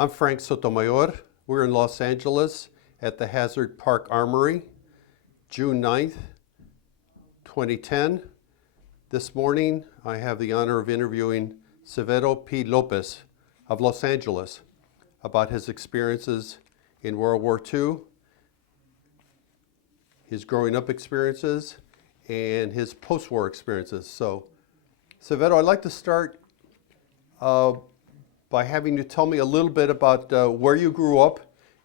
I'm Frank Sotomayor. We're in Los Angeles at the Hazard Park Armory, June 9th, 2010. This morning, I have the honor of interviewing Severo P. Lopez of Los Angeles about his experiences in World War II, his growing up experiences, and his post-war experiences. So, Severo, I'd like to start by having you tell me a little bit about where you grew up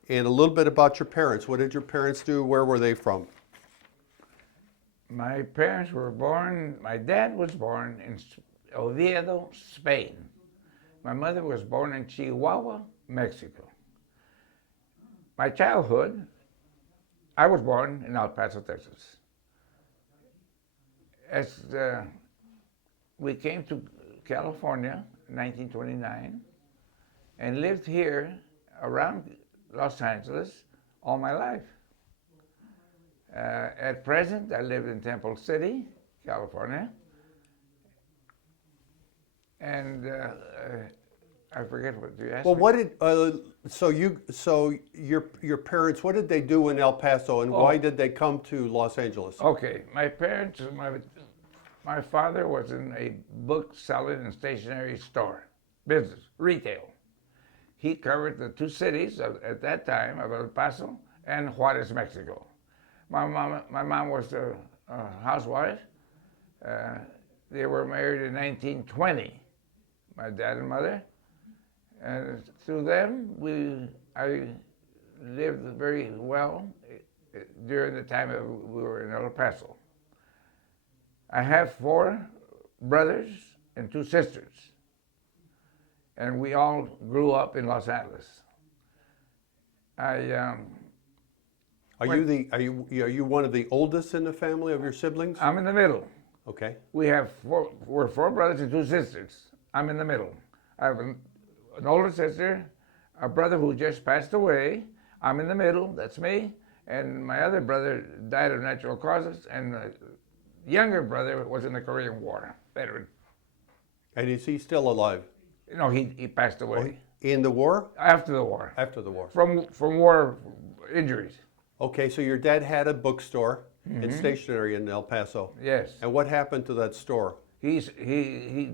and a little bit about your parents. What did your parents do? Where were they from? My parents were born, my dad was born in Oviedo, Spain. My mother was born in Chihuahua, Mexico. My childhood, I was born in El Paso, Texas. As we came to California in 1929 and lived here around Los Angeles all my life. At present, I live in Temple City, California, and I forget what you asked. Well, me. what did your parents? What did they do in El Paso, and why did they come to Los Angeles? Okay, my parents, my father was in a book selling and stationery store, business, retail. He covered the two cities at that time of El Paso and Juarez, Mexico. My mom was a housewife. They were married in 1920, my dad and mother. And through them, I lived very well during the time we were in El Paso. I have 4 brothers and 2 sisters, and we all grew up in Los Angeles. Are you one of the oldest in the family of your siblings? I'm in the middle. Okay. We're 4 brothers and 2 sisters. I'm in the middle. I have an older sister, a brother who just passed away. I'm in the middle, that's me. And my other brother died of natural causes, and the younger brother was in the Korean War, veteran. And is he still alive? No, he passed away. In the war? After the war. After the war. From war injuries. Okay, so your dad had a bookstore and stationery in El Paso. Yes. And what happened to that store? He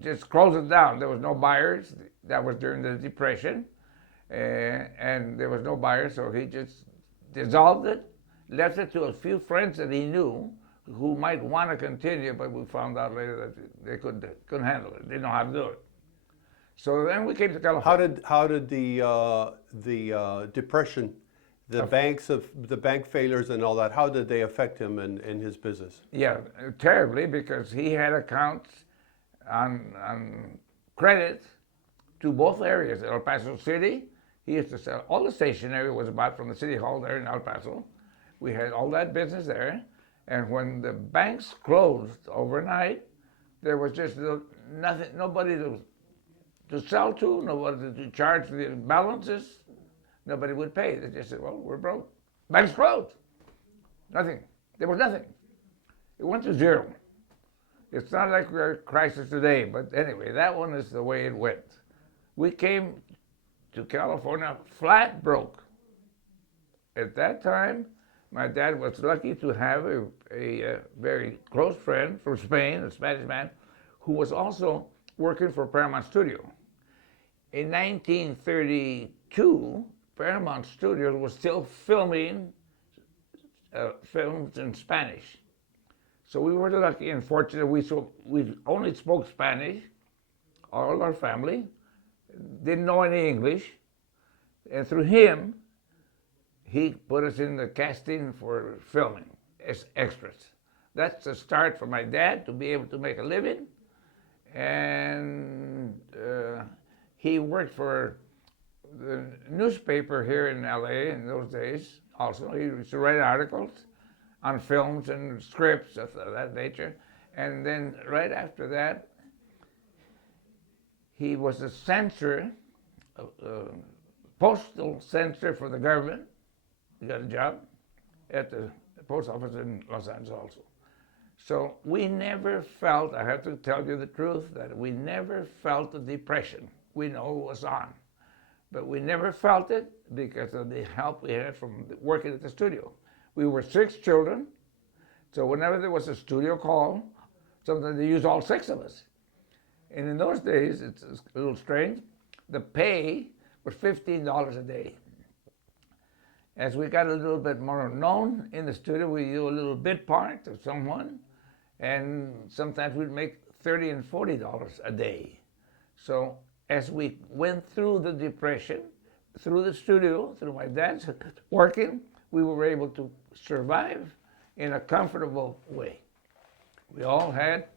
just closed it down. There was no buyers. That was during the Depression, and there was no buyers, so he just dissolved it, left it to a few friends that he knew who might want to continue, but we found out later that they couldn't handle it. They didn't know how to do it. So then we came to California. How did the Depression, the bank failures and all that, how did they affect him and his business? Yeah, terribly, because he had accounts on credit to both areas. El Paso City, he used to sell, all the stationery was bought from the city hall there in El Paso. We had all that business there. And when the banks closed overnight, there was just nothing, nobody to sell to, nobody to charge the balances. Nobody would pay. They just said, well, we're broke. Banks closed. Nothing. There was nothing. It went to zero. It's not like we're in a crisis today, but anyway, that one is the way it went. We came to California flat broke. At that time, my dad was lucky to have a very close friend from Spain, a Spanish man, who was also working for Paramount Studio. In 1932, Paramount Studios was still filming films in Spanish. So we were lucky and fortunate. We only spoke Spanish, all our family, didn't know any English. And through him, he put us in the casting for filming as extras. That's the start for my dad to be able to make a living. And he worked for the newspaper here in LA in those days also. He used to write articles on films and scripts of that nature. And then right after that, he was a censor, postal censor for the government. He got a job at the post office in Los Angeles also. So we never felt, I have to tell you the truth, that we never felt the depression. We know it was on. but we never felt it because of the help we had from working at the studio. We were 6 children, so whenever there was a studio call, sometimes they used all 6 of us. And in those days, it's a little strange, the pay was $15 a day. As we got a little bit more known in the studio, we do a little bit part of someone, and sometimes we'd make $30 and $40 a day. So as we went through the depression, through the studio, through my dad's working, we were able to survive in a comfortable way. We all had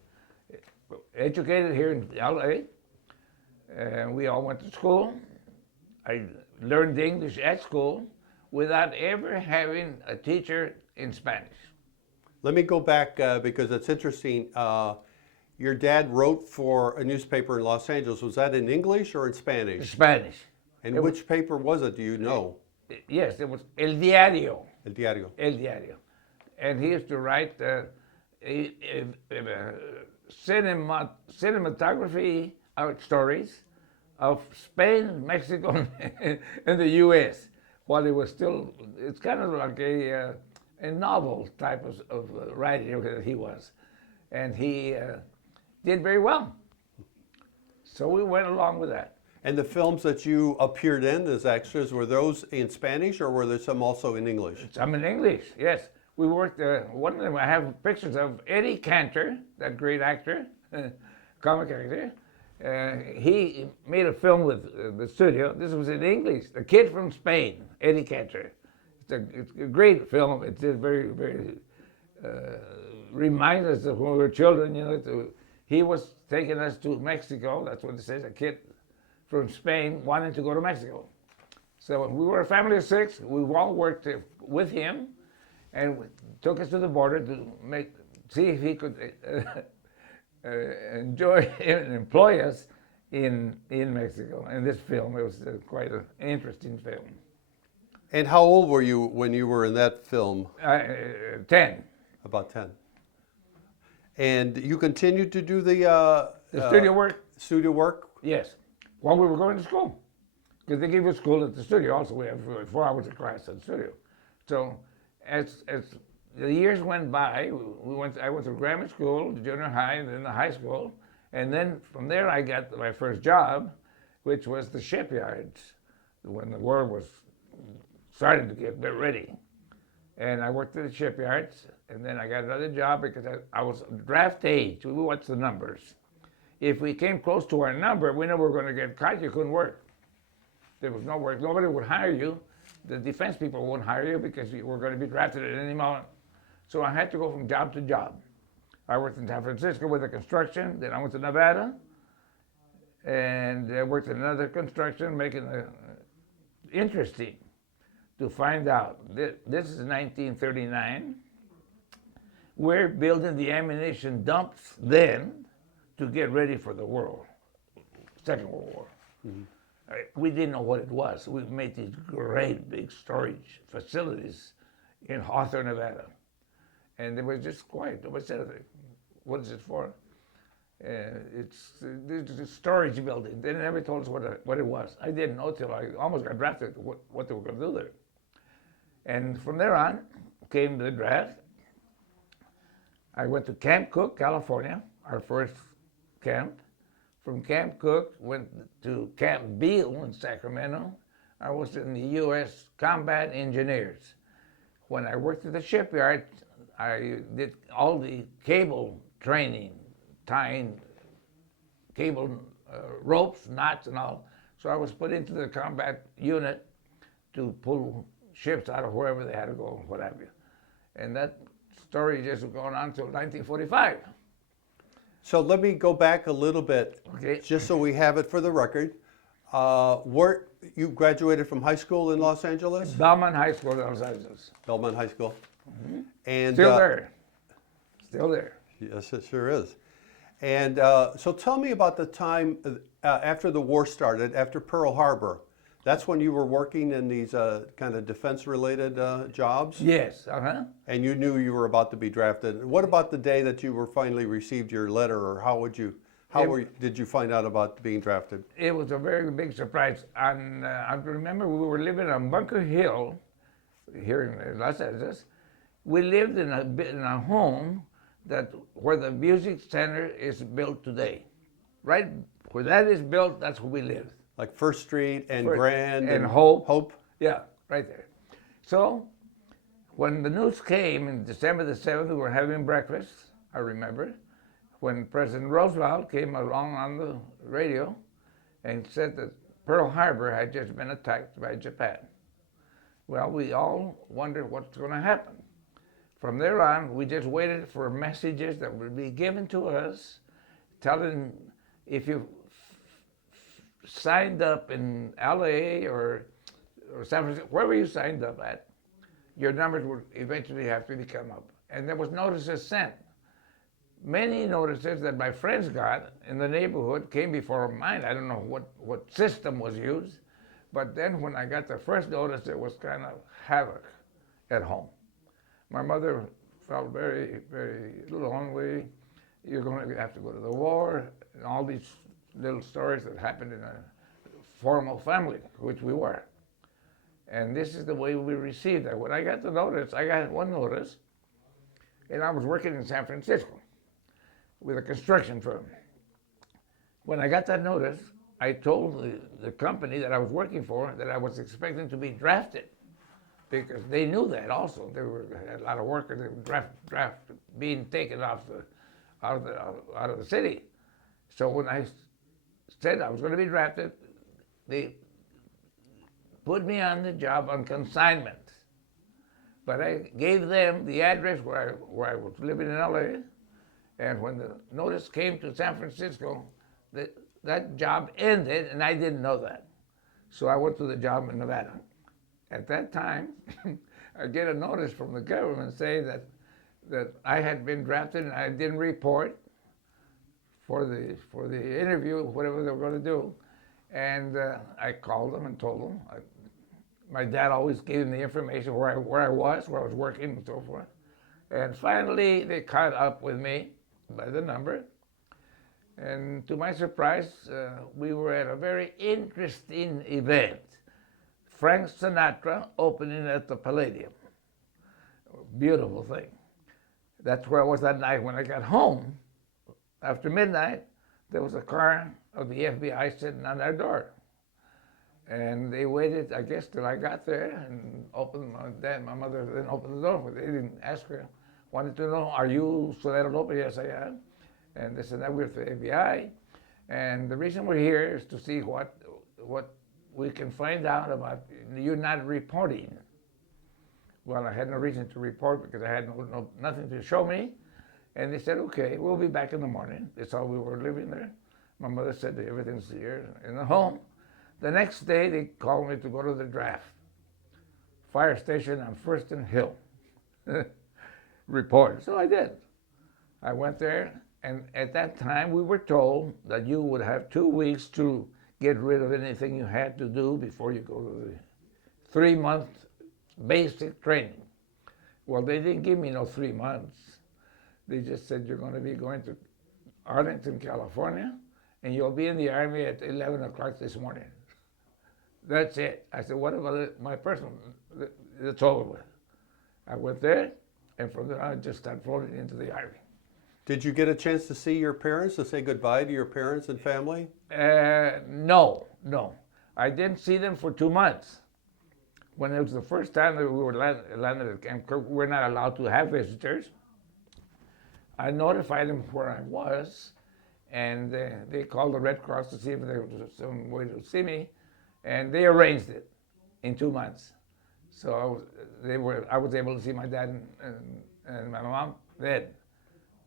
educated here in LA, and we all went to school. I learned English at school without ever having a teacher in Spanish. Let me go back because it's interesting. Your dad wrote for a newspaper in Los Angeles. Was that in English or in Spanish? Spanish. And which paper was it? Do you know? Yes, it was El Diario. El Diario. El Diario. And he used to write cinematography stories of Spain, Mexico, and the U.S. while he was still, it's kind of like a novel type of writing that he was. And he did very well. So we went along with that. And the films that you appeared in as extras, were those in Spanish or were there some also in English? Some in English, yes. We worked, one of them, I have pictures of Eddie Cantor, that great actor, comic actor. He made a film with the studio. This was in English. The Kid from Spain, Eddie Cantor. It's a great film. It's very, very, reminds us of when we were children, you know. He was taking us to Mexico. That's what it says, a kid from Spain wanting to go to Mexico. So we were a family of 6. We all worked with him, and took us to the border to see if he could enjoy and employ us in Mexico. And this film, it was quite an interesting film. And how old were you when you were in that film? 10. About 10. And you continued to do the studio work? Studio work? Yes. While we were going to school. Because they gave us school at the studio also. We have 4 hours of class at the studio. So as the years went by, I went to grammar school, junior high, and then the high school. And then from there I got my first job, which was the shipyards, when the war was starting to get ready. And I worked at the shipyards, and then I got another job because I was draft age. We watched the numbers. If we came close to our number, we knew we were going to get caught. You couldn't work. There was no work. Nobody would hire you. The defense people wouldn't hire you because you were going to be drafted at any moment. So I had to go from job to job. I worked in San Francisco with the construction. Then I went to Nevada, and I worked in another construction, making it interesting to find out. This is 1939. We're building the ammunition dumps then to get ready for the Second World War. Mm-hmm. We didn't know what it was. We made these great big storage facilities in Hawthorne, Nevada. And they were just quiet. Nobody said anything. What is it for? It's a storage building. They never told us what it was. I didn't know till I almost got drafted what they were going to do there. And from there on came the draft. I went to Camp Cook, California, our first camp. From Camp Cook, went to Camp Beale in Sacramento. I was in the U.S. Combat Engineers. When I worked at the shipyard, I did all the cable training, tying cable ropes, knots, and all. So I was put into the combat unit to pull ships out of wherever they had to go, what have you. And that story just was going on until 1945. So let me go back a little bit, Okay. just so we have it for the record. Where you graduated from high school in Los Angeles? Belmont High School in Los Angeles. Belmont High School. Mm-hmm. And Still there. Still there. Yes, it sure is. And so tell me about the time after the war started, after Pearl Harbor. That's when you were working in these kind of defense-related jobs? Yes, uh-huh. And you knew you were about to be drafted. What about the day that you were finally received your letter, or how Did you find out about being drafted? It was a very big surprise. And I remember we were living on Bunker Hill here in Los Angeles. We lived in a home where the music center is built today. Right where that is built, that's where we lived. Like First Street and Grand and Hope. Hope? Yeah, right there. So when the news came in December the 7th, we were having breakfast, I remember, when President Roosevelt came along on the radio and said that Pearl Harbor had just been attacked by Japan. Well, we all wondered what's going to happen. From there on, we just waited for messages that would be given to us, telling if you signed up in LA or San Francisco, wherever you signed up at, your numbers would eventually have to come up. And there was notices sent. Many notices that my friends got in the neighborhood came before mine. I don't know what system was used, but then when I got the first notice, it was kind of havoc at home. My mother felt very, very lonely. You're going to have to go to the war, and all these little stories that happened in a formal family, which we were. And this is the way we received it. When I got the notice, I got one notice, and I was working in San Francisco with a construction firm. When I got that notice, I told the company that I was working for that I was expecting to be drafted, because they knew that also. There were a lot of workers that were draft being taken out of the city. So when I said I was going to be drafted, they put me on the job on consignment. But I gave them the address where I was living in LA, and when the notice came to San Francisco, that job ended, and I didn't know that. So I went to the job in Nevada. At that time, I get a notice from the government saying that I had been drafted and I didn't report for the interview, whatever they were going to do. And I called them and told them. My dad always gave me the information where I was working, and so forth. And finally, they caught up with me by the number. And to my surprise, we were at a very interesting event. Frank Sinatra opening at the Palladium. Beautiful thing. That's where I was that night. When I got home, after midnight, there was a car of the FBI sitting on our door. And they waited, I guess, till I got there and opened. My mother then opened the door, but they didn't ask her. Wanted to know, are you Severo Lopez? Yes, I am. And they said, that we're the FBI. And the reason we're here is to see what we can find out about you not reporting. Well, I had no reason to report because I had nothing to show me. And they said, okay, we'll be back in the morning. That's how we were living there. My mother said everything's here in the home. The next day, they called me to go to the draft. Fire station on First and Hill. Report. So I did. I went there, and at that time, we were told that you would have 2 weeks to get rid of anything you had to do before you go to the 3-month basic training. Well, they didn't give me no 3 months. They just said, you're going to be going to Arlington, California, and you'll be in the Army at 11 o'clock this morning. That's it. I said, what about my personal? It's over with. I went there, and from there on, I just started floating into the Army. Did you get a chance to see your parents, to say goodbye to your parents and family? No. I didn't see them for 2 months. When it was the first time that we were landed at Camp Kirk, we're not allowed to have visitors. I notified them where I was, and they called the Red Cross to see if there was some way to see me, and they arranged it in 2 months. So I was able to see my dad and my mom then.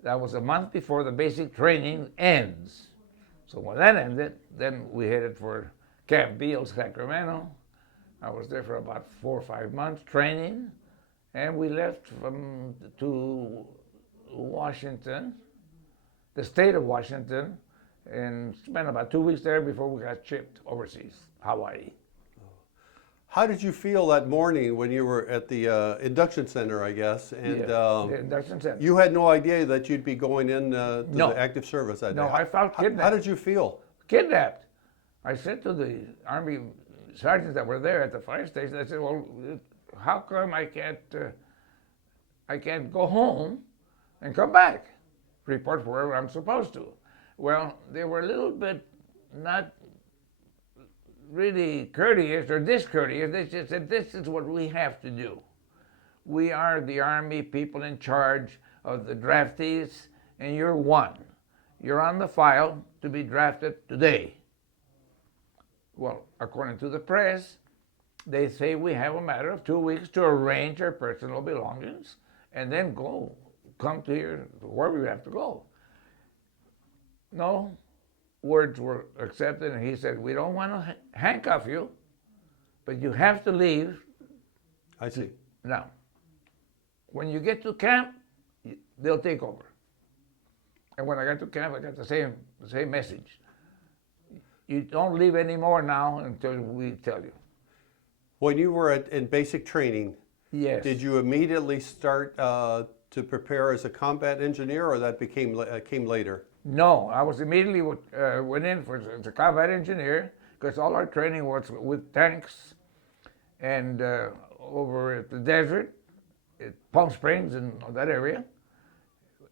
That was a month before the basic training ends. So when that ended, then we headed for Camp Beale, Sacramento. I was there for about 4 or 5 months training, and we left to Washington, the state of Washington, and spent about 2 weeks there before we got shipped overseas, Hawaii. How did you feel that morning when you were at the induction center, I guess, and The induction center. you had no idea that you'd be going in to No. the active service that day? No, I felt kidnapped. How did you feel? Kidnapped. I said to the Army sergeants that were there at the fire station, I said, well, how come I can't go home and come back, report for wherever I'm supposed to? Well, they were a little bit not really courteous or discourteous. They just said, this is what we have to do. We are the Army people in charge of the draftees, and you're one. You're on the file to be drafted today. Well, according to the press, they say we have a matter of 2 weeks to arrange our personal belongings and then come to here, wherever we have to go. No words were accepted, and he said, we don't want to handcuff you, but you have to leave. I see. Now, when you get to camp, they'll take over. And when I got to camp, I got the same message. You don't leave anymore now until we tell you. When you were in basic training, Yes. did you immediately start to prepare as a combat engineer, or that came later? No, I was immediately went in as a combat engineer because all our training was with tanks and over at the desert, at Palm Springs and that area.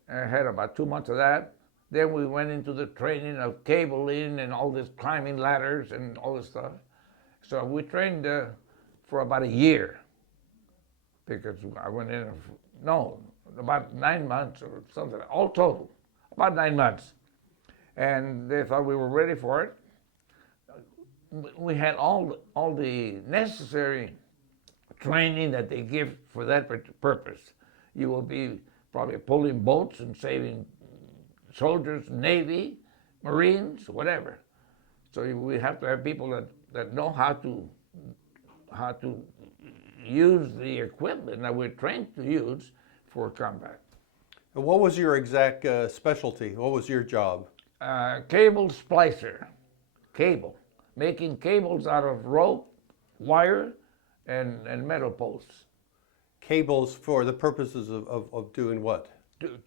I had about 2 months of that. Then we went into the training of cabling and all this climbing ladders and all this stuff. So we trained for about a year because I went in, about 9 months or something, all total, about 9 months. And they thought we were ready for it. We had all the necessary training that they give for that purpose. You will be probably pulling boats and saving soldiers, Navy, Marines, whatever. So we have to have people that know how to use the equipment that we're trained to use for combat. And what was your exact specialty? What was your job? Cable splicer, making cables out of rope, wire, and metal posts. Cables for the purposes of doing what? To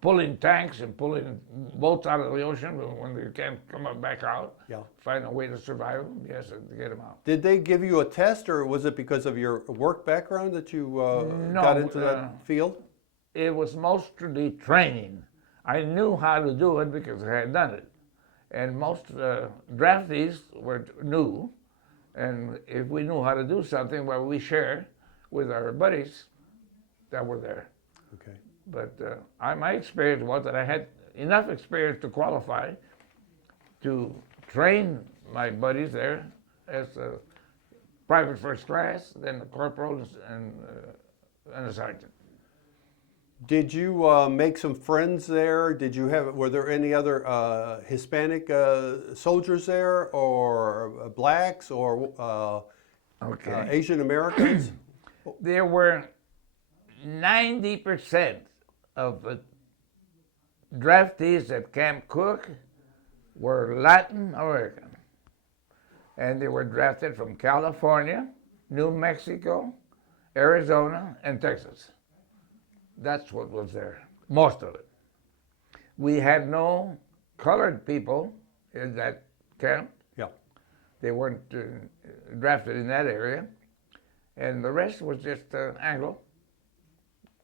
pulling tanks and pulling boats out of the ocean when they can't come back out. Yeah. Find a way to survive them, yes, and to get them out. Did they give you a test, or was it because of your work background that you No, got into that field? It was mostly training. I knew how to do it because I had done it. And most draftees were new, and if we knew how to do something, well, we share with our buddies that were there. Okay. But my experience was that I had enough experience to qualify to train my buddies there as a private first class, then a corporal and a sergeant. Did you make some friends there? Were there any other Hispanic soldiers there, or blacks, or Asian Americans? There were 90% of the draftees at Camp Cook were Latin American. And they were drafted from California, New Mexico, Arizona, and Texas. That's what was there, most of it. We had no colored people in that camp. Yeah. They weren't drafted in that area. And the rest was just Anglo,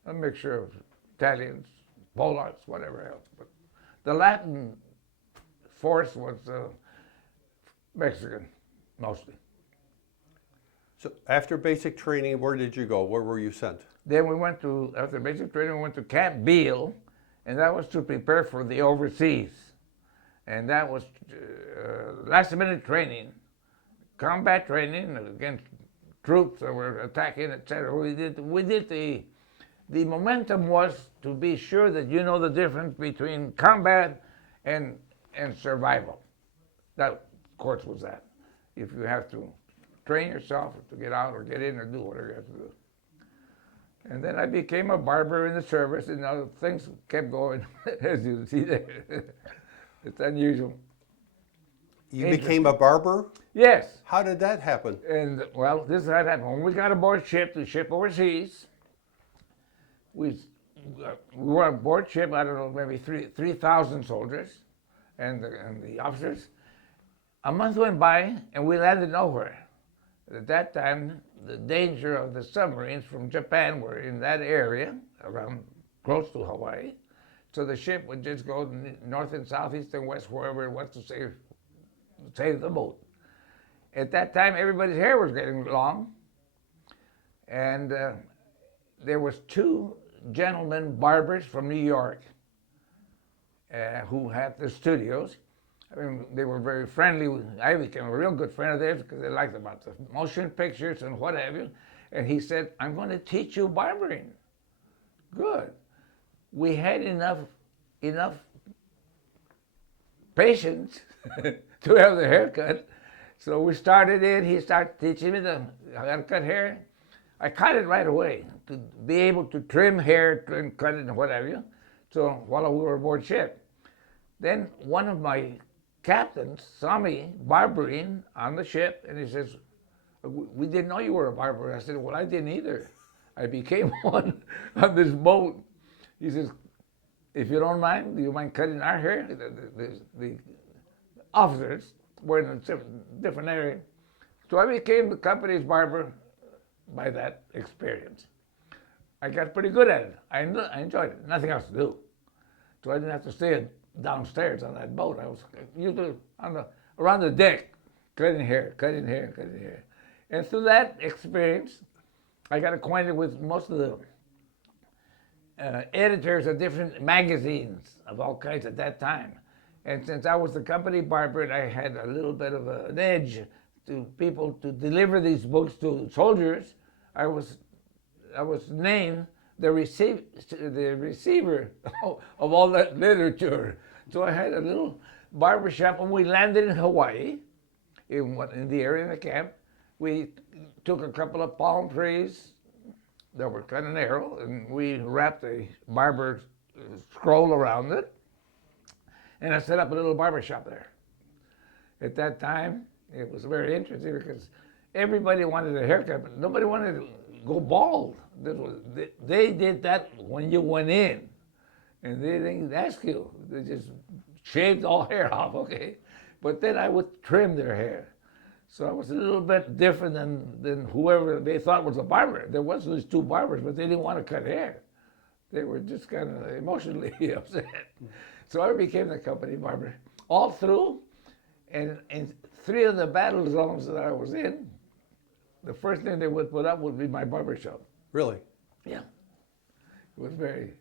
a mixture of Italians, Polacks, whatever else. But the Latin force was Mexican, mostly. So after basic training, where did you go? Where were you sent? Then after basic training, we went to Camp Beale, and that was to prepare for the overseas. And that was last-minute training, combat training against troops that were attacking, etc. The momentum was to be sure that you know the difference between combat and survival. That, of course, was that. If you have to train yourself to get out or get in or do whatever you have to do. And then I became a barber in the service, and things kept going, as you see there. It's unusual. You became a barber? Yes. How did that happen? And well, this is how it happened. When we got aboard ship to ship overseas, we were aboard ship, I don't know, maybe 3,000 soldiers and the officers. A month went by and we landed nowhere. At that time, the danger of the submarines from Japan were in that area, around close to Hawaii. So the ship would just go north and south, east and west, wherever it was to save the boat. At that time, everybody's hair was getting long, and there was two gentlemen barbers from New York who had the studios. I mean, they were very friendly. I became a real good friend of theirs because they liked about the motion pictures and what have you. And he said, "I'm going to teach you barbering." Good. We had enough patience to have the haircut. So we started in, he started teaching me how to cut hair. I cut it right away to be able to trim hair, cut it and what have you. So while we were aboard ship. Then one of my captains saw me barbering on the ship and he says, "We didn't know you were a barber." I said, "Well, I didn't either. I became one on this boat." He says, "If you don't mind, do you mind cutting our hair?" The officers were in a different area. So I became the company's barber by that experience. I got pretty good at it. I enjoyed it. Nothing else to do. So I didn't have to stay downstairs on that boat. I was usually around the deck, cutting hair. And through that experience, I got acquainted with most of the editors of different magazines of all kinds at that time. And since I was the company barber and I had a little bit of an edge to people to deliver these books to soldiers, I was named the receiver of all that literature. So I had a little barber shop, and we landed in Hawaii, in the area in the camp. We took a couple of palm trees that were kind of narrow, and we wrapped a barber scroll around it, and I set up a little barber shop there. At that time, it was very interesting because everybody wanted a haircut, but nobody wanted to go bald. They did that when you went in, and they didn't ask you. They just shaved all hair off, okay? But then I would trim their hair. So I was a little bit different than whoever they thought was a barber. There was these two barbers, but they didn't want to cut hair. They were just kind of emotionally upset. So I became the company barber all through, and in 3 of the battle zones that I was in, the first thing they would put up would be my barber shop. Really? Yeah. It was very,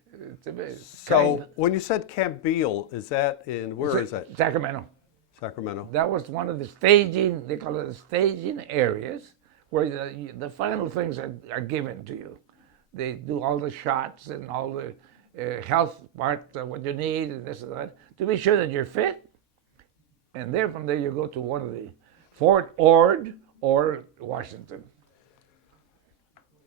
So when you said Camp Beale, is that where is that? Sacramento. Sacramento. That was one of the staging, they call it the staging areas, where the final things are given to you. They do all the shots and all the health parts of what you need and this and that, to be sure that you're fit. And then from there you go to one of the Fort Ord or Washington.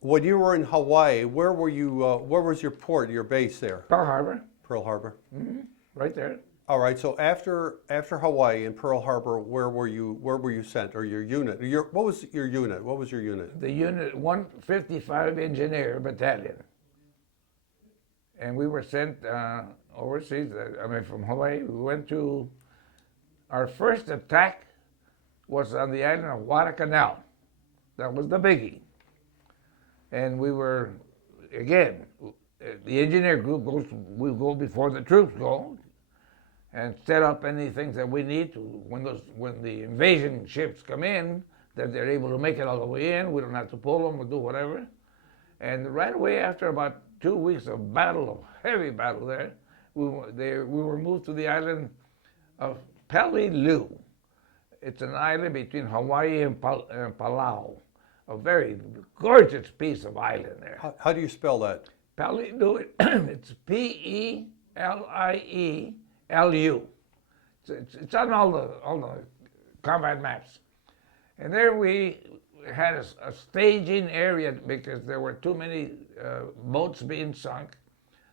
When you were in Hawaii, where were you? Where was your port, your base there? Pearl Harbor. Pearl Harbor. Mm-hmm. Right there. All right. So after Hawaii and Pearl Harbor, where were you sent, or your unit? What was your unit? What was your unit? The unit 155 Engineer Battalion, and we were sent overseas. I mean, from Hawaii, we went to. Our first attack was on the island of Guadalcanal. That was the biggie. And we were, again, the engineer group we go before the troops go and set up any things that we need to, when the invasion ships come in, that they're able to make it all the way in. We don't have to pull them or do whatever. And right away after about 2 weeks of battle, of heavy battle there, we were moved to the island of Palladium. It's an island between Hawaii and Palau. A very gorgeous piece of island there. How do you spell that? Palladium, it's P-E-L-I-E-L-U. It's on all the combat maps. And there we had a staging area because there were too many boats being sunk.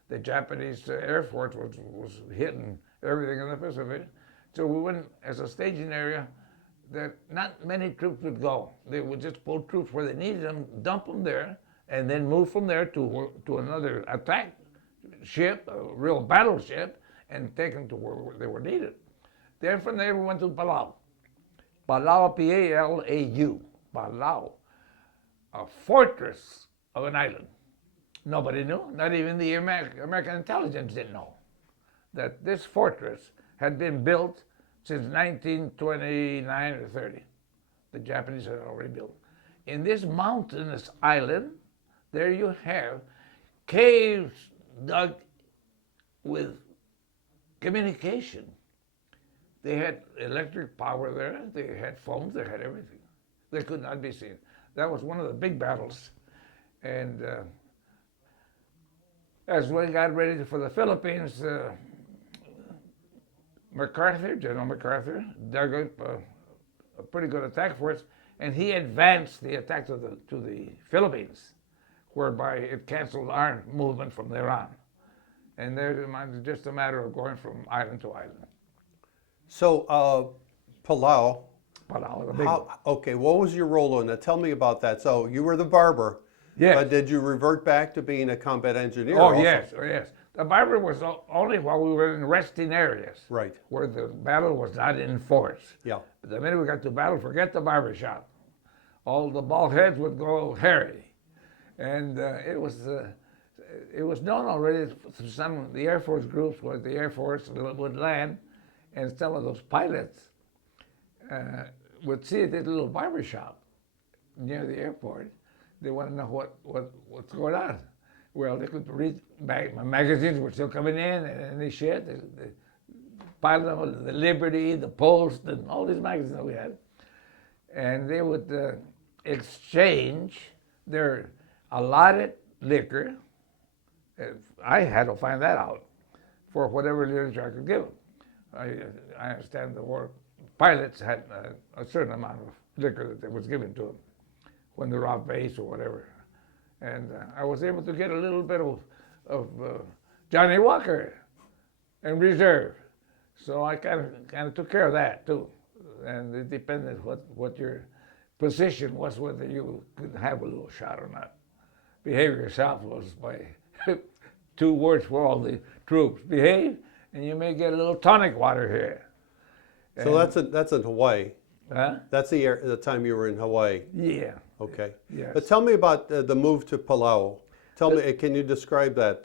The Japanese Air Force was hitting everything in the Pacific. So we went as a staging area that not many troops would go. They would just pull troops where they needed them, dump them there, and then move from there to another attack ship, a real battleship, and take them to where they were needed. Then from there we went to Palau. Palau, P-A-L-A-U, Palau, a fortress of an island. Nobody knew, not even the American intelligence didn't know, that this fortress had been built since 1929 or 30. The Japanese had already built. In this mountainous island, there you have caves dug with communication. They had electric power there, they had phones, they had everything. They could not be seen. That was one of the big battles. And as we got ready for the Philippines, General MacArthur, dug up a pretty good attack force, and he advanced the attack to the Philippines, whereby it canceled our movement from there on. And there's just a matter of going from island to island. So, Palau. Palau, the big one. Okay, what was your role in that? Tell me about that. So you were the barber. Yes. But did you revert back to being a combat engineer? Oh, also? yes, oh, yes. The barber was only while we were in resting areas. Right. Where the battle was not in force. Yeah. But the minute we got to battle, forget the barber shop. All the bald heads would go hairy. And it was known already to some of the Air Force groups where the Air Force would land, and some of those pilots would see this little barber shop near the airport. They want to know what's going on. Well, they could read magazines were still coming in and any shit. The Palladium, the Liberty, the Post, and all these magazines that we had. And they would exchange their allotted liquor. I had to find that out for whatever literature I could give them. I understand the war pilots had a certain amount of liquor that was given to them when they're off base or whatever. And I was able to get a little bit of Johnny Walker in reserve. So I kind of took care of that too. And it depended what your position was, whether you could have a little shot or not. Behave yourself was my 2 words for all the troops. Behave, and you may get a little tonic water here. So that's in Hawaii. Huh? That's the time you were in Hawaii. Yeah. Okay. Yes. But tell me about the move to Palau. Tell me, can you describe that?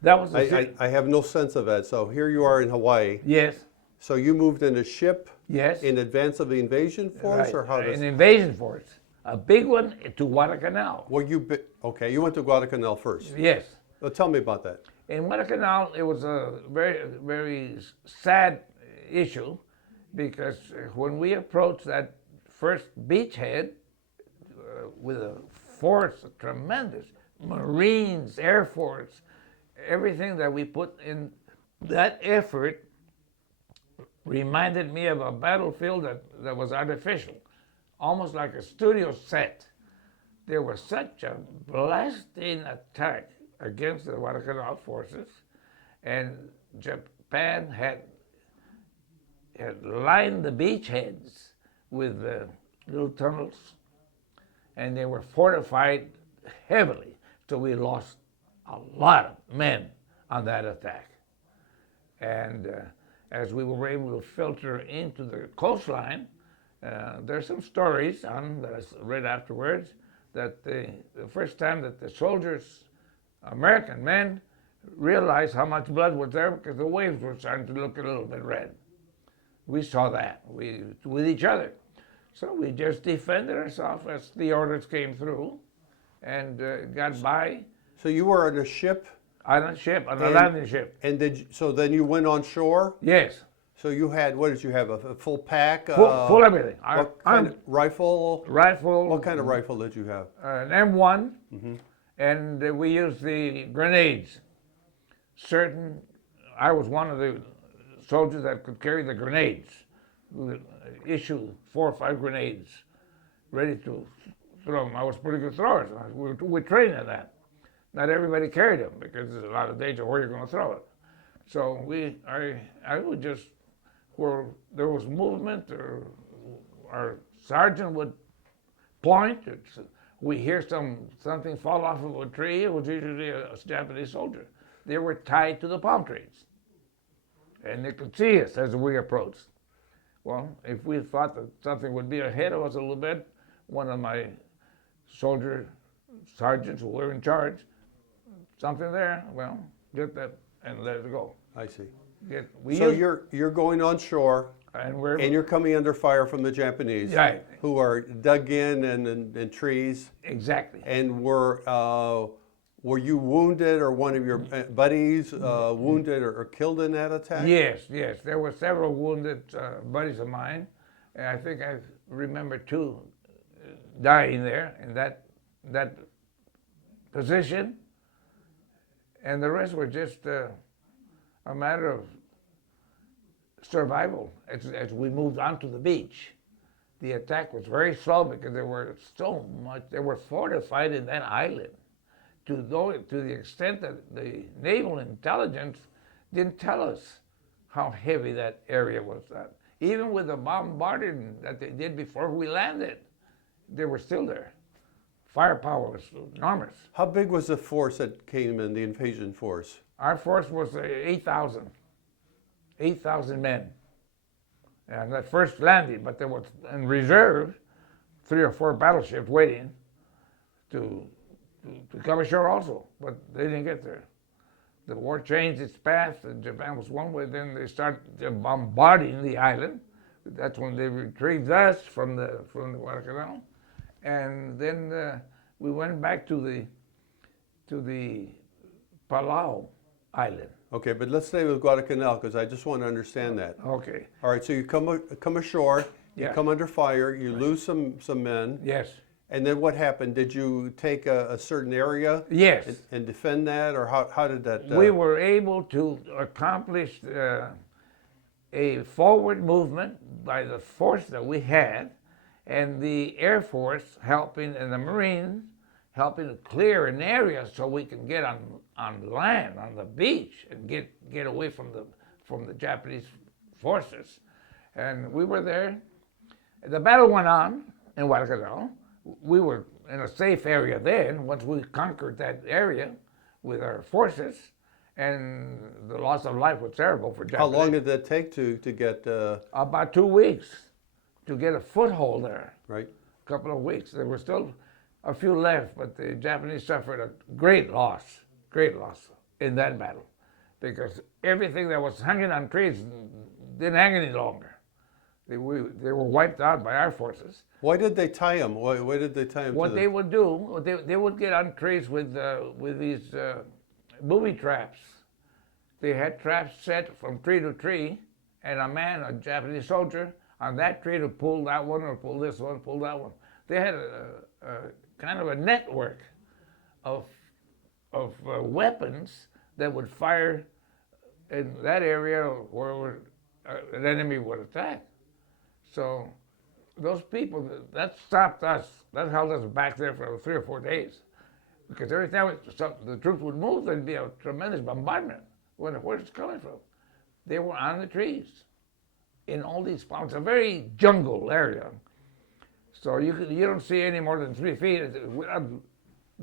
That was I have no sense of that. So here you are in Hawaii. Yes. So you moved in a ship. Yes. In advance of the invasion force, Right. or how does? An invasion force. A big one to Guadalcanal. Well, okay. You went to Guadalcanal first. Yes. Well, tell me about that. In Guadalcanal, it was a very, very sad issue because when we approached that first beachhead with a force, tremendous, Marines, Air Force, everything that we put in that effort reminded me of a battlefield that was artificial, almost like a studio set. There was such a blasting attack against the Guadalcanal forces, and Japan had lined the beachheads with little tunnels, and they were fortified heavily. So we lost a lot of men on that attack. And as we were able to filter into the coastline, there's some stories that I read afterwards that the first time that the soldiers, American men, realized how much blood was there because the waves were starting to look a little bit red. We saw that with each other. So we just defended ourselves as the orders came through and got by. So you were on a ship? On a landing ship. And so then you went on shore? Yes. So you had, what did you have, a full pack? Full everything. What kind of rifle? Rifle. What kind of rifle did you have? An M1, and we used the grenades. I was one of the soldiers that could carry the grenades. We would issue 4 or 5 grenades ready to throw them. I was a pretty good thrower. So we trained in that. Not everybody carried them because there's a lot of danger where you're going to throw it. So I would just, where there was movement, or our sergeant would point. We hear something fall off of a tree. It was usually a Japanese soldier. They were tied to the palm trees, and they could see us as we approached. Well, if we thought that something would be ahead of us a little bit, one of my soldier sergeants who were in charge, something there, well, get that and let it go. I see. So you're going on shore, and you're coming under fire from the Japanese, right, who are dug in trees. Exactly. And were you wounded, or one of your buddies wounded or killed in that attack? Yes. There were several wounded buddies of mine, and I think I remember 2 dying there in that position, and the rest were just a matter of survival as we moved onto the beach. The attack was very slow because there were fortified in that island to the extent that the naval intelligence didn't tell us how heavy that area was. Even with the bombarding that they did before we landed, they were still there. Firepower was enormous. How big was the force that came in, the invasion force? Our force was 8,000 men. And that first landed, but there was in reserve 3 or 4 battleships waiting to come ashore also, but they didn't get there. The war changed its path, and Japan was one way. Then they started bombarding the island. That's when they retrieved us from the Guadalcanal, and then we went back to the Palau island. Okay, but let's stay with Guadalcanal, because I just want to understand that. Okay. All right, so you come ashore, you come under fire, you lose some men. Yes. And then what happened? Did you take a certain area? Yes. And defend that, or how did that? We were able to accomplish a forward movement by the force that we had, and the Air Force helping, and the Marines helping to clear an area so we can get on land, on the beach, and get away from the Japanese forces. And we were there. The battle went on in Guadalcanal. We were in a safe area then, once we conquered that area with our forces, and the loss of life was terrible for Japanese. How long did that take to get? About 2 weeks to get a foothold there. Right. A couple of weeks. There were still a few left, but the Japanese suffered a great loss in that battle, because everything that was hanging on trees didn't hang any longer. They were wiped out by our forces. Why did they tie them? Why did they tie them? What they would do, they would get on trees with these booby traps. They had traps set from tree to tree, and a Japanese soldier, on that tree to pull that one, or pull this one, pull that one. They had a kind of a network of weapons that would fire in that area where an enemy would attack. So those people, that stopped us. That held us back there for 3 or 4 days. Because every time the troops would move, there'd be a tremendous bombardment. Where's it coming from? They were on the trees in all these ponds. It's a very jungle area. So you don't see any more than 3 feet without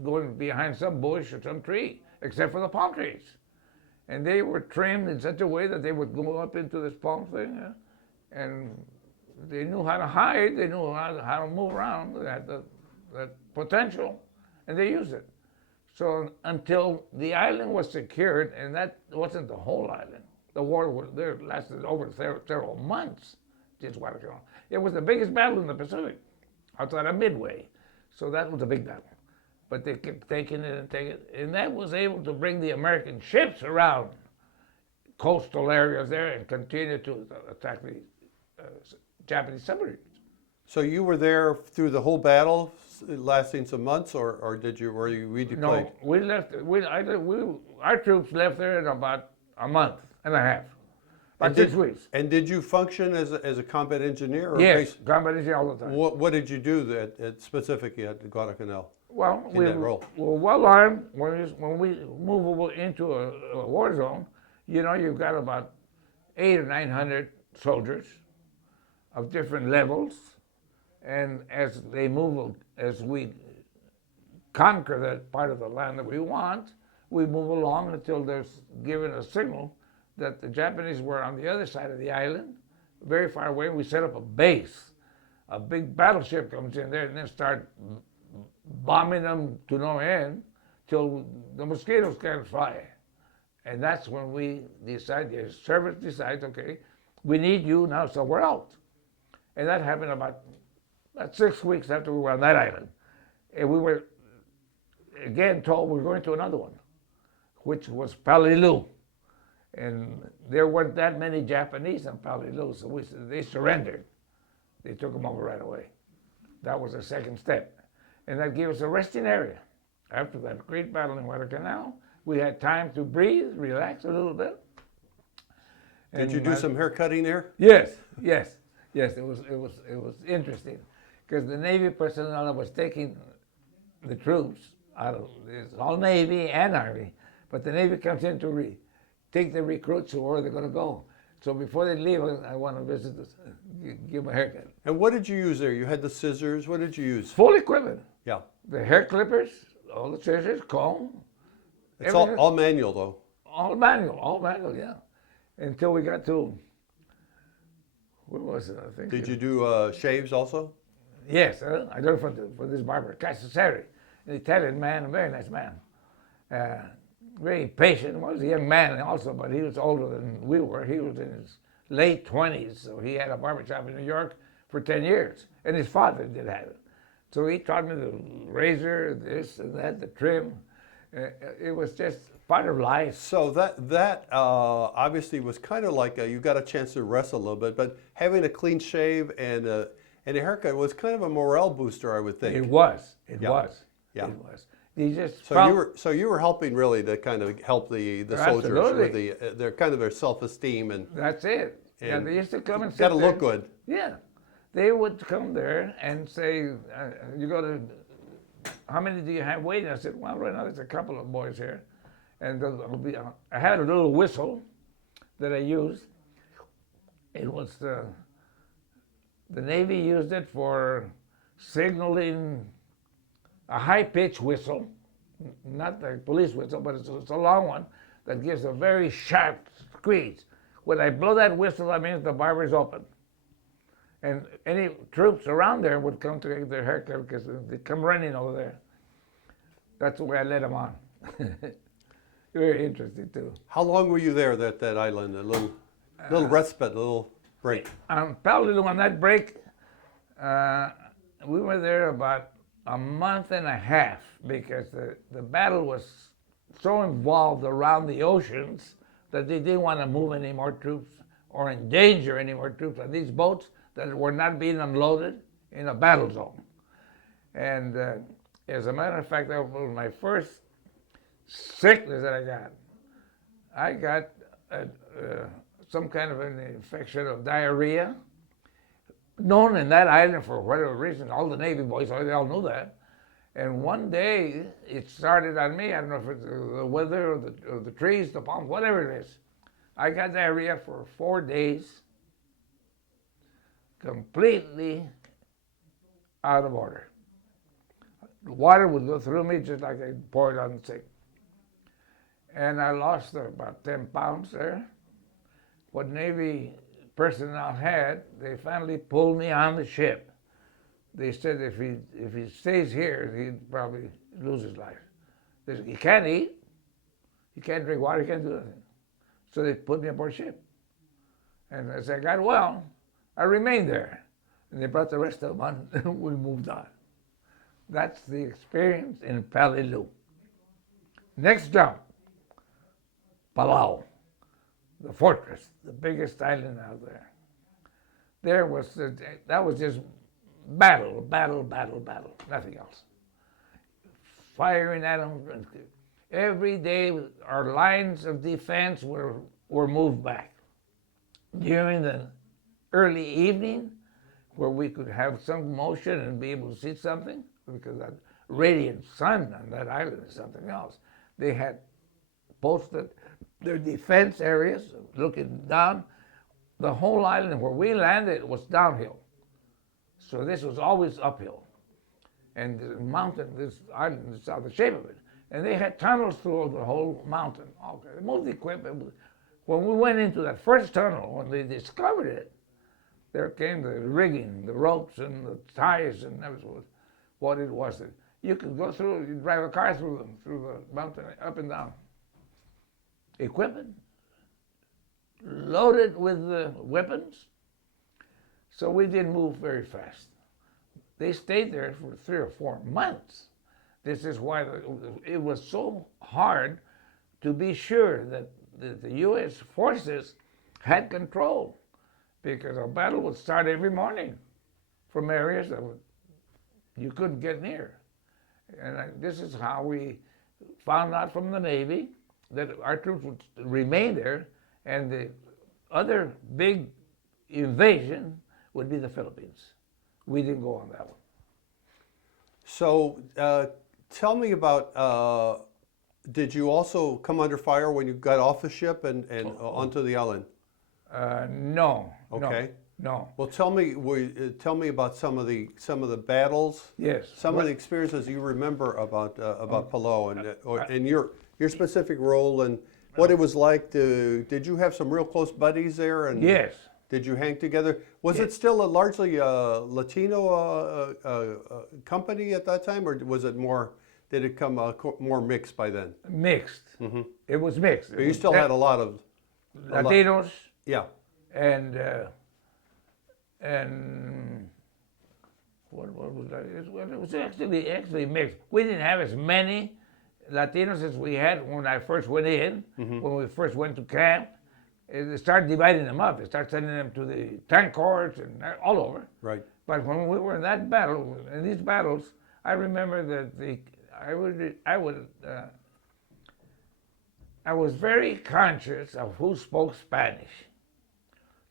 going behind some bush or some tree, except for the palm trees. And they were trimmed in such a way that they would go up into this palm thing, and they knew how to hide, they knew how to move around, they had that potential, and they used it. So until the island was secured, and that wasn't the whole island. The war there lasted over several months, just Guadalcanal. It was the biggest battle in the Pacific, outside of Midway. So that was a big battle. But they kept taking it and taking it, and that was able to bring the American ships around coastal areas there and continue to attack the Japanese submarines. So you were there through the whole battle, lasting some months, or were you redeployed? No, we left. Our troops left there in about a month and a half, about 6 weeks. And did you function as a combat engineer? Or Yes, combat engineer all the time. What did you do specifically at Guadalcanal? Well, in that role? Well, well armed. When we move into a war zone, you've got about 800 or 900 soldiers of different levels, and as we conquer that part of the land that we want, we move along until there's given a signal that the Japanese were on the other side of the island, very far away. We set up a base. A big battleship comes in there and then start bombing them to no end till the mosquitoes can't fly. And that's when we decide, the service decides, okay, we need you now somewhere else. And that happened about 6 weeks after we were on that island. And we were again told we're going to another one, which was Palladium. And there weren't that many Japanese in Palladium, so they surrendered. They took them over right away. That was the second step. And that gave us a resting area. After that great battle in Guadalcanal, we had time to breathe, relax a little bit. Did you do some hair cutting there? Yes. It was interesting because the Navy personnel that was taking the troops out of it's all Navy and Army, but the Navy comes in to take the recruits to where they're going to go. So before they leave, I want to visit this, give them a haircut. And what did you use there? You had the scissors. What did you use? Full equipment. Yeah. The hair clippers, all the scissors, comb. It's all manual, though. All manual, yeah. Until we got to, where was it, I think? Did you do shaves also? Yes, I did it for this barber, Cassari, an Italian man, a very nice man. Very patient. He was a young man also, but he was older than we were. He was in his late 20s, so he had a barber shop in New York for 10 years, and his father did have it. So he taught me the razor, this and that, the trim. It was just part of life. So that obviously was kind of like you got a chance to rest a little bit, but having a clean shave and a haircut was kind of a morale booster, I would think. It was. It Yeah. was. Yeah. It was. You just So you were helping really to kind of help the soldiers Absolutely. with their kind of their self-esteem and That's it. Yeah, And they used to come and sit got to there. look good. Yeah. They would come there and say, you go to, how many do you have waiting? I said, well, right now there's a couple of boys here. And I had a little whistle that I used. It was the Navy used it for signaling a high-pitched whistle, not the police whistle, but it's a long one that gives a very sharp squeeze. When I blow that whistle, that means the barber's open. And any troops around there would come to get their haircut because they come running over there. That's the way I let them on. Very interesting, too. How long were you there at that island? A little respite, a little break. On Palladium, on that break, we were there about a month and a half because the battle was so involved around the oceans that they didn't want to move any more troops or endanger any more troops on these boats that were not being unloaded in a battle zone. And as a matter of fact, that was my first sickness that I got. I got some kind of an infection of diarrhea, known in that island for whatever reason. All the Navy boys, they all knew that. And one day, it started on me. I don't know if it's the weather or the trees, the palms, whatever it is. I got diarrhea for 4 days, completely out of order. The water would go through me just like I poured on the sink. And I lost about 10 pounds there. What Navy personnel had, they finally pulled me on the ship. They said if he stays here, he'd probably lose his life. They said, he can't eat, he can't drink water, he can't do anything. So they put me aboard ship. And as I got well, I remained there. And they brought the rest of them on, and we moved on. That's the experience in Palladium. Next jump, Palau, the fortress, the biggest island out there. That was just battle, nothing else. Firing at them. Every day, our lines of defense were moved back. During the early evening, where we could have some motion and be able to see something, because that radiant sun on that island is something else. They had posted their defense areas, looking down the whole island where we landed was downhill. So this was always uphill. And the mountain, this island, this is the shape of it. And they had tunnels through the whole mountain. Okay, they moved the equipment. When we went into that first tunnel, when they discovered it, there came the rigging, the ropes and the ties, and that was what it was. You could go through, you drive a car through them, through the mountain, up and down. Equipment, loaded with weapons. So we didn't move very fast. They stayed there for 3 or 4 months. This is why it was so hard to be sure that the U.S. forces had control, because a battle would start every morning from areas that you couldn't get near. And this is how we found out from the Navy that our troops would remain there, and the other big invasion would be the Philippines. We didn't go on that one. So tell me about, did you also come under fire when you got off the ship and onto the island? No. Okay. No. Well, tell me about some of the battles. Yes. Some of the experiences you remember about Palau and your specific role and what it was like. Did you have some real close buddies there? And yes. Did you hang together? Was Yes. it still a largely Latino company at that time, or was it more? Did it come more mixed by then? Mixed. Mm-hmm. It was mixed. But you still had a lot of Latinos. Yeah. And what was that? It was actually mixed. We didn't have as many Latinos as we had when I first went in. Mm-hmm. When we first went to camp, they started dividing them up. They started sending them to the tank corps and all over. Right. But when we were in that battle, in these battles, I remember that I was very conscious of who spoke Spanish.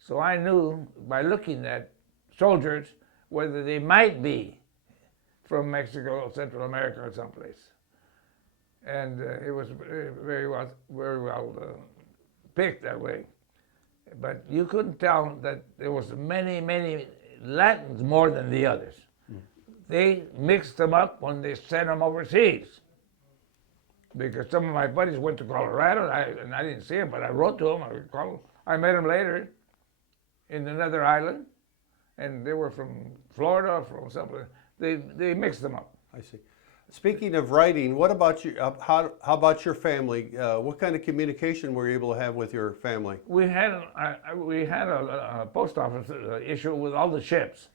So I knew by looking at soldiers whether they might be from Mexico or Central America or someplace. And it was very well picked that way. But you couldn't tell that there was many Latins more than the others. Mm. They mixed them up when they sent them overseas. Because some of my buddies went to Colorado, and I didn't see them, but I wrote to them. I met them later in another island, and they were from Florida, from somewhere. They mixed them up. I see. Speaking of writing, what about you? How about your family? What kind of communication were you able to have with your family? We had a post office issue with all the ships.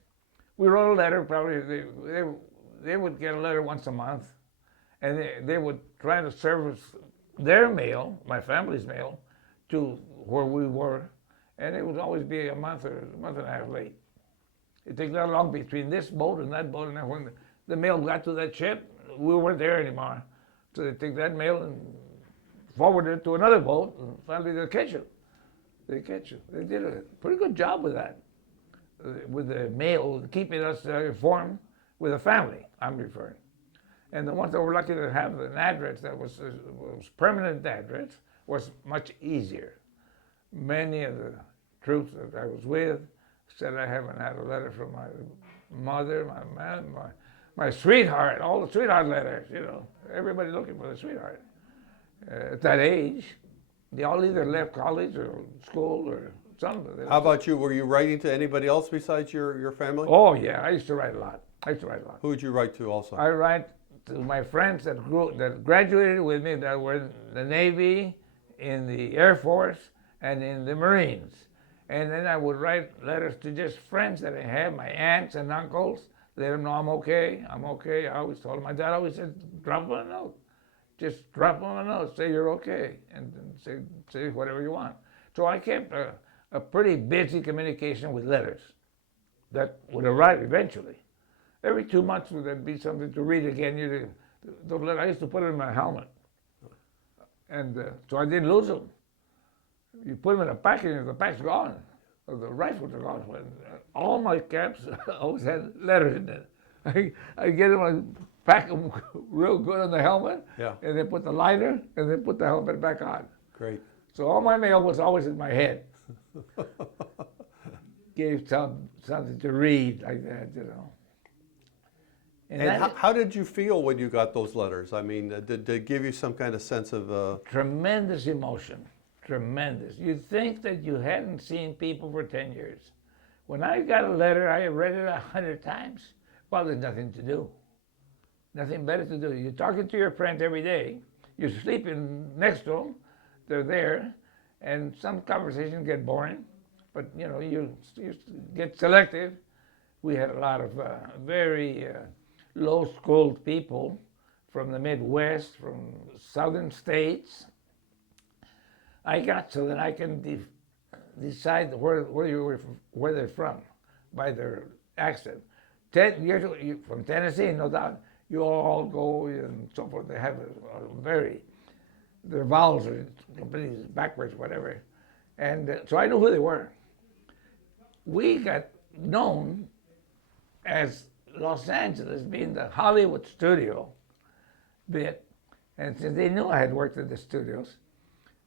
We wrote a letter. Probably they would get a letter once a month, and they would try to service their mail, my family's mail, to where we were, and it would always be a month or a month and a half late. It took that long between this boat and that boat, and then when the mail got to that ship, we weren't there anymore. So they take that mail and forward it to another boat, and finally they'll catch you. They catch you. They did a pretty good job with that, with the mail, keeping us informed with the family, I'm referring. And the ones that were lucky to have an address that was permanent address was much easier. Many of the troops that I was with said I haven't had a letter from my mother, my man, my sweetheart, all the sweetheart letters, you know. Everybody looking for the sweetheart. At that age, they all either left college or school or something. How about you? Were you writing to anybody else besides your family? Oh, yeah, I used to write a lot. Who would you write to also? I write to my friends that graduated with me that were in the Navy, in the Air Force, and in the Marines. And then I would write letters to just friends that I have, my aunts and uncles, let them know I'm okay. I always told them, my dad always said, drop them a note. Just drop them a note, say you're okay, and say whatever you want. So I kept a pretty busy communication with letters that would arrive eventually. Every 2 months there'd be something to read again. I used to put it in my helmet. And so I didn't lose them. You put them in a pack and the pack's gone. Or the rifles are gone. All my caps always had letters in it. I get them, I pack them real good on the helmet, yeah. And then put the lighter, and then put the helmet back on. Great. So all my mail was always in my head. gave something to read like that, And And that how did you feel when you got those letters? I mean, did they give you some kind of sense of? tremendous emotion, tremendous. You'd think that you hadn't seen people for 10 years. When I got a letter, I read it 100 times. Well, there's nothing to do. Nothing better to do. You're talking to your friends every day. You're sleeping next to them. They're there. And some conversations get boring. But, you get selective. We had a lot of very low-schooled people from the Midwest, from southern states. I got so that I can decide where they're from by their accent. You're from Tennessee, no doubt. You all go and so forth. They have their vowels are completely backwards, whatever. And so I knew who they were. We got known as Los Angeles being the Hollywood studio bit. And since they knew I had worked at the studios,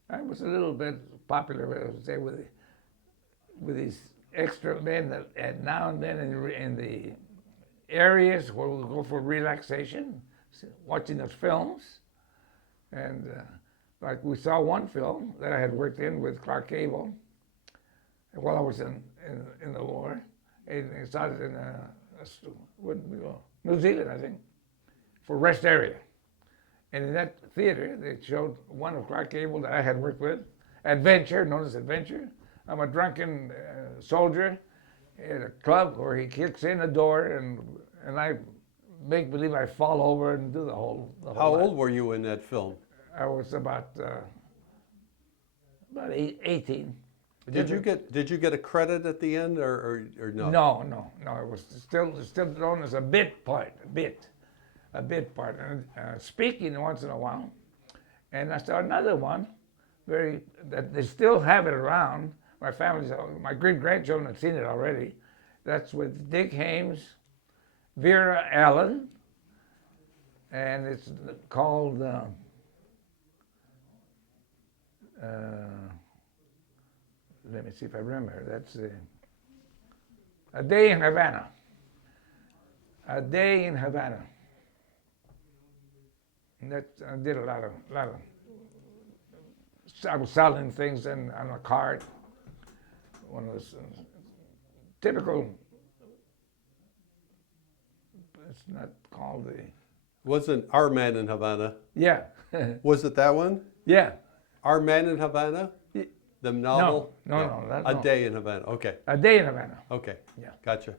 I was a little bit popular, I would say, with these extra men that now and then in the areas where we go for relaxation, watching those films. And like we saw one film that I had worked in with Clark Gable while I was in the war. It started in where did we go? New Zealand, I think, for rest area. And in that theater, they showed one of Clark Gable that I had worked with, Adventure, known as Adventure. I'm a drunken soldier at a club where he kicks in the door and I make believe I fall over and do the whole How lot. old were you in that film? I was about 18. Did you get a credit at the end or no? No. It was still known as a bit part, and speaking once in a while. And I saw another one, that they still have it around. My great grandchildren have seen it already. That's with Dick Haymes, Vera Allen, and it's called. Let me see if I remember. That's A Day in Havana. A Day in Havana. And that I did a lot of. I was selling things on a cart. One of those typical. It's not called the. Wasn't Our Man in Havana? Yeah. Was it that one? Yeah. Our Man in Havana? The novel? No. A Day in Havana. Okay. A Day in Havana. Okay. Yeah. Gotcha.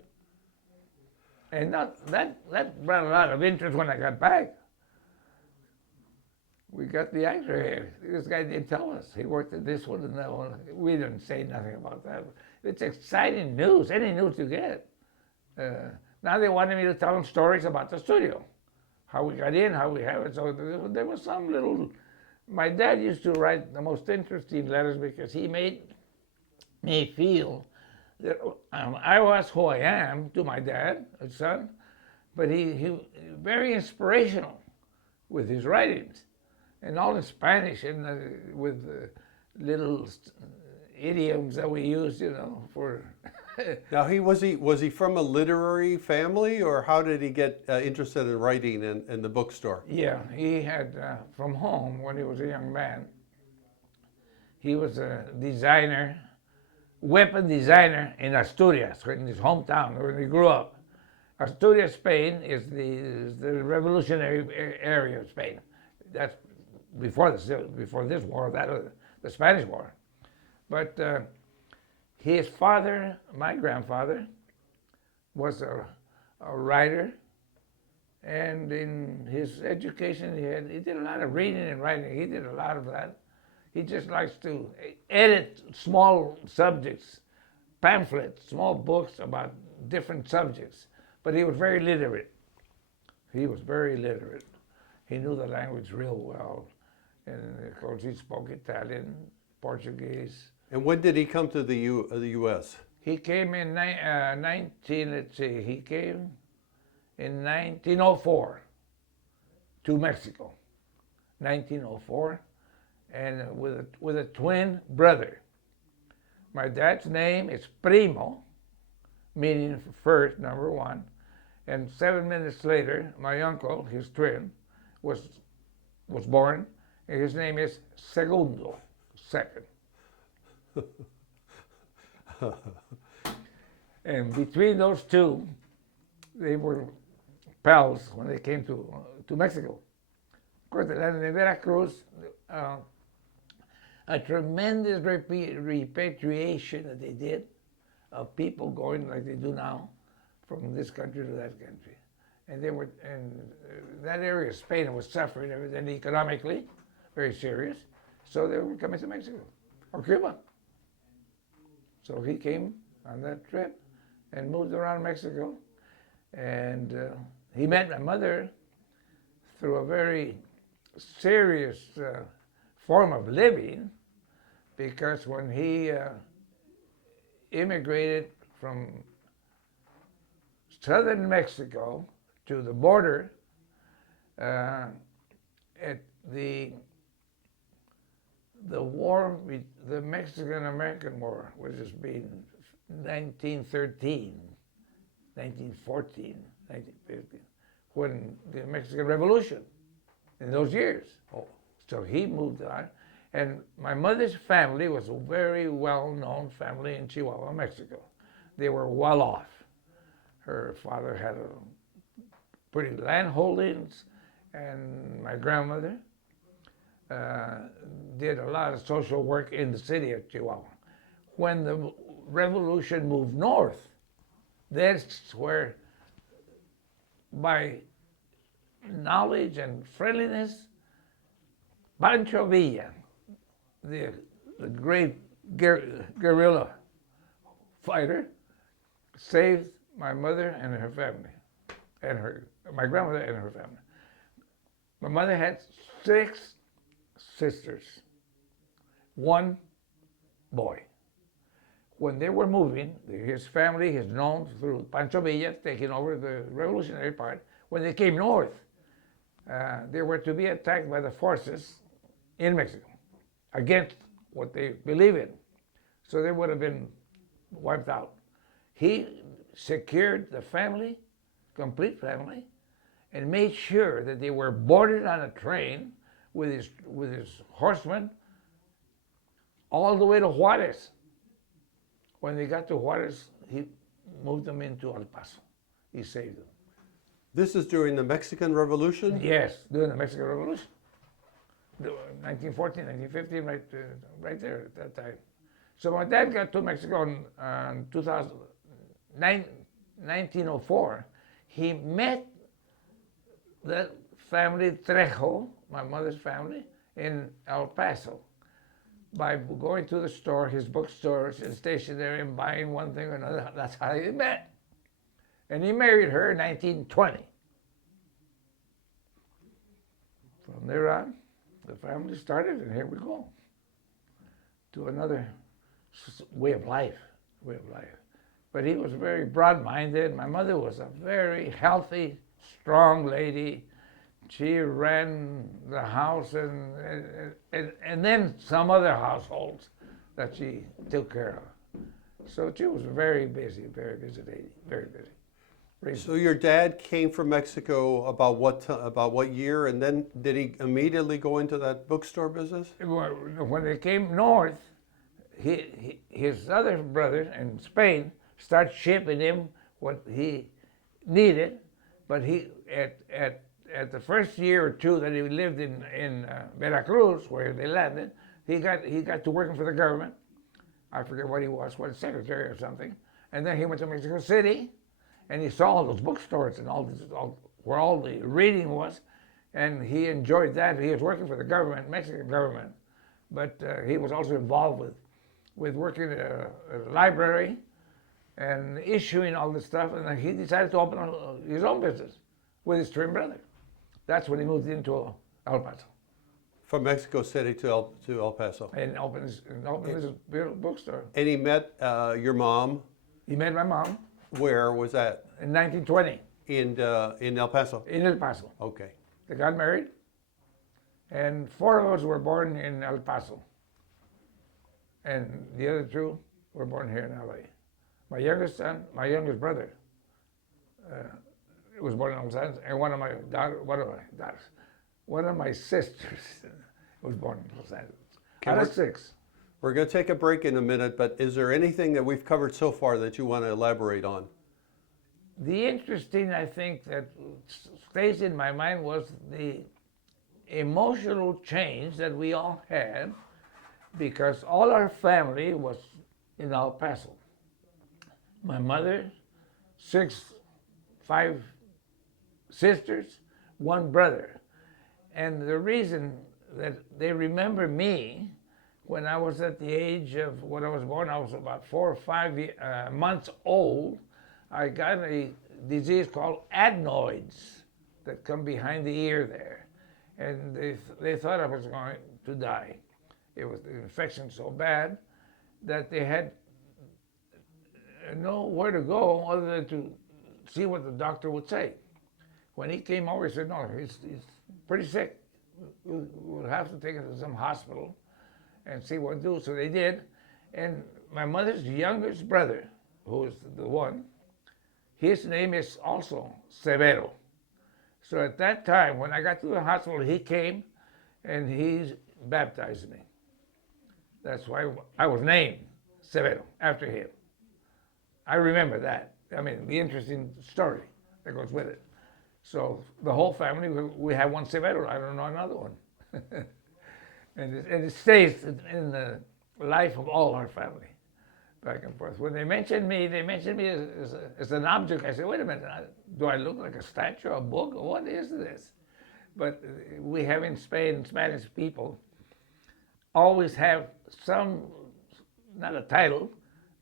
And that brought a lot of interest when I got back. We got the actor here. This guy didn't tell us. He worked at this one and that one. We didn't say nothing about that. It's exciting news, any news you get. Now they wanted me to tell them stories about the studio, how we got in, how we have it. So there was some little. My dad used to write the most interesting letters because he made me feel that I was who I am to my dad, his son, but he very inspirational with his writings, and all in Spanish and with little idioms that we use, for. Now was he from a literary family, or how did he get interested in writing in the bookstore? Yeah, he had from home when he was a young man. He was a designer, weapon designer in Asturias, in his hometown where he grew up. Asturias, Spain, is the revolutionary area of Spain. That's before this war, the Spanish War, but. His father, my grandfather, was a writer, and in his education he did a lot of reading and writing. He did a lot of that. He just likes to edit small subjects, pamphlets, small books about different subjects. But he was very literate. He knew the language real well, and of course he spoke Italian, Portuguese. And when did he come to the U.S.? He came in 1904 to Mexico, 1904, and with a twin brother. My dad's name is Primo, meaning first, number one. And 7 minutes later, my uncle, his twin, was born, and his name is Segundo, second. And between those two, they were pals when they came to Mexico. Of course, the land in Veracruz, a tremendous repatriation that they did of people going like they do now from this country to that country. And they were, and that area of Spain was suffering everything economically, very serious. So they were coming to Mexico or Cuba. So he came on that trip and moved around Mexico. And he met my mother through a very serious form of living, because when he immigrated from southern Mexico to the border at the war, the Mexican-American War, which has been 1913, 1914, 1915, when the Mexican Revolution, in those years. Oh. So he moved on. And my mother's family was a very well-known family in Chihuahua, Mexico. They were well off. Her father had pretty land holdings, and my grandmother did a lot of social work in the city of Chihuahua. When the revolution moved north, that's where, by knowledge and friendliness, Pancho Villa, the great guerrilla fighter, saved my mother and her family, and my grandmother and her family. My mother had 6 sisters, 1 boy. When they were moving, his family is known through Pancho Villa taking over the revolutionary part. When they came north, they were to be attacked by the forces in Mexico against what they believe in. So they would have been wiped out. He secured the family, complete family, and made sure that they were boarded on a train with his horsemen all the way to Juarez. When they got to Juarez, he moved them into El Paso. He saved them. This is during the Mexican Revolution? Yes, during the Mexican Revolution. 1914, 1915, right there at that time. So my dad got to Mexico in 1904. He met the family Trejo, my mother's family, in El Paso, by going to the store, his bookstores and stationery, and buying one thing or another. That's how they met. And he married her in 1920. From there on, the family started, and here we go to another way of life. But he was very broad-minded. My mother was a very healthy, strong lady. She ran the house and then some other households that she took care of. So she was very busy lady, very busy. So your dad came from Mexico about what year, and then did he immediately go into that bookstore business? When they came north, his other brothers in Spain started shipping him what he needed, but he at the first year or two that he lived in Veracruz, where they landed, he got to working for the government. I forget what he was, secretary or something. And then he went to Mexico City, and he saw all those bookstores and where all the reading was, and he enjoyed that. He was working for the government, Mexican government, but he was also involved with working at a library and issuing all this stuff, and then he decided to open his own business with his twin brother. That's when he moved into El Paso. From Mexico City to El Paso. And opened his beautiful bookstore. And he met your mom. He met my mom. Where was that? In 1920. In El Paso? In El Paso. Okay. They got married, and 4 of us were born in El Paso. And the other 2 were born here in LA. My youngest son, my youngest brother, was born in Los Angeles, and one of my sisters was born in Los Angeles. Out of 6. We're going to take a break in a minute, but is there anything that we've covered so far that you want to elaborate on? The interesting, I think, that stays in my mind was the emotional change that we all had, because all our family was in El Paso. My mother, 5 sisters, 1 brother. And the reason that they remember me, when I was at the age of when I was born, I was about 4 or 5 months old. I got a disease called adenoids that come behind the ear there. And they thought I was going to die. It was the infection so bad that they had nowhere to go other than to see what the doctor would say. When he came over, he said, no, he's pretty sick. We'll have to take him to some hospital and see what to do. So they did. And my mother's youngest brother, who is the one, his name is also Severo. So at that time, when I got to the hospital, he came and he baptized me. That's why I was named Severo, after him. I remember that. I mean, the interesting story that goes with it. So the whole family, we have one Severo. I don't know another one. and it stays in the life of all our family, back and forth. When they mention me as an object. I say, wait a minute, do I look like a statue, a book? What is this? But we have in Spain, Spanish people always have some, not a title,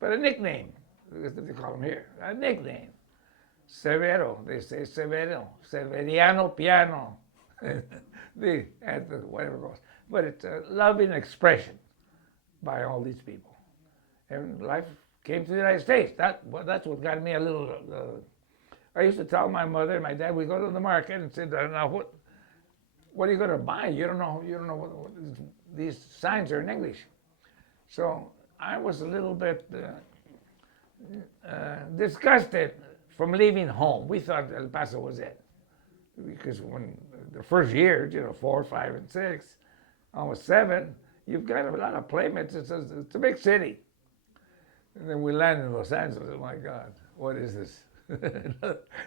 but a nickname. That's what they call them here, a nickname. Severo, they say Severo, Severiano Piano, whatever it goes. But it's a loving expression by all these people. And life came to the United States. That's what got me a little. I used to tell my mother and my dad, we go to the market and said, now what are you going to buy? You don't know what these signs are in English. So I was a little bit disgusted from leaving home. We thought El Paso was it, because when the first year, 4, 5, and 6, almost 7, you've got a lot of playmates. It's a big city. And then we land in Los Angeles. Oh my God, what is this?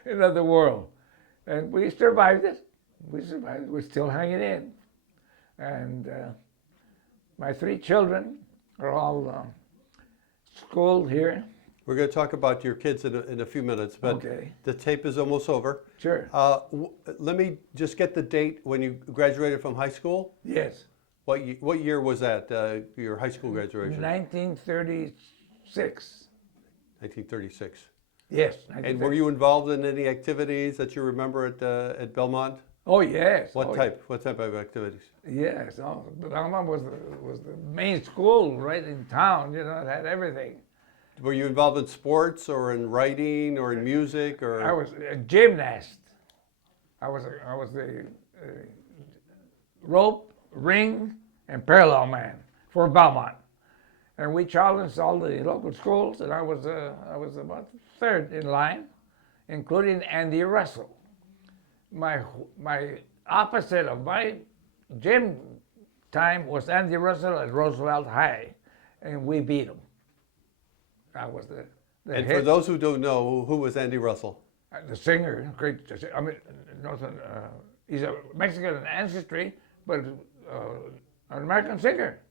Another world. And we survived it. We survived. We're still hanging in. And my 3 children are all schooled here. We're going to talk about your kids in a few minutes, but okay. The tape is almost over. Sure. Let me just get the date when you graduated from high school. Yes. What year was that, your high school graduation? 1936. 1936. Yes. And were you involved in any activities that you remember at Belmont? Oh yes. What type of activities? Yes. Belmont was the main school right in town. It had everything. Were you involved in sports or in writing or in music or? I was a gymnast. I was the rope, ring, and parallel man for Belmont, and we challenged all the local schools. And I was about 3rd in line, including Andy Russell. My opposite of my gym time was Andy Russell at Roosevelt High, and we beat him. I was the And head. for those who don't know, who was Andy Russell? The singer, great. I mean, he's a Mexican ancestry, but an American singer,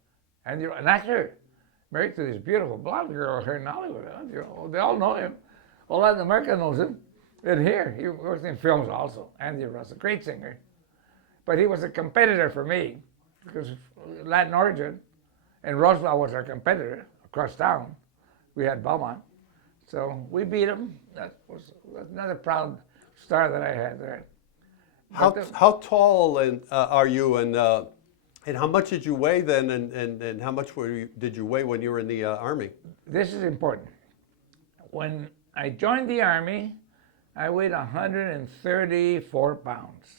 and an actor, married to this beautiful blonde girl here in Hollywood. They all know him. All Latin America knows him. And here, he worked in films also. Andy Russell, great singer, but he was a competitor for me because of Latin origin, and Roosevelt was our competitor across town. We had Belmont. So we beat him. That was another proud star that I had there. How tall are you, and how much did you weigh then, and how much did you weigh when you were in the Army? This is important. When I joined the Army, I weighed 134 pounds.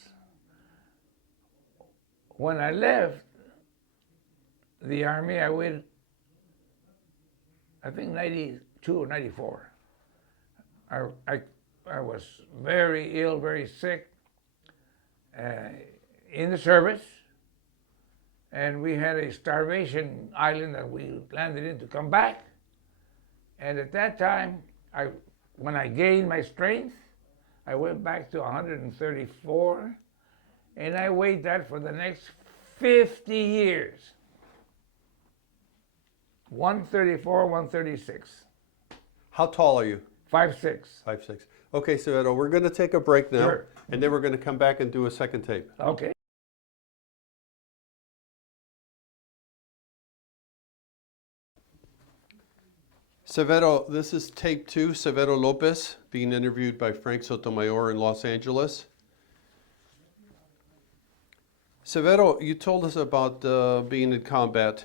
When I left the Army, I weighed I think 92 or 94. I, I, I was very ill, very sick in the service, and we had a starvation island that we landed in to come back. And at that time, when I gained my strength, I went back to 134, and I weighed that for the next 50 years. 134, 136. How tall are you? 5'6". 5'6". Okay, Severo, we're going to take a break now, Sure. and then we're going to come back and do a second tape. Okay. Severo, this is tape 2, Severo Lopez, being interviewed by Frank Sotomayor in Los Angeles. Severo, you told us about being in combat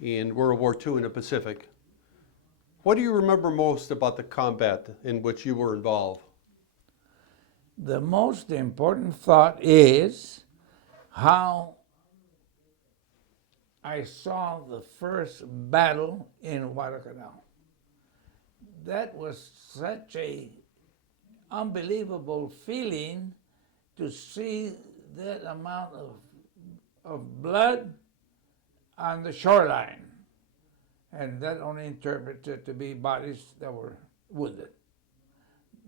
in World War II in the Pacific. What do you remember most about the combat in which you were involved? The most important thought is how I saw the first battle in Guadalcanal. That was such a unbelievable feeling to see that amount of blood on the shoreline. And that only interpreted to be bodies that were wounded.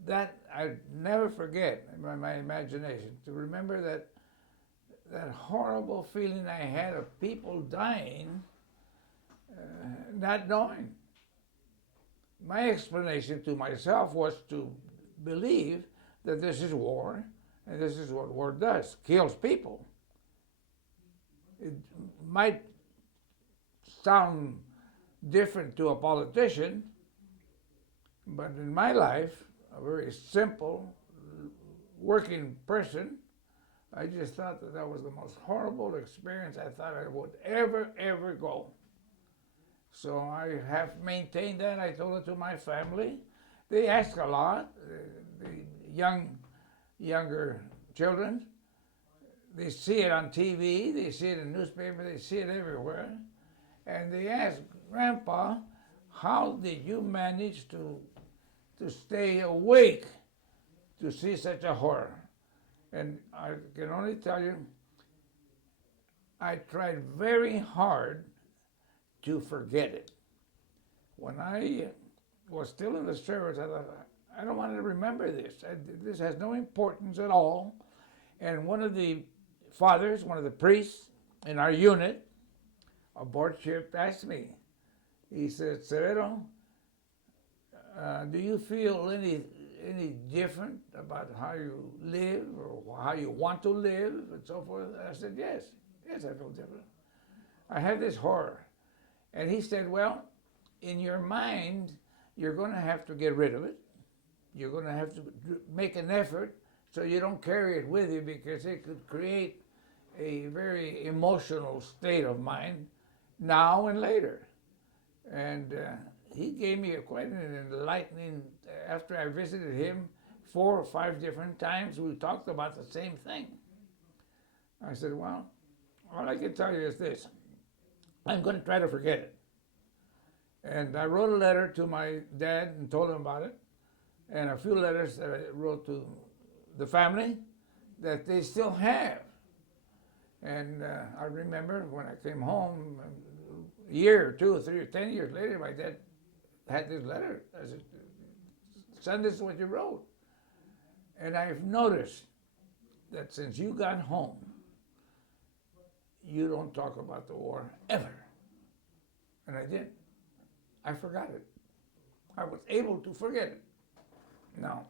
That I never forget in my imagination, to remember that horrible feeling I had of people dying, not knowing. My explanation to myself was to believe that this is war, and this is what war does, kills people. It might sound different to a politician, but in my life, a very simple, working person, I just thought that was the most horrible experience I thought I would ever go. So I have maintained that. I told it to my family. They ask a lot. The younger children, they see it on TV, they see it in newspaper, they see it everywhere. And they ask, Grandpa, how did you manage to stay awake to see such a horror? And I can only tell you, I tried very hard to forget it. When I was still in the service, I thought, I don't want to remember this. This has no importance at all. And one of the fathers, one of the priests in our unit, aboard ship, asked me, he said, Severo, do you feel any different about how you live or how you want to live and so forth? I said, yes, I feel different. I had this horror. And he said, well, in your mind, you're going to have to get rid of it. You're going to have to make an effort so you don't carry it with you, because it could create a very emotional state of mind now and later. And he gave me quite an enlightening, after I visited him 4 or 5 different times, we talked about the same thing. I said, well, all I can tell you is this. I'm going to try to forget it. And I wrote a letter to my dad and told him about it, and a few letters that I wrote to the family that they still have. And I remember when I came home, a year or 2 or 3 or 10 years later, my dad had this letter. I said, son, this is what you wrote. And I've noticed that since you got home, you don't talk about the war ever. And I did. I forgot it. I was able to forget it. Now,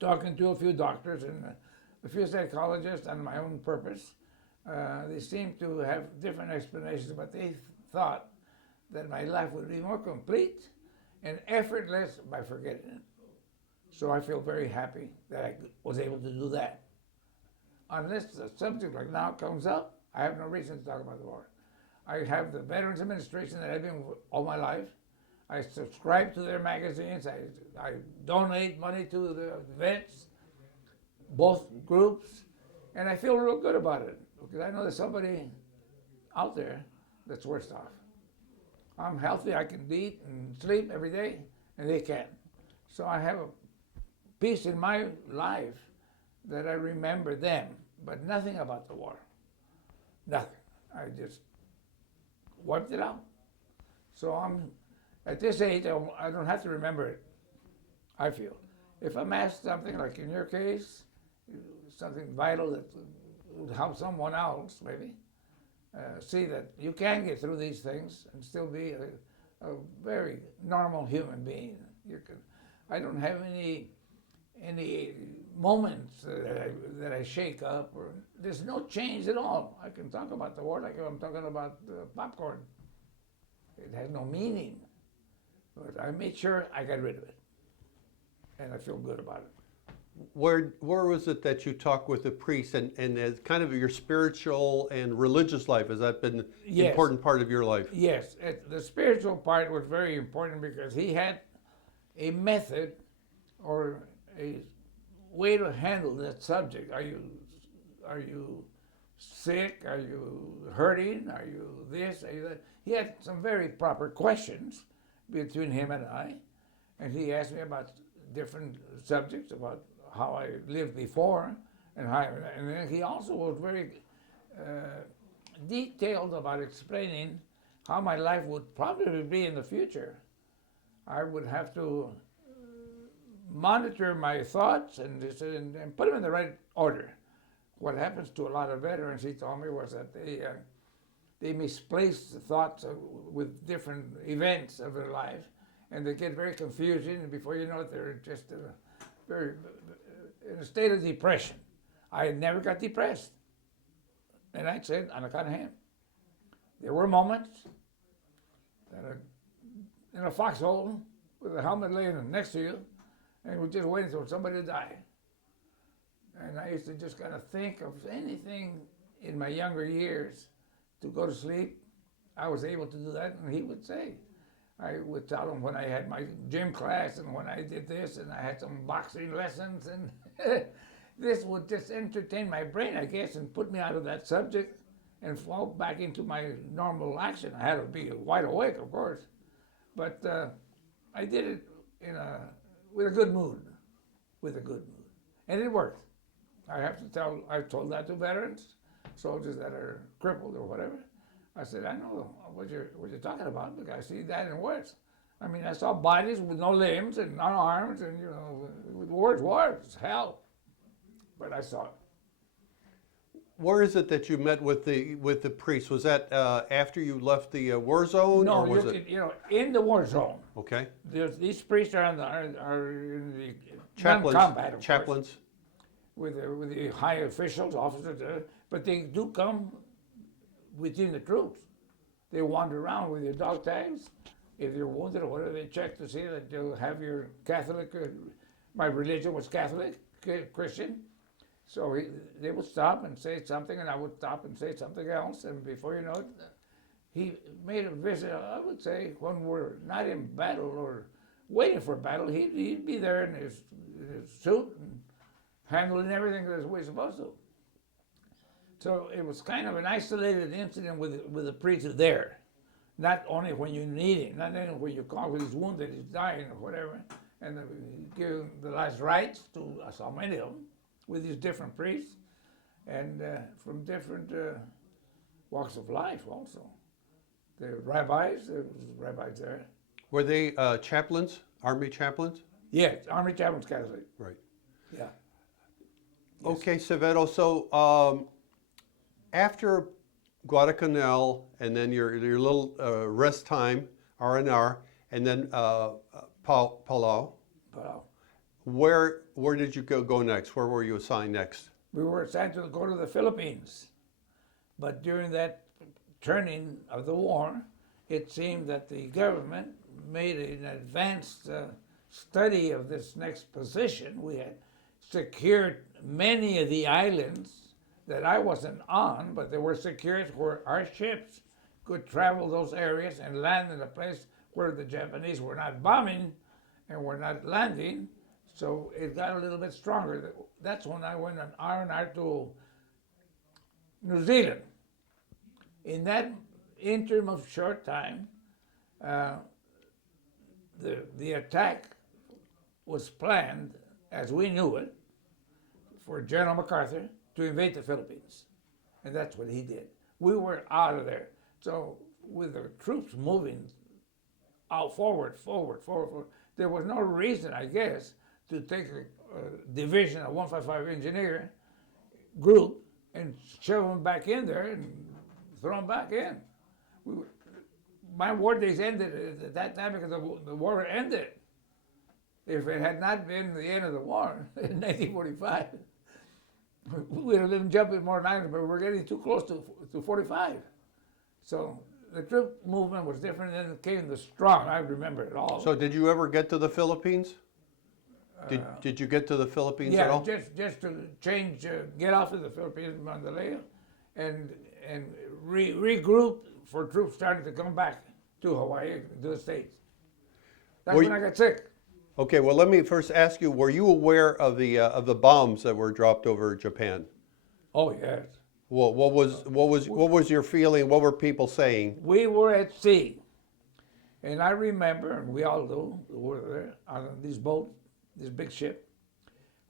talking to a few doctors and a few psychologists on my own purpose, they seemed to have different explanations, but they thought that my life would be more complete and effortless by forgetting it. So I feel very happy that I was able to do that. Unless a subject like now comes up, I have no reason to talk about the war. I have the Veterans Administration that I've been with all my life. I subscribe to their magazines. I donate money to the vets, both groups, and I feel real good about it because I know there's somebody out there that's worse off. I'm healthy, I can eat and sleep every day, and they can't. So I have a piece in my life that I remember them, but nothing about the war. Nothing. I just wiped it out. So I'm, at this age, I don't have to remember it, I feel. If I'm asked something, like in your case, something vital that would help someone else, maybe, see that you can get through these things and still be a very normal human being. You can. I don't have any moments that I shake up, or there's no change at all. I can talk about the war like I'm talking about popcorn. It has no meaning, but I made sure I got rid of it, and I feel good about it. Where was it that you talked with the priest, and as kind of your spiritual and religious life, has that been an important part of your life? Yes, the spiritual part was very important because he had a method or a way to handle that subject. Are you sick? Are you hurting? Are you this? Are you that? He had some very proper questions between him and I, and he asked me about different subjects, about how I lived before, and then he also was very detailed about explaining how my life would probably be in the future. I would have to monitor my thoughts and put them in the right order. What happens to a lot of veterans, he told me, was that they misplace the thoughts with different events of their life, and they get very confusing, and before you know it, they're just in a state of depression. I never got depressed. And I said, on account of him, there were moments that in a foxhole with a helmet laying next to you, and we're just waiting for somebody to die. And I used to just kind of think of anything in my younger years to go to sleep. I was able to do that, and he would say, I would tell him when I had my gym class and when I did this and I had some boxing lessons, and this would just entertain my brain, I guess, and put me out of that subject and fall back into my normal action. I had to be wide awake, of course, but I did it with a good mood, and it worked. I've told that to veterans, soldiers that are crippled or whatever. I said, I know what you're talking about, because I see that in wars. I mean, I saw bodies with no limbs and no arms, and with wars, hell. But I saw it. Where is it that you met with the priest? Was that after you left the war zone? No, or was it in the war zone. Okay. These priests are in the Chaplains. non-combat, of Chaplains. course, with the high officials, officers, but they do come within the troops. They wander around with your dog tags. If you're wounded or whatever, they check to see that you have your Catholic. My religion was Catholic, Christian. So they would stop and say something, and I would stop and say something else. And before you know it, he made a visit, I would say, when we're not in battle or waiting for battle, he'd be there in his suit and handling everything as we're supposed to. So it was kind of an isolated incident with the priest there. Not only when you need him, not only when you call when he's wounded, he's dying or whatever, and give him the last rites to so many of them, with these different priests, and from different walks of life also. The rabbis, there was rabbis there. Were they chaplains, Army chaplains? Yes, Army chaplains Catholic. Right. Yeah. Okay, Severo, so after Guadalcanal, and then your little rest time, R&R, and then Palau. Where did you go next? Where were you assigned next? We were assigned to go to the Philippines. But during that turning of the war, it seemed that the government made an advanced study of this next position. We had secured many of the islands that I wasn't on, but they were secured where our ships could travel those areas and land in a place where the Japanese were not bombing and were not landing. So it got a little bit stronger. That's when I went on R&R to New Zealand. In that interim of short time, uh, the attack was planned, as we knew it, for General MacArthur to invade the Philippines. And that's what he did. We were out of there. So with the troops moving out forward, there was no reason, I guess, to take a division, a 155 engineer group, and shove them back in there and throw them back in. My war days ended at that time because the war ended. If it had not been the end of the war in 1945, we would have been jumping more than 90, but we're getting too close to 45. So the troop movement was different, and then came the strong. I remember it all. So did you ever get to the Philippines? Did you get to the Philippines at all? Just to change, get off of the Philippines, Mandalay, and regroup for troops starting to come back to Hawaii, to the States. That's when I got sick. Okay, well, let me first ask you: were you aware of the bombs that were dropped over Japan? Oh yes. Well, what was your feeling? What were people saying? We were at sea, and I remember, and we all do, we were there on this boat, this big ship,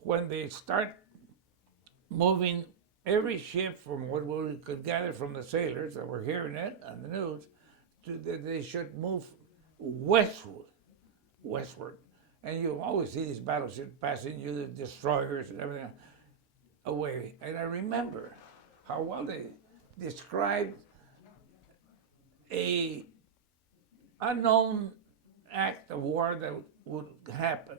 when they start moving every ship from what we could gather from the sailors that were hearing it on the news, that they should move westward, and you always see these battleships passing you, the destroyers and everything away. And I remember how well they described a unknown act of war that would happen.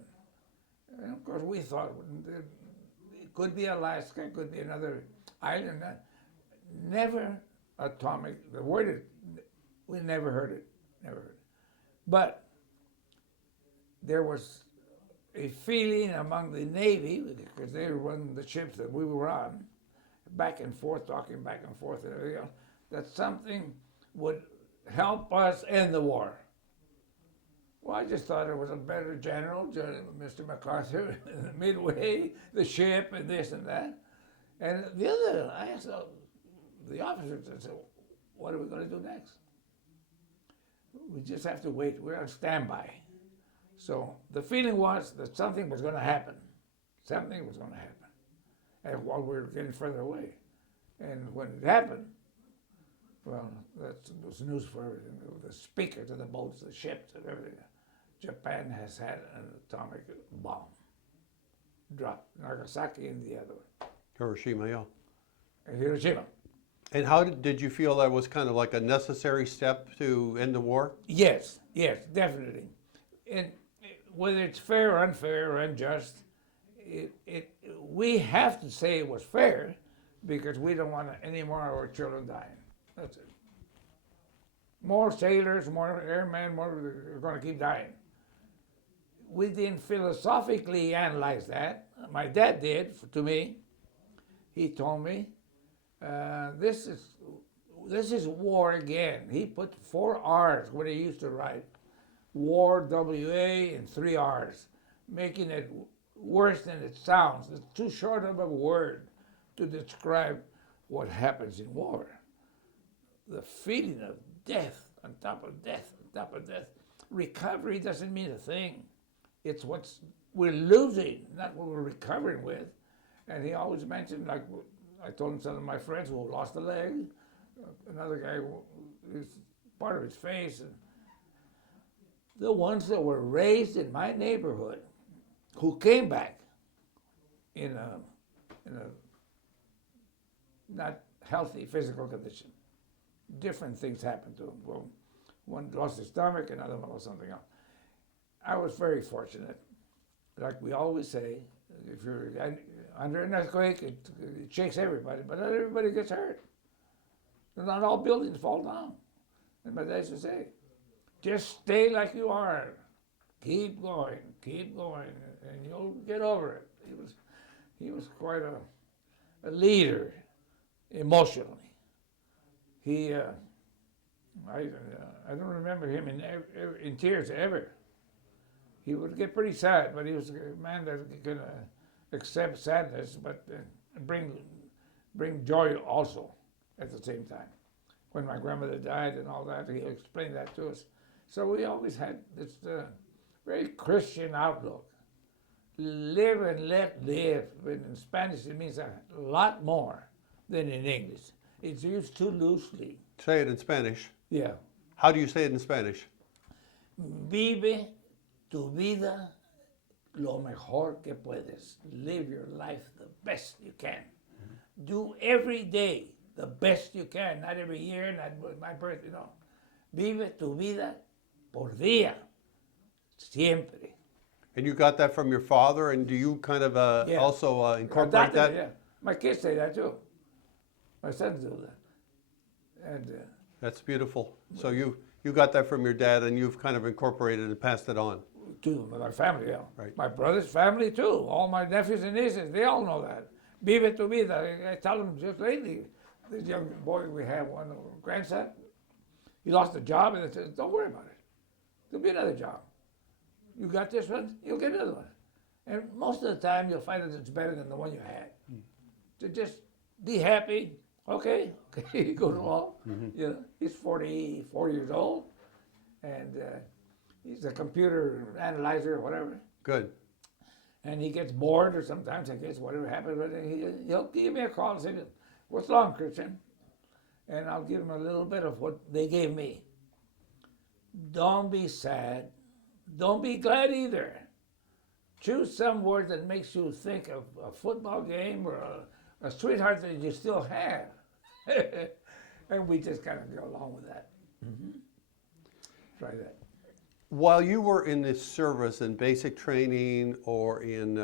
And of course, we thought it could be Alaska, it could be another island. Never atomic. The word, we never heard it, But there was a feeling among the Navy, because they were running the ships that we were on, back and forth, talking back and forth and everything else, that something would help us end the war. Well, I just thought it was a better general, Mr. MacArthur, midway, the ship and this and that. And the other, I asked the officers, I said, what are we going to do next? We just have to wait. We're on standby. So the feeling was that something was going to happen. Something was going to happen. And while we were getting further away. And when it happened, well, that was news for everything. The speakers of the boats, the ships and everything. Japan has had an atomic bomb dropped. Nagasaki and the other one. Hiroshima, yeah. Hiroshima. And how did you feel that was kind of like a necessary step to end the war? Yes, definitely. And whether it's fair or unfair or unjust, we have to say it was fair because we don't want any more of our children dying. That's it. More sailors, more airmen, more are going to keep dying. We didn't philosophically analyze that. My dad did, to me. He told me, this is war again. He put 4 R's when he used to write. War, W-A, and 3 R's, making it worse than it sounds. It's too short of a word to describe what happens in war. The feeling of death on top of death on top of death. Recovery doesn't mean a thing. It's what we're losing, not what we're recovering with. And he always mentioned, like I told him some of my friends who lost a leg, another guy who part of his face. And the ones that were raised in my neighborhood who came back in a not healthy physical condition. Different things happened to them. Well, one lost his stomach, another one lost something else. I was very fortunate. Like we always say, if you're under an earthquake, it shakes everybody, but not everybody gets hurt. Not all buildings fall down. And my dad used to say, just stay like you are. Keep going, and you'll get over it. He was quite a leader emotionally. He, I don't remember him in tears ever. He would get pretty sad, but he was a man that could accept sadness, but bring joy also at the same time. When my grandmother died and all that, he explained that to us. So we always had this very Christian outlook. Live and let live. But in Spanish, it means a lot more than in English. It's used too loosely. Say it in Spanish. Yeah. How do you say it in Spanish? Vive tu vida lo mejor que puedes. Live your life the best you can. Do every day the best you can. Not every year, not my birthday, no. Vive tu vida por día. Siempre. And you got that from your father, and do you kind of Yeah. also incorporate Adopted that? it, yeah. My kids say that too. My sons do that. And That's beautiful. So you got that from your dad, and you've kind of incorporated and passed it on. to my family, yeah. Right. My brother's family too. All my nephews and nieces, they all know that. Vive tu vida. I tell them just lately, this young boy we have, one grandson, he lost a job, and they said, don't worry about it. There'll be another job. You got this one, you'll get another one. And most of the time, you'll find that it's better than the one you had. So just be happy. Okay, go along. You know, he's 44 years old, and he's a computer analyzer or whatever. Good. And he gets bored, or sometimes I guess whatever happens, but he'll give me a call and say, "What's wrong, Christian?" And I'll give him a little bit of what they gave me. Don't be sad. Don't be glad either. Choose some word that makes you think of a football game or a sweetheart that you still have. And we just kind of go along with that. Try that. While you were in this service in basic training or in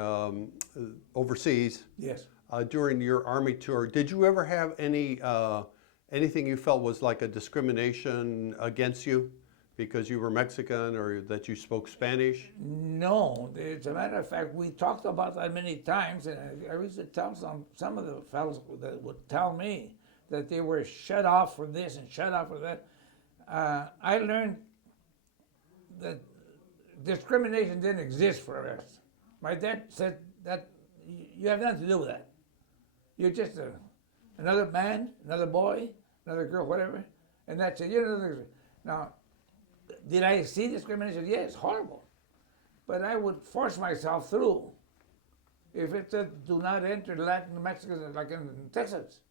overseas, Yes. during your Army tour, did you ever have anything you felt was like a discrimination against you because you were Mexican or that you spoke Spanish? No, as a matter of fact, we talked about that many times, and I used to tell some of the fellows that would tell me that they were shut off for this and shut off for that. I learned that discrimination didn't exist for us. My dad said that you have nothing to do with that. You're just another man, another boy, another girl, whatever, and that's it. Now, did I see discrimination? Yes, horrible. But I would force myself through. If it said, do not enter Latin Mexicans, like in Texas,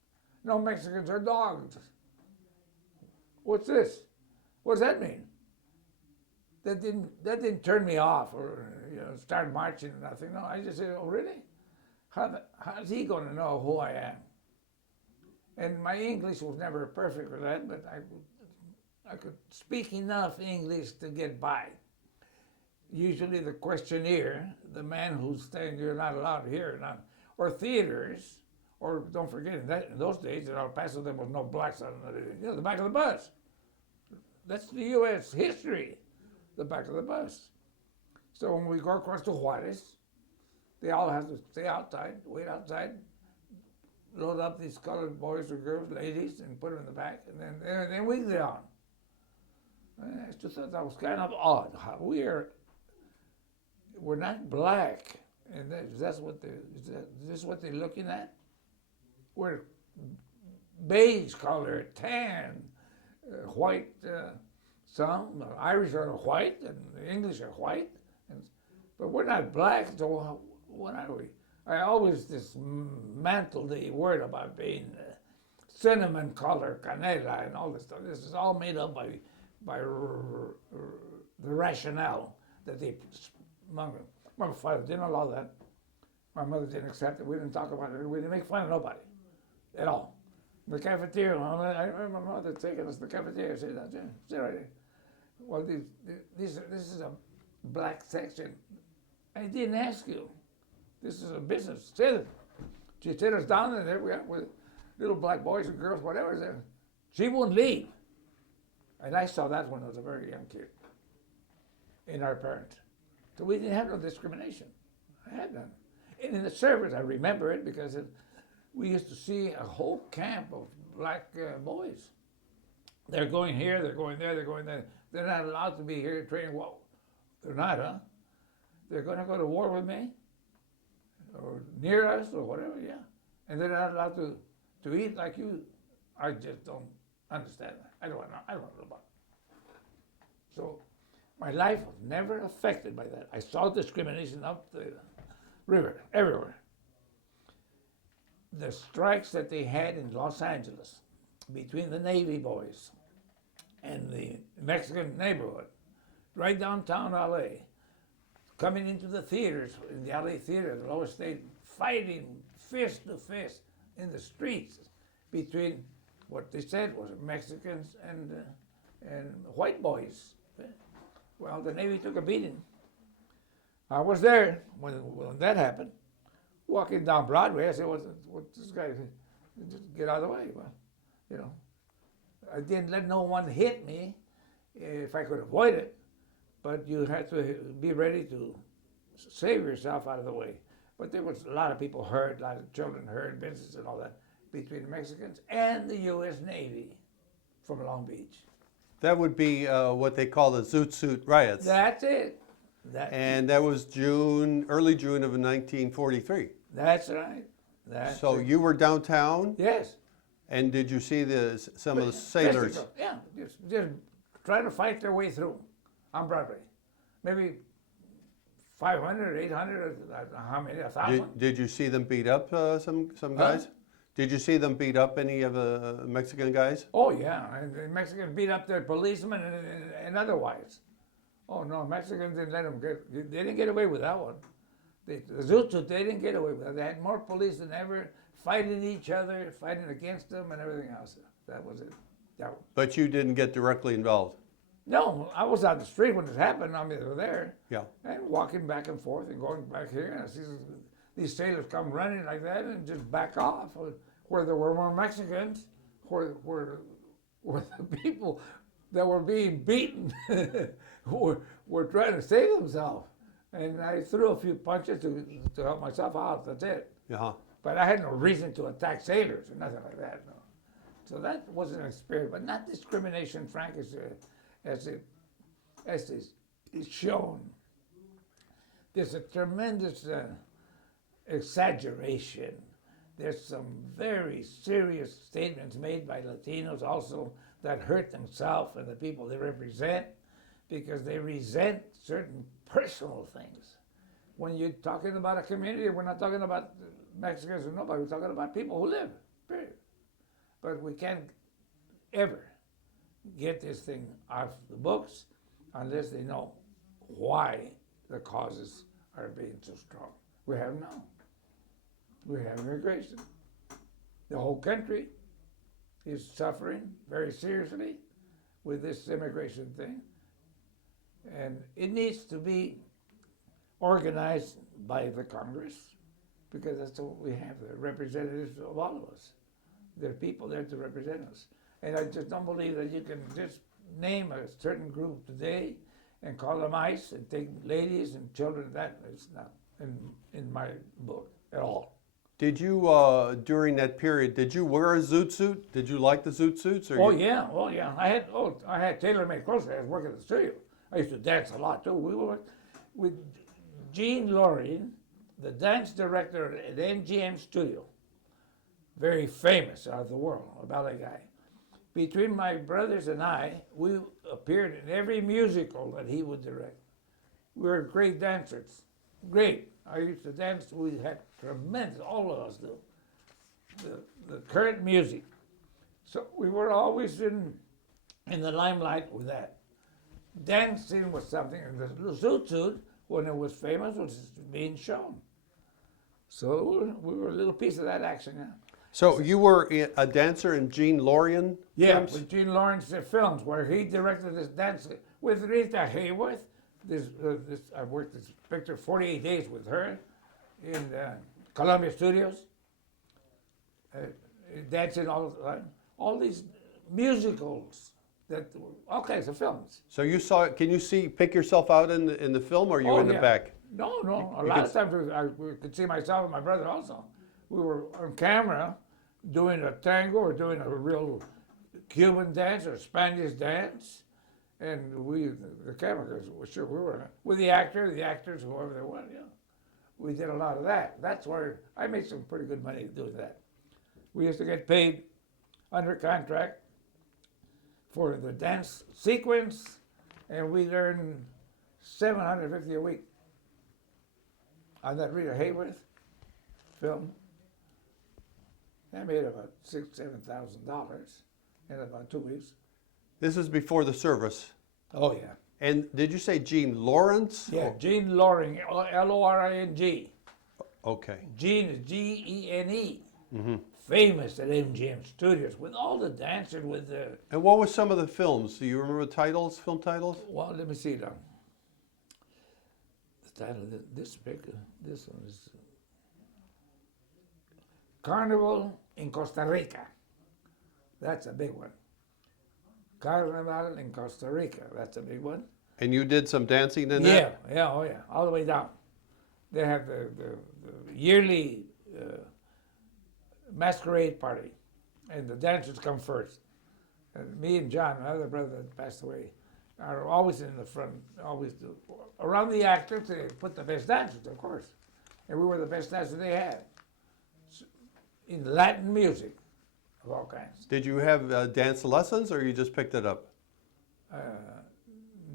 no Mexicans are dogs. What's this? What does that mean? That didn't turn me off or start marching or nothing. No, I just said, oh, really? How's he going to know who I am? And my English was never perfect for that, but I could speak enough English to get by. Usually the questionnaire, the man who's saying you're not allowed here, or theaters, or don't forget, in those days in El Paso there was no blacks on the back of the bus. That's the U.S. history, the back of the bus. So when we go across to Juarez, they all have to stay outside, wait outside, load up these colored boys or girls, ladies, and put them in the back, and then we get on. I just thought that was kind of odd. How we're not black, and is this what they're looking at? We're beige color, tan, white. Some Irish are white, and the English are white, but we're not black. So what are we? I always dismantle the word about being cinnamon color, canela, and all this stuff. This is all made up by the rationale that they among them. My father didn't allow that. My mother didn't accept it. We didn't talk about it. We didn't make fun of nobody at all. The cafeteria, I remember my mother taking us to the cafeteria, said, sit right there. Well, this is a black section. I didn't ask you. This is a business. Sit. She sit us down, and there we are with little black boys and girls, whatever. There. She wouldn't leave. And I saw that when I was a very young kid in our parents. So we didn't have no discrimination. I had none. And in the service, I remember it because we used to see a whole camp of black boys. They're going here, they're going there, they're going there. They're not allowed to be here training. Well, they're not, huh? They're going to go to war with me or near us or whatever, yeah. And they're not allowed to eat like you. I just don't understand that. I don't know about it. So my life was never affected by that. I saw discrimination up the river, everywhere. The strikes that they had in Los Angeles between the Navy boys and the Mexican neighborhood, right downtown LA, coming into the theaters, in the LA theater, the lower state, fighting fist to fist in the streets between what they said was Mexicans and white boys. Well, the Navy took a beating. I was there when that happened. Walking down Broadway, I said, what's this guy? Just get out of the way. Well, you know, I didn't let no one hit me if I could avoid it, but you had to be ready to save yourself out of the way. But there was a lot of people hurt, a lot of children hurt, business and all that, between the Mexicans and the U.S. Navy from Long Beach. That would be what they call the Zoot Suit riots. That's it. And that was early June of 1943. That's right. So you were downtown? Yes. And did you see some of the sailors? Yeah, just trying to fight their way through on Broadway. Maybe 500, 800, how many, 1,000? Did you see them beat up some guys? Did you see them beat up any of the Mexican guys? Oh, yeah. And the Mexicans beat up their policemen and otherwise. Oh, no, Mexicans didn't let them they didn't get away with that one. The Zoot Suit, they didn't get away with that. They had more police than ever, fighting each other, fighting against them and everything else. That was it. But you didn't get directly involved? No, I was on the street when it happened. I mean, they were there. Yeah. And walking back and forth and going back here. And I see these sailors come running like that and just back off. Where there were more Mexicans, where the people that were being beaten were trying to save themselves. And I threw a few punches to help myself out. That's it. Yeah. But I had no reason to attack sailors or nothing like that. No. So that was an experience, but not discrimination, Frank, as is shown. There's a tremendous exaggeration. There's some very serious statements made by Latinos also that hurt themselves and the people they represent because they resent certain personal things. When you're talking about a community, we're not talking about Mexicans or nobody, we're talking about people who live, period. But we can't ever get this thing off the books unless they know why the causes are being so strong. We have now. We have immigration. The whole country is suffering very seriously with this immigration thing. And it needs to be organized by the Congress because that's what we have, the representatives of all of us. There are people there to represent us. And I just don't believe that you can just name a certain group today and call them ICE and take ladies and children. That is not in my book at all. Did you, during that period, did you wear a zoot suit? Did you like the zoot suits? Or Yeah. I had tailor-made clothes. I was working at the studio. I used to dance a lot too. We worked with Gene Loring, the dance director at MGM Studio, very famous out of the world, a ballet guy. Between my brothers and I, we appeared in every musical that he would direct. We were great dancers, great. I used to dance. We had tremendous, all of us do, the current music. So we were always in the limelight with that. Dancing was something, and the Zoot Suit, when it was famous, was being shown. So we were a little piece of that action, yeah. So you were a dancer in Gene Loring films? With Gene Lawrence films, where he directed this dance with Rita Hayworth. I worked this picture 48 days with her in Columbia Studios, dancing all these musicals. All kinds of films. So you saw, can you pick yourself out in the film, or you were in the back? No. A lot of times we could see myself and my brother also. We were on camera doing a tango or doing a real Cuban dance or Spanish dance. And the camera guys, well, sure, we were with the actors, whoever they were, yeah. We did a lot of that. That's where I made some pretty good money doing that. We used to get paid under contract for the dance sequence and we earned $750 a week on that Rita Hayworth film. I made about $6,000-7,000 in about 2 weeks. This is before the service. Oh yeah. And did you say Gene Lawrence? Yeah, Oh, Gene Loring, Loring. okay. Gene is Gene. Famous at MGM Studios with all the dancers with the. And what were some of the films? Do you remember titles, film titles? Well, let me see now. The title of this picture, this one is Carnival in Costa Rica. That's a big one. Carnival in Costa Rica. That's a big one. And you did some dancing in Yeah, that? yeah, oh yeah, all the way down. They have the yearly masquerade party, and the dancers come first. And me and John, my other brother that passed away, are always in the front, always around the actors. They put the best dancers, of course, and we were the best dancers they had in Latin music of all kinds. Did you have dance lessons or you just picked it up?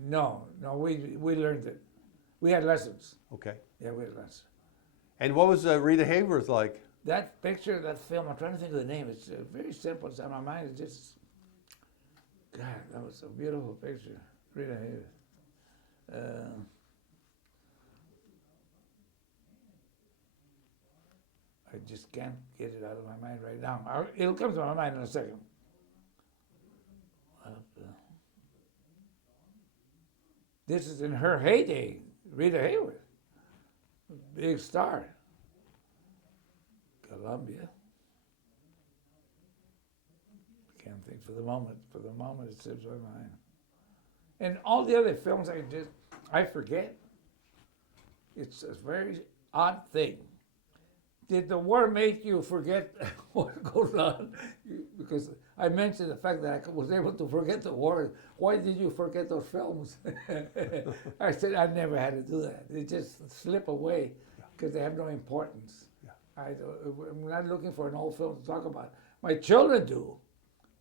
No, we learned it. We had lessons. Okay. Yeah, we had lessons. And what was Rita Hayworth like? That picture, that film, I'm trying to think of the name. It's very simple. It's on my mind. It's just, God, that was a beautiful picture. Rita Hayworth. I just can't get it out of my mind right now. It'll come to my mind in a second. This is in her heyday, Rita Hayworth, big star. Colombia. Can't think for the moment. For the moment, it slips my mind. And all the other films I forget. It's a very odd thing. Did the war make you forget what goes on? Because I mentioned the fact that I was able to forget the war. Why did you forget those films? I said I never had to do that. They just slip away because they have no importance. I'm not looking for an old film to talk about. My children do.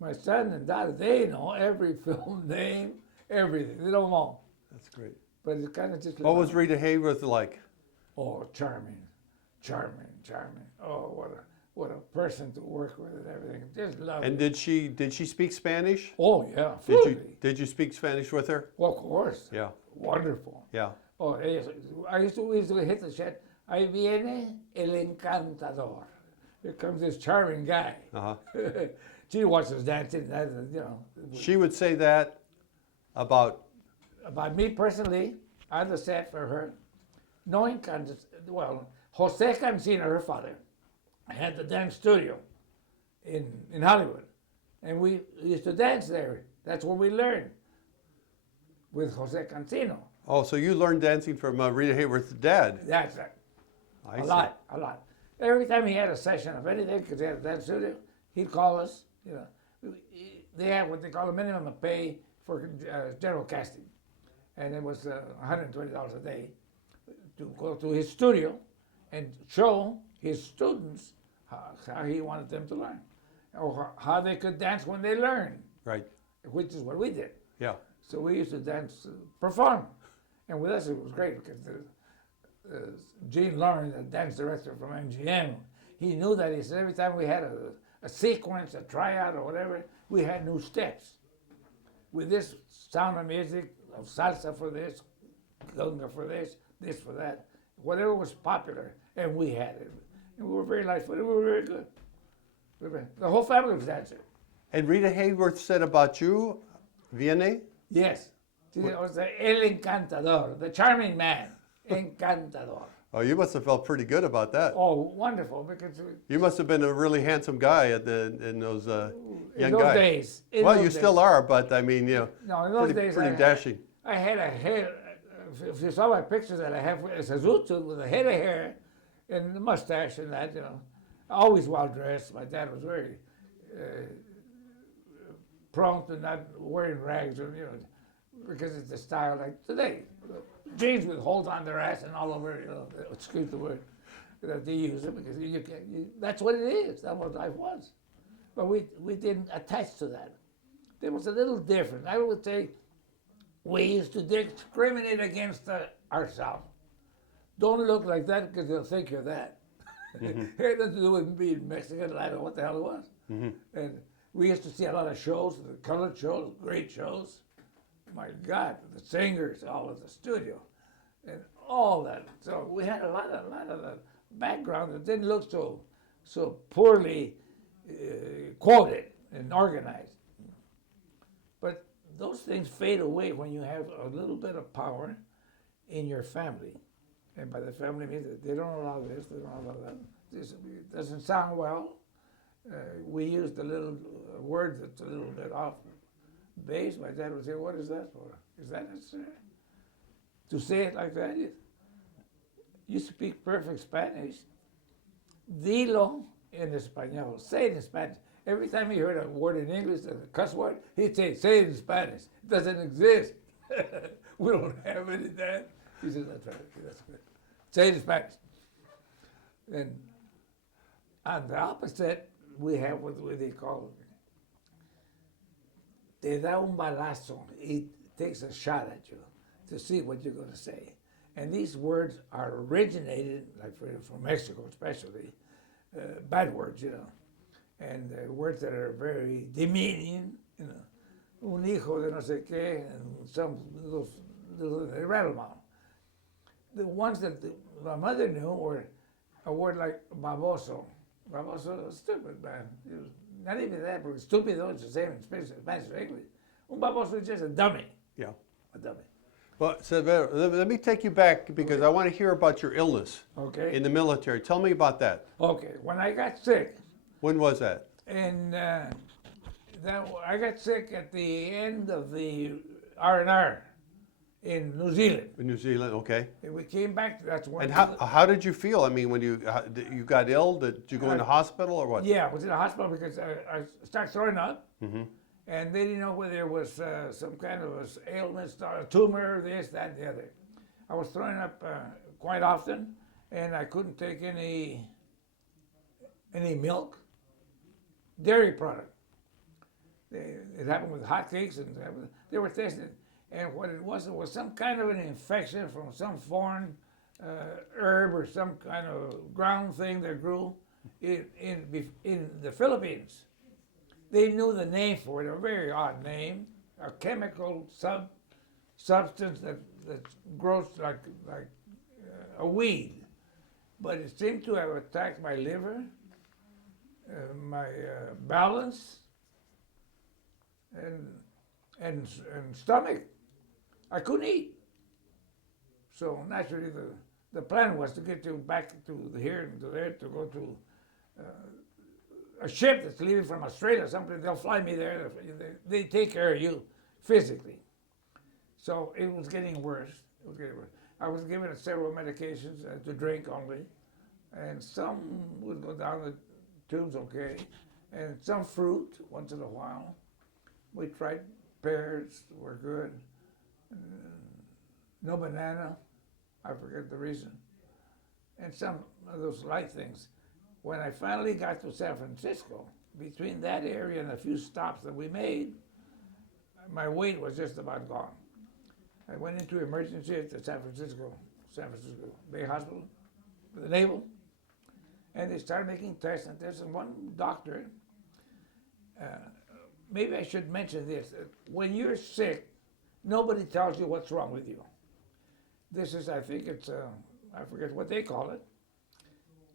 My son and daughter, they know every film name, everything. They don't know. That's great. But it's kind of just. What was Rita Hayworth like? Oh, charming. Oh, what a person to work with and everything. Just love And it. did she speak Spanish? Oh yeah, fluently. Did you speak Spanish with her? Well, of course. Yeah. Wonderful. Yeah. Oh, we used to hit the chat. Ahí viene el encantador. Here comes this charming guy. Uh-huh. She watches dancing. She would say that about me personally, on the set for her, knowing Jose Cancino, her father, had the dance studio in Hollywood, and we used to dance there. That's where we learned with Jose Cancino. Oh, so you learned dancing from Rita Hayworth's dad? That's it. I A see. lot. Every time he had a session of anything, because he had a dance studio, he'd call us. They had what they call a minimum of pay for general casting, and it was $120 a day to go to his studio and show his students how he wanted them to learn, or how they could dance when they learned, Right. which is what we did. Yeah. So we used to dance, perform, and with us it was great because Gene Loring, the dance director from MGM, he knew that. He said every time we had a sequence, a tryout, or whatever, we had new steps. With this sound of music, of salsa for this, conga for this for that, whatever was popular, and we had it. And we were very light-footed, we were very good. The whole family was dancing. And Rita Hayworth said about you, viene? Yes. She was el encantador, the charming man, encantador. Oh, you must have felt pretty good about that. Oh, wonderful, because You must have been a really handsome guy in those young in those guys. days. Well, you still are, but I mean, No, in those pretty, days, pretty dashing. I had a hair. If you saw my pictures that I have as a zoot suit with a head of hair and the mustache and that, always well dressed. My dad was very prone to not wearing rags, or because it's the style like today. Jeans with holes on their ass and all over, excuse the word that they use it, because that's what it is. That's what life was. But we didn't attach to that. It was a little different. I would say we used to discriminate against ourselves. Don't look like that because they'll think you're that. It had nothing to do with being Mexican, Latin, what the hell it was. And we used to see a lot of shows, the colored shows, great shows. My God, the singers, all of the studio, and all that. So we had a lot of the background that didn't look so poorly quoted and organized. But those things fade away when you have a little bit of power in your family. And by the family means that they don't allow this, they don't allow that. This doesn't sound well. We used a little word that's a little bit off base. My dad would say, "What is that for? Is that necessary? To say it like that? You speak perfect Spanish. Dilo en español. Say it in Spanish." Every time he heard a word in English, a cuss word, he'd say it in Spanish. It doesn't exist. We don't have any of that. He says, "That's right. That's good. Say it in Spanish." And on the opposite, we have what they call te da un balazo. He takes a shot at you to see what you're going to say. And these words are originated, like from Mexico especially, bad words, and words that are very demeaning, un hijo de no sé qué, and some little they rattle them out. The ones that my mother knew were a word like baboso. Baboso is stupid, man. It was not even that, but stupid though, it's the same in Spanish or English. Un baboso is just a dummy. Yeah. A dummy. Well, Severo, let me take you back because I want to hear about your illness in the military. Tell me about that. Okay, when I got sick, When was that? and I got sick at the end of the R&R in New Zealand. In New Zealand, okay. And we came back. That's when. And how did you feel? I mean, when you got ill, did you go in the hospital or what? Yeah, I was in the hospital because I started throwing up, and they didn't know whether there was some kind of a ailment, a tumor, this, that, and the other. I was throwing up quite often, and I couldn't take any milk, dairy product. It happened with hotcakes, and they were testing. And what it was some kind of an infection from some foreign herb or some kind of ground thing that grew in the Philippines. They knew the name for it, a very odd name, a chemical substance that grows like a weed. But it seemed to have attacked my liver, my balance, and stomach. I couldn't eat. So naturally, the plan was to get you back to here and to there to go to a ship that's leaving from Australia. Something they'll fly me there. They take care of you physically. So it was getting worse. I was given several medications to drink only, and some would go down the tubes okay, and some fruit once in a while. We tried pears, were good. No banana, I forget the reason. And some of those light things. When I finally got to San Francisco, between that area and a few stops that we made, my weight was just about gone. I went into emergency at the San Francisco Bay Hospital, the Naval, and they started making tests and tests. And one doctor, maybe I should mention this, when you're sick, nobody tells you what's wrong with you. This is, I think it's, I forget what they call it.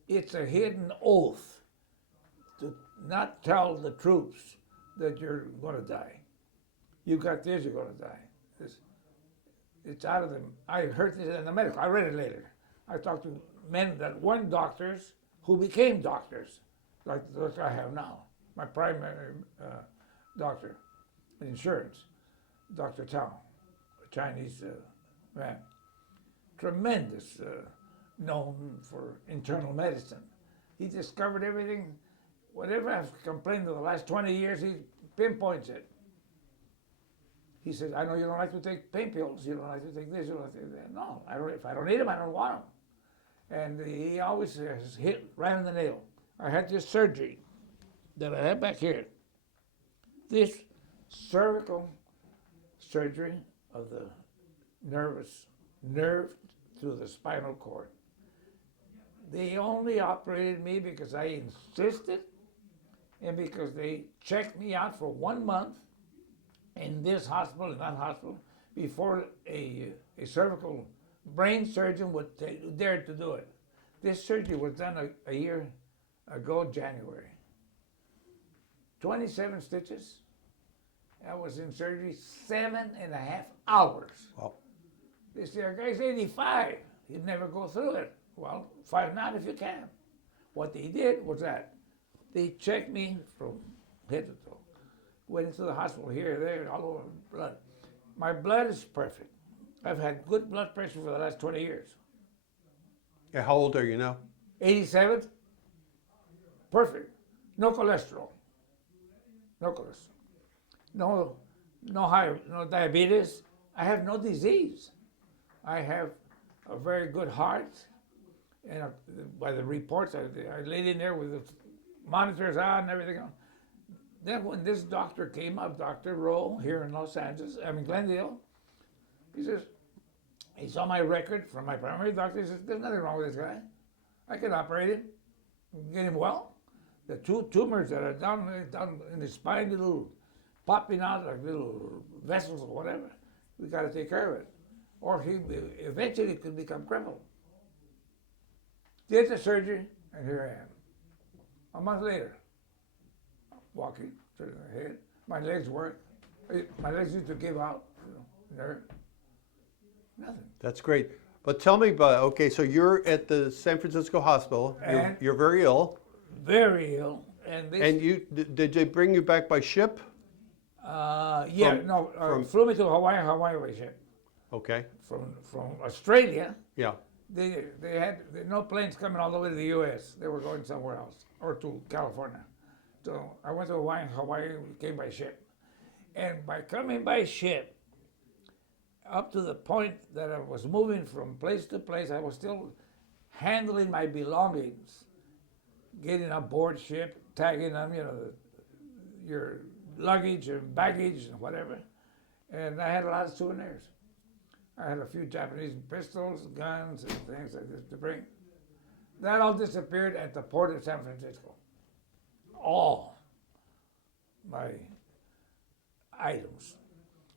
It's a hidden oath to not tell the troops that you're going to die. You got this, you're going to die. It's out of them. I heard this in the medical. I read it later. I talked to men that weren't doctors who became doctors, like those I have now. My primary doctor in insurance, Dr. Tao, a Chinese man. Tremendous, known for internal medicine. He discovered everything. Whatever I've complained of the last 20 years, he pinpoints it. He says, I know you don't like to take pain pills, you don't like to take this, you don't like to take that. No, if I don't need them, I don't want them. And he always has hit right on the nail. I had this surgery that I had back here. This cervical surgery of the nerve through the spinal cord. They only operated me because I insisted and because they checked me out for 1 month in this hospital and that hospital before a cervical brain surgeon would dare to do it. This surgery was done a year ago, January. 27 stitches. I was in surgery 7.5 hours. Wow. They say, our guy's 85. He'd never go through it. Well, find out if you can. What they did was that they checked me from head to toe. Went into the hospital here, there, all over blood. My blood is perfect. I've had good blood pressure for the last 20 years. Yeah, how old are you now? 87, perfect. No cholesterol. No cholesterol. No diabetes. I have no disease. I have a very good heart. And by the reports, I laid in there with the monitors on and everything else. Then when this doctor came up, Dr. Rowe, here in Glendale, he says, he saw my record from my primary doctor. He says, there's nothing wrong with this guy. I can operate him, get him well. The two tumors that are down in the spine, little popping out like little vessels or whatever, we got to take care of it. Or he eventually could become crippled. Did the surgery, and here I am. A month later, walking, turning my head. My legs work. My legs used to give out, nerve. Nothing. That's great. But tell me about, okay, so you're at the San Francisco hospital. You're very ill. Very ill. And did they bring you back by ship? Flew me to Hawaii by ship. Okay. From Australia. Yeah. They had no planes coming all the way to the U.S. They were going somewhere else or to California. So I went to Hawaii. We came by ship, and by coming by ship, up to the point that I was moving from place to place, I was still handling my belongings, getting aboard ship, tagging them, your luggage and baggage and whatever, and I had a lot of souvenirs. I had a few Japanese pistols, guns, and things like this to bring. That all disappeared at the port of San Francisco. All my items.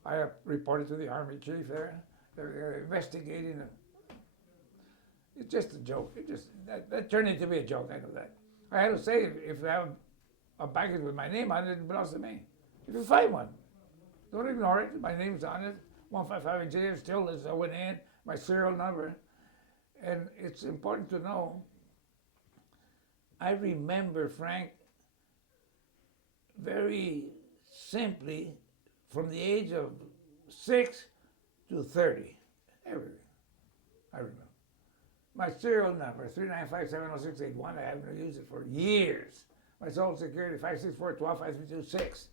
I reported to the Army chief there. They're investigating it. It's just a joke. That turned into be a joke, I know that. I had to say, if I have a baggage with my name on it, it belongs to me. If you find one, don't ignore it. My name's on it. 155 engineer still is. I went in, my serial number. And it's important to know, I remember, Frank, very simply, from the age of 6 to 30, everything, I remember. My serial number, 3957061, I haven't used it for years. My social security, 564-12-5326.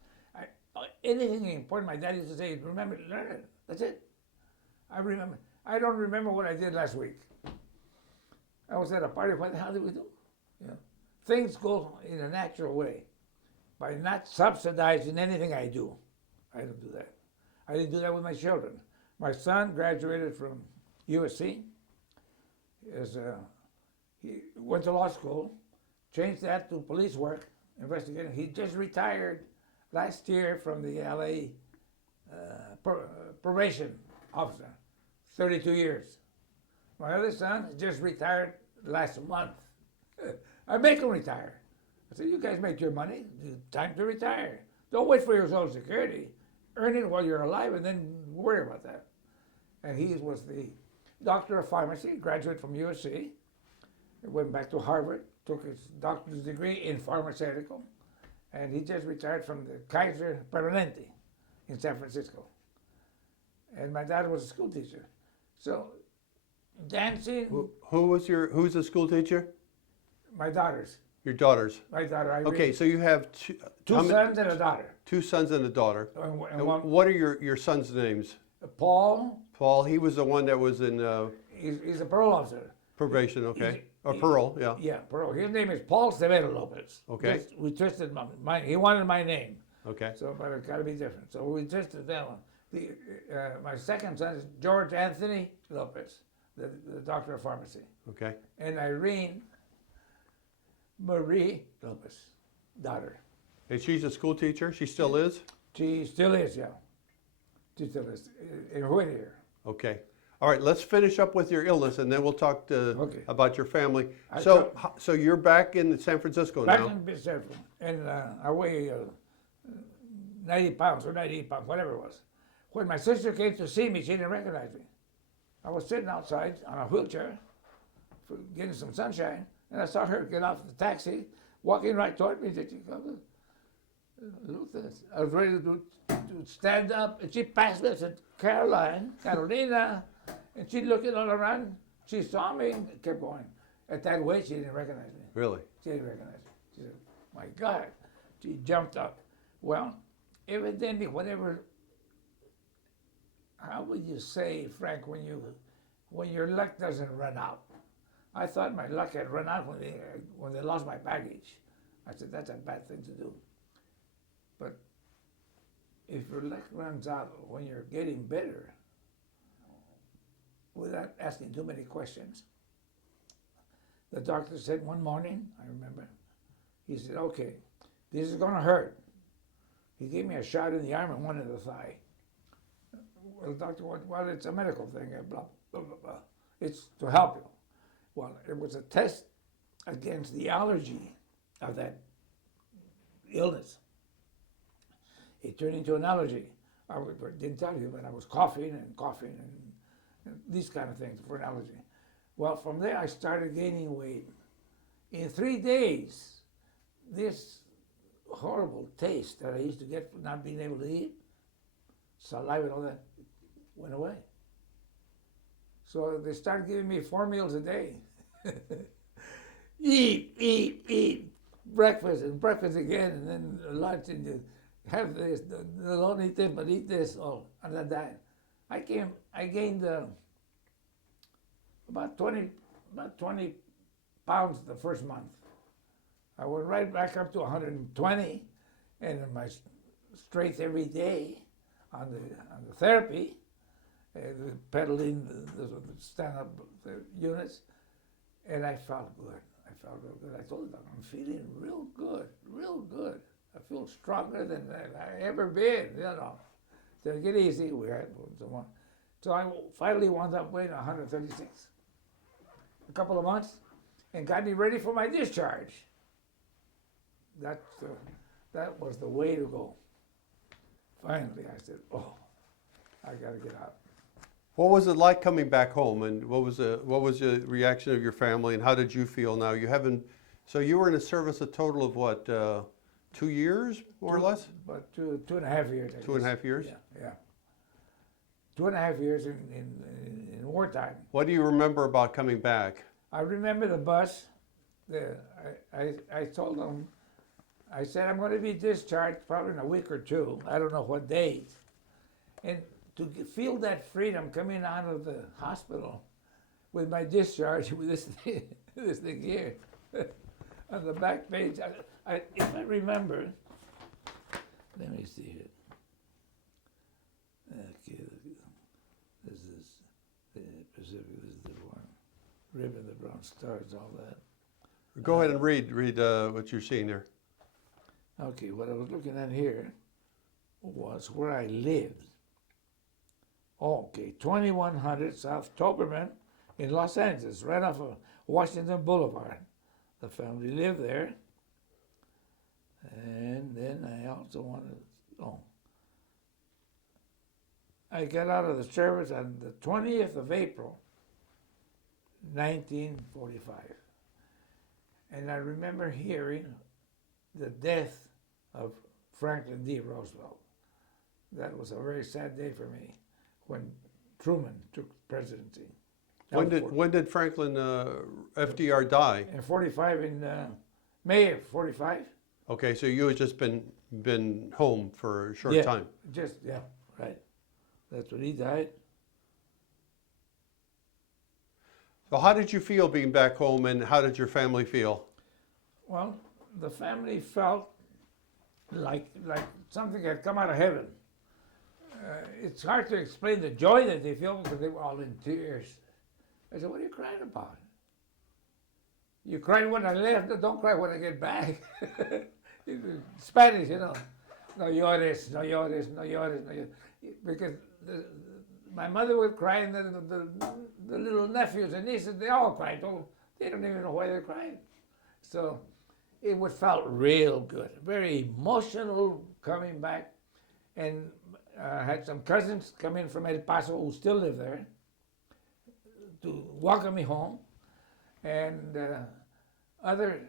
Anything important, my dad used to say, remember, learn it. That's it. I remember. I don't remember what I did last week. I was at a party. What the hell did we do? Things go in a natural way. By not subsidizing anything I do. I don't do that. I didn't do that with my children. My son graduated from USC. He went to law school, changed that to police work, investigating. He just retired last year from the LA probation officer, 32 years. My other son just retired last month. I make him retire. I said, you guys make your money, time to retire. Don't wait for your Social Security. Earn it while you're alive and then worry about that. And he was the doctor of pharmacy, graduate from USC, went back to Harvard, took his doctor's degree in pharmaceutical, and he just retired from the Kaiser Permanente in San Francisco. And my dad was a school teacher. So dancing. Who's the school teacher? My daughters. Your daughters. My daughter. Okay, so you have two sons and a daughter. 2 sons and a daughter. And one, what are your sons' names? Paul. Paul, he was the one that was in He's a parole officer. probation, okay. Or parole, yeah. Yeah, parole. His name is Paul Severo Lopez. Okay. We twisted he wanted my name. Okay. So, but it's got to be different. So we twisted that one. My second son is George Anthony Lopez, the doctor of pharmacy, Okay. and Irene Marie Lopez, daughter. And she's a school teacher? She still is? She still is, yeah. She still is in Whittier. Okay. All right, let's finish up with your illness and then we'll talk Okay. about your family. I So, so you're back in San Francisco Back now? in San Francisco, and I weigh 90 pounds or 98 pounds, whatever it was. When my sister came to see me, she didn't recognize me. I was sitting outside on a wheelchair, getting some sunshine, and I saw her get off the taxi, walking right toward me. She goes, look at this. I was ready to stand up, and she passed me. I said, Carolina. And she looking all around. She saw me and kept going. At that weight, she didn't recognize me. Really? She didn't recognize me. She said, my God. She jumped up. Well, evidently, how would you say, Frank, when your luck doesn't run out? I thought my luck had run out when they lost my baggage. I said, that's a bad thing to do. But if your luck runs out when you're getting better, without asking too many questions, the doctor said one morning, I remember, he said, okay, this is gonna hurt. He gave me a shot in the arm and one in the thigh. Well, the doctor went, well, it's a medical thing, blah, blah, blah, blah. It's to help you. Well, it was a test against the allergy of that illness. It turned into an allergy. I didn't tell you, but I was coughing and these kind of things for an allergy. Well, from there I started gaining weight. In 3 days, this horrible taste that I used to get from not being able to eat, saliva and all that, went away. So they started giving me 4 meals a day. Eat, breakfast and breakfast again, and then lunch, and you have this, don't eat this, but eat this, all on that diet. I gained about 20 pounds the first month. I went right back up to 120, and my strength every day on the therapy, pedaling the stand-up units, and I felt good. I felt real good. I told them I'm feeling real good. I feel stronger than I ever been. You know, take it easy. We had so on. So I finally wound up weighing 136. A couple of months, and got me ready for my discharge. That was the way to go. Finally, I said, "Oh, I got to get out." What was it like coming back home, and what was the reaction of your family, and how did you feel now? So you were in the service a total of what, 2 years, more or less? About two and a half years. I guess. 2.5 years? Yeah. 2.5 years in wartime. What do you remember about coming back? I remember the bus. I told them, I said, I'm going to be discharged probably in a week or two. I don't know what date. And to feel that freedom coming out of the hospital with my discharge with this thing here on the back page. If I remember, let me see it. Okay, this is the Pacific. This is the one. Ribbon, the brown stars, all that. Go ahead and read what you're seeing there. Okay, what I was looking at here was where I lived. Okay, 2100 South Toberman in Los Angeles, right off of Washington Boulevard. The family lived there. And then I also wanted, I got out of the service on the 20th of April, 1945. And I remember hearing the death of Franklin D. Roosevelt. That was a very sad day for me when Truman took presidency. When did Franklin FDR die? In 45, in May of 45. Okay, so you had just been home for a short time. Right. That's when he died. So how did you feel being back home, and how did your family feel? Well, the family felt like something had come out of heaven. it's hard to explain the joy that they feel because they were all in tears. I said, what are you crying about? You cried when I left, don't cry when I get back. Spanish, you know. No llores, no llores, no llores, no llores. Because my mother would cry, and the little nephews and nieces, they all cried. Oh, they don't even know why they're crying. So it was felt real good, very emotional coming back. And I had some cousins come in from El Paso who still live there to welcome me home. And other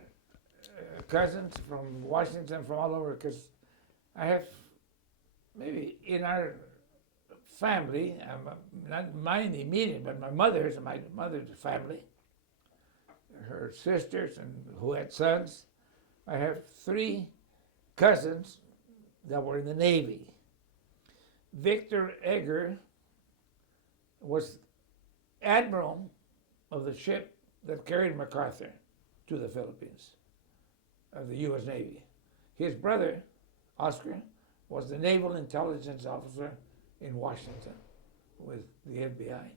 cousins from Washington, from all over, because I have maybe in our family, not mine immediate, but my mother's family, her sisters and who had sons. I have 3 cousins that were in the Navy. Victor Egger was admiral of the ship that carried MacArthur to the Philippines, of the U.S. Navy. His brother, Oscar, was the naval intelligence officer in Washington with the FBI.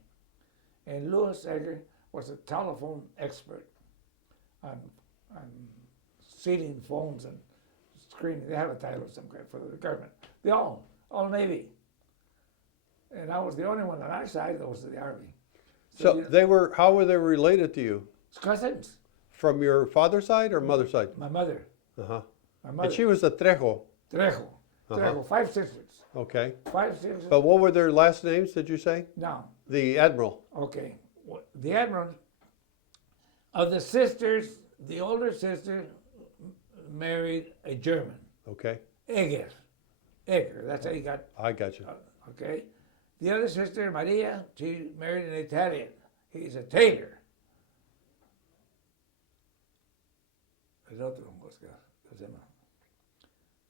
And Louis Egger was a telephone expert on sealing phones and screening. They have a title of some kind for the government. They all Navy. And I was the only one on our side that was in the Army. So you know, they were, how were they related to you? cousins. From your father's side or mother's side? My mother. Uh-huh. My mother. And she was a Trejo. Trejo. Trejo. 5 sisters. Okay. 5 sisters. But what were their last names, did you say? No. The admiral. Okay. The admiral of the sisters, the older sister married a German. Okay. Egger. Egger. That's how he got. I got you. Okay. The other sister, Maria, she married an Italian. He's a tailor. El otro, Oscar. ¿Cómo se llama?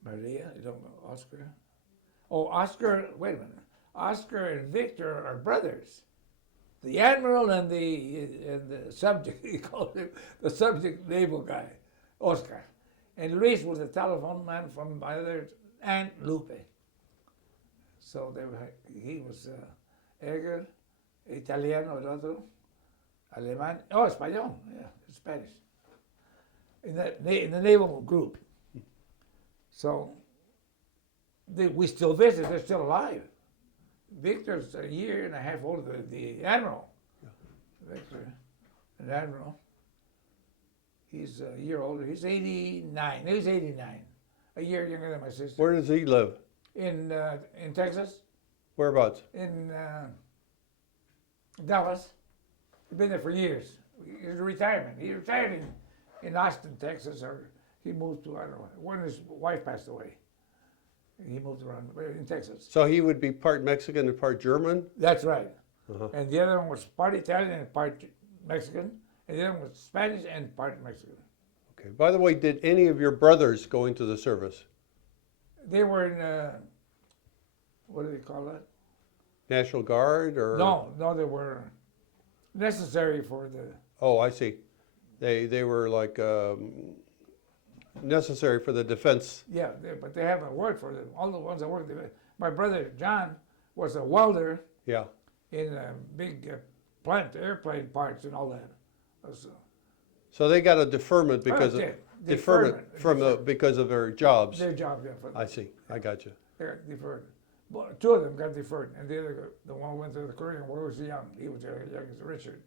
Maria, you don't know, Oscar. Oh, Oscar, wait a minute. Oscar and Victor are brothers. The admiral and the subject, he called him the subject naval guy, Oscar. And Luis was the telephone man from my other aunt, Lupe. So he was Egger, Italiano, el otro, Alemán, Español, yeah, Spanish. In the naval group. So we still visit, they're still alive. Victor's a year and a half older than the admiral. Yeah. Victor, an admiral. He's a year older. He's 89. He's 89. A year younger than my sister. Where does he live? In Texas. Whereabouts? In Dallas. He's been there for years. He's a retirement. He retired in Austin, Texas, or he moved to, I don't know, when his wife passed away. He moved around in Texas. So he would be part Mexican and part German? That's right. Uh-huh. And the other one was part Italian and part Mexican. And the other one was Spanish and part Mexican. Okay. By the way, did any of your brothers go into the service? They were in, what do they call that? National Guard or? No, they were necessary for the... Oh, I see. They were like necessary for the defense. Yeah, but they have a word for them. All the ones that worked there. My brother John was a welder. Yeah. In a big plant, airplane parts and all that. So they got a deferment because of because of their jobs. Their job, yeah. I see. I got you. They got deferred. But 2 of them got deferred, and the one who went to the Korean War was young. He was the youngest, Richard.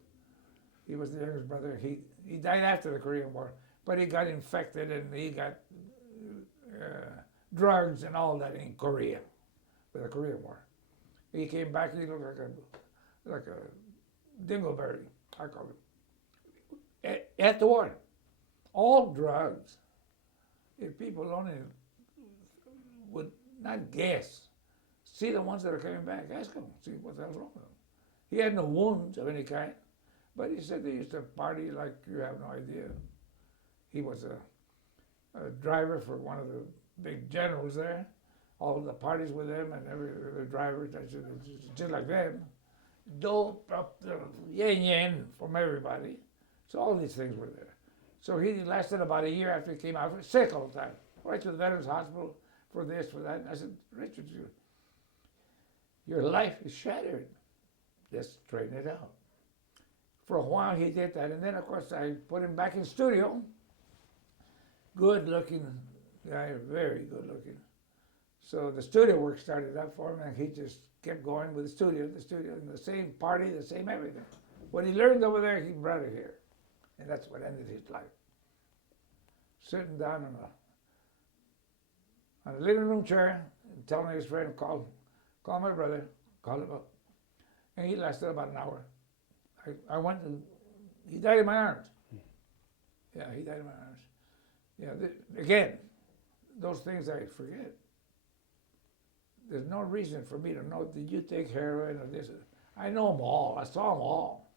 He was the youngest brother. He died after the Korean War, but he got infected and he got drugs and all that in Korea, with the Korean War. He came back. He looked like a dingleberry, I call him. At the war, all drugs. If people only would not guess, see the ones that are coming back, ask them, see what the hell's wrong with them. He had no wounds of any kind, but he said they used to party like you have no idea. He was a driver for one of the big generals there. All the parties with them and every the drivers, just like them. Dope up the yen from everybody. So all these things were there. So he lasted about a year after he came out, sick all the time. Right to the Veterans Hospital for this, for that. And I said, Richard, your life is shattered. Let's straighten it out. For a while he did that, and then of course I put him back in studio. Good looking guy, very good looking. So the studio work started up for him, and he just kept going with the studio, and the same party, the same everything. What he learned over there, he brought it here. And that's what ended his life. Sitting down on a living room chair, and telling his friend, call my brother, call him up. And he lasted about an hour. I went and he died in my arms. Yeah, he died in my arms. Yeah, again, those things I forget. There's no reason for me to know, did you take heroin or this? I know them all. I saw them all.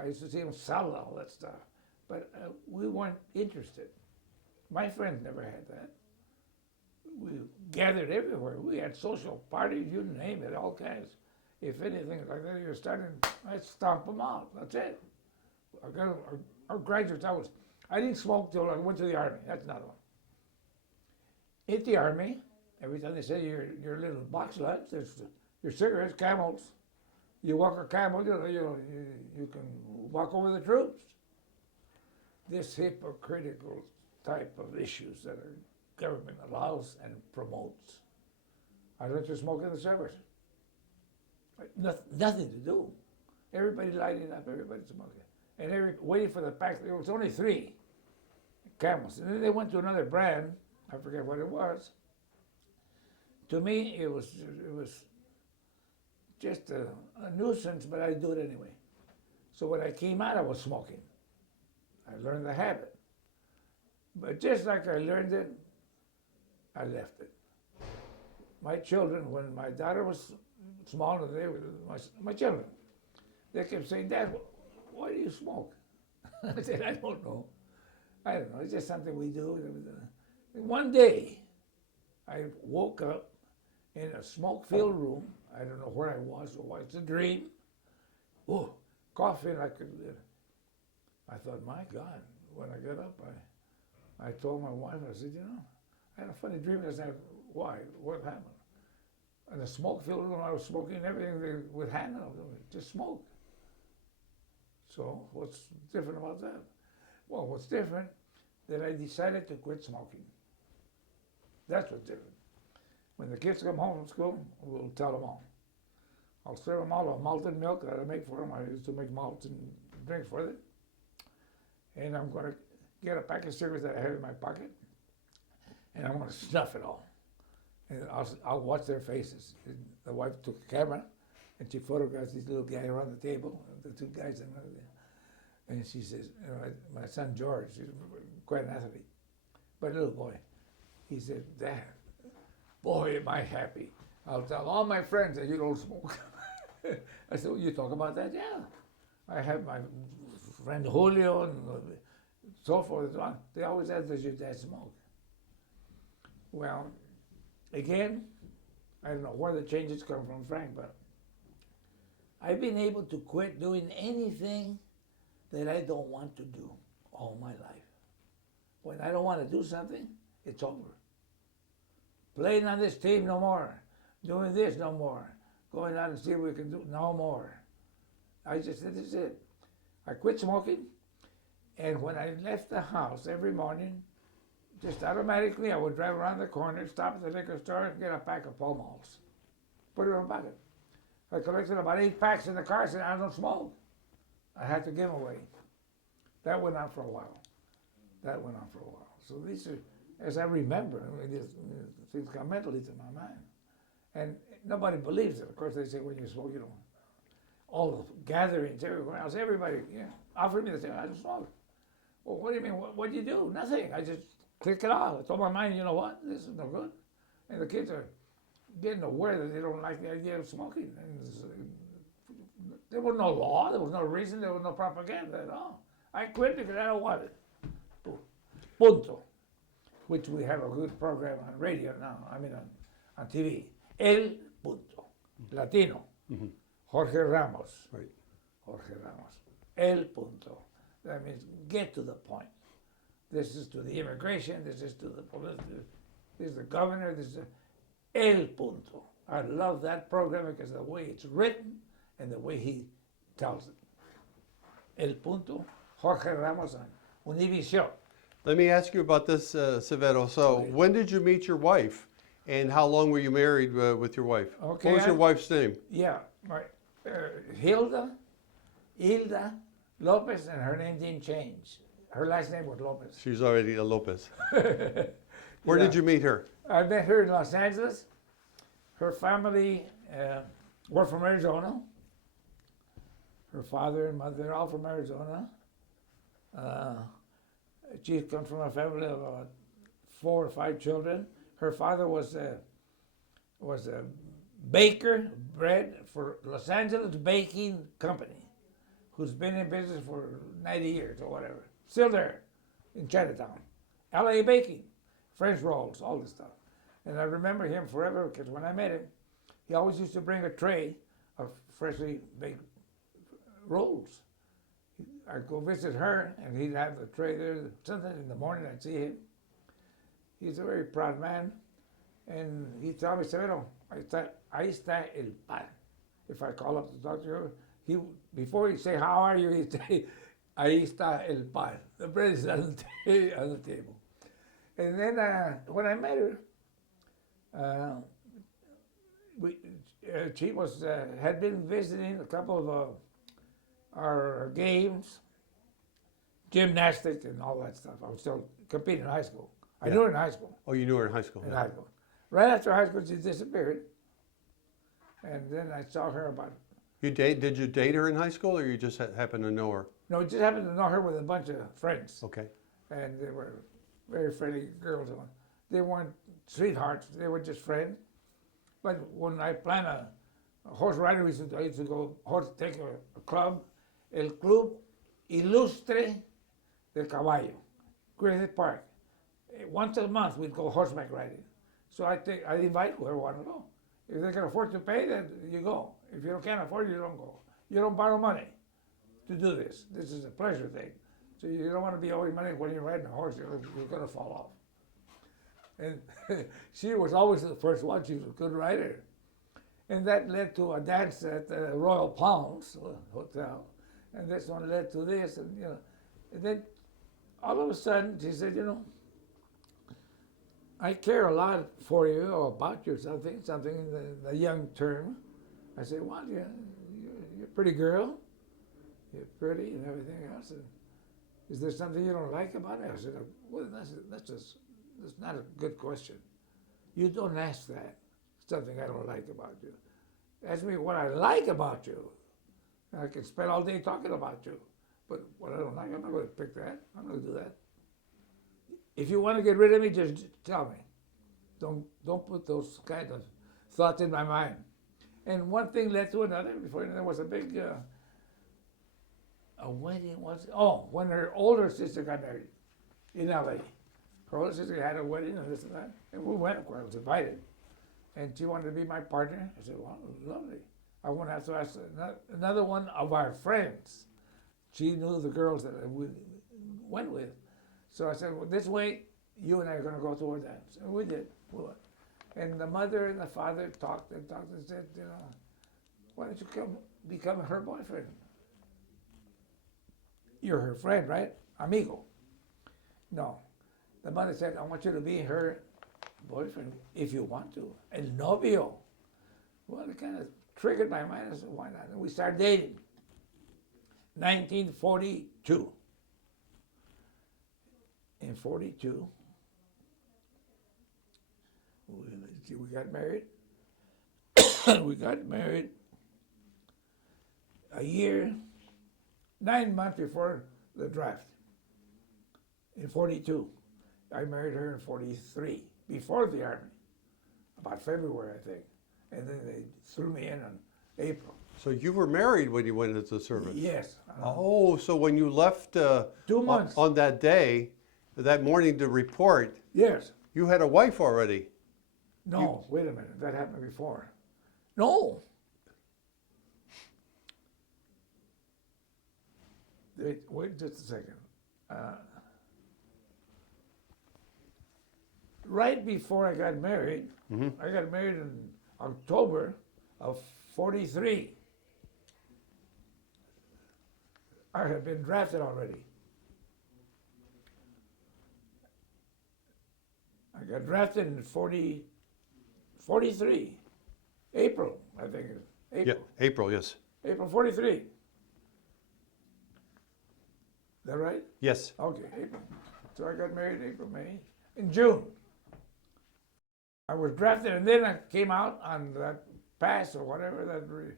I used to see them sell all that stuff. But we weren't interested. My friends never had that. We gathered everywhere. We had social parties, you name it, all kinds. If anything like that, you're starting, I'd stomp them out. That's it. Our graduates, I didn't smoke till I went to the Army. That's another one. In the Army, every time they say your little box lunch, there's your cigarettes, Camels. You walk a Camel, you can walk over the troops. This hypocritical type of issues that our government allows and promotes. I let you smoke in the service. Nothing to do. Everybody lighting up, everybody smoking. And waiting for the pack. There was only 3 Camels. And then they went to another brand. I forget what it was. To me, it was just a nuisance, but I do it anyway. So when I came out, I was smoking. I learned the habit. But just like I learned it, I left it. My children, when my daughter was small, and they were my children, they kept saying, Dad, why do you smoke? I said, I don't know. It's just something we do. And one day, I woke up in a smoke-filled room. I don't know where I was or what. It's a dream. Oh, coughing like I thought, my God. When I got up, I told my wife, I said, I had a funny dream last night. Why? What happened? In the smoke-filled room, I was smoking everything with hand on it, just smoke. So what's different about that? Well, what's different, that I decided to quit smoking. That's what's different. When the kids come home from school, we'll tell them all. I'll serve them all a malted milk that I make for them. I used to make malts and drinks for them. And I'm going to get a pack of cigarettes that I have in my pocket, and I'm going to snuff it all. And I'll watch their faces. And the wife took a camera, and she photographed this little guy around the table, the 2 guys. And she says, my son George, he's quite an athlete, but a little boy. He said, Dad, boy, am I happy. I'll tell all my friends that you don't smoke. I said, well, you talk about that? Yeah. I have my friend Julio and so forth and so on. They always ask, does your dad smoke? Well, again, I don't know where the changes come from, Frank, but I've been able to quit doing anything that I don't want to do all my life. When I don't want to do something, it's over. Playing on this team, no more. Doing this, no more. Going out and see what we can do, no more. I just said, this is it. I quit smoking, and when I left the house every morning, just automatically I would drive around the corner, stop at the liquor store, and get a pack of Pall Malls. Put it in my pocket. I collected about 8 packs in the car, said, I don't smoke. I had to give them away. That went on for a while. So these are, as I remember, these things come mentally to my mind. And nobody believes it. Of course, they say when you smoke, all the gatherings, everywhere else, everybody, offered me the thing, I don't smoke. Well, what do you mean? What do you do? Nothing. I just click it off. I told my mind, you know what? This is no good. And the kids are getting aware that they don't like the idea of smoking. And there was no law, there was no reason, there was no propaganda at all. I quit because I don't want it. Punto. Which we have a good program on radio now, on TV. El Punto. Latino. Mm-hmm. Jorge Ramos. Right. Jorge Ramos. El Punto. That means get to the point. This is to the immigration, this is to the police, this is the governor, this is El Punto. I love that program because of the way it's written and the way he tells it. El Punto, Jorge Ramos on Univision. Let me ask you about this, Severo. So, Okay. when did you meet your wife, and how long were you married with your wife? Okay, What was your I- wife's name? Yeah, my Hilda Lopez, and her name didn't change. Her last name was Lopez. She's already a Lopez. Where did Yeah. you meet her? I met her in Los Angeles. Her family were from Arizona. Her father and mother all from Arizona. She comes from a family of about 4 or 5 children. Her father was a baker, bread for Los Angeles Baking Company, who's been in business for 90 years or whatever. Still there in Chinatown. LA Baking, French rolls, all this stuff. And I remember him forever because when I met him, he always used to bring a tray of freshly baked rolls. I'd go visit her and he'd have the tray there. Sometimes in the morning I'd see him. He's a very proud man. And he told me, Severo, ahí está el pan. If I call up the doctor, before he'd say, how are you, he'd say, ahí está el pan. The bread is on the table. And then when I met her, she had been visiting a couple of our games, gymnastics, and all that stuff. I was still competing in high school. I Yeah. knew her in high school. Oh, you knew her in high school. In high school. Right after high school, she disappeared. And then I saw her about, Did you date her in high school, or you just happened to know her? no, just happened to know her with a bunch of friends. Okay. And they were very friendly girls. They weren't sweethearts, they were just friends. But when I planned a horse riding, I used to go take a club, El Club Ilustre del Caballo, Griffith Park. Once a month we'd go horseback riding. So I invite whoever want to go. If they can afford to pay, then you go. If you can't afford, you don't go. You don't borrow money to do this. This is a pleasure thing. So you don't want to be owing money when you're riding a horse. You're going to fall off. And she was always the first one. She was a good rider. And that led to a dance at the Royal Palms Hotel. And this one led to this. And, and then all of a sudden she said, I care a lot for you or about you, something in the young term. I said, well, you're a pretty girl. You're pretty and everything else. And is there something you don't like about it? I said, well, that's not a good question. You don't ask that, something I don't like about you. Ask me what I like about you. I can spend all day talking about you. But what I don't like, I'm not going to pick that. I'm not going to do that. If you want to get rid of me, just tell me. Don't put those kind of thoughts in my mind. And one thing led to another. Before there was a big a wedding. When her older sister got married in LA. Her older sister had a wedding and this and that. And we went, of course, I was invited. And she wanted to be my partner. I said, well, lovely. I won't have to ask another one of our friends. She knew the girls that we went with. So I said, well, this way, you and I are going to go to our dance. And we did. And the mother and the father talked and said, why don't you become her boyfriend? You're her friend, right? Amigo. No. The mother said, I want you to be her boyfriend if you want to. El novio. Well, it kind of triggered my mind. I said, why not? And we started dating. 1942. In 42, we got married. We got married a year, 9 months before the draft. In 42. I married her in 43, before the Army, about February, I think. And then they threw me in April. So you were married when you went into the service? Yes. Oh, so when you left 2 months. on that day, that morning to report, Yes. you had a wife already. No, wait a minute. That happened before. No. Wait just a second. Right before I got married, I got married in October of 43. I had been drafted already. I got drafted in 43. April, I think it was. Yeah, April. April, yes. April 43. Is that right? Yes. Okay, April. So I got married April, May. In June, I was drafted, and then I came out on that pass or whatever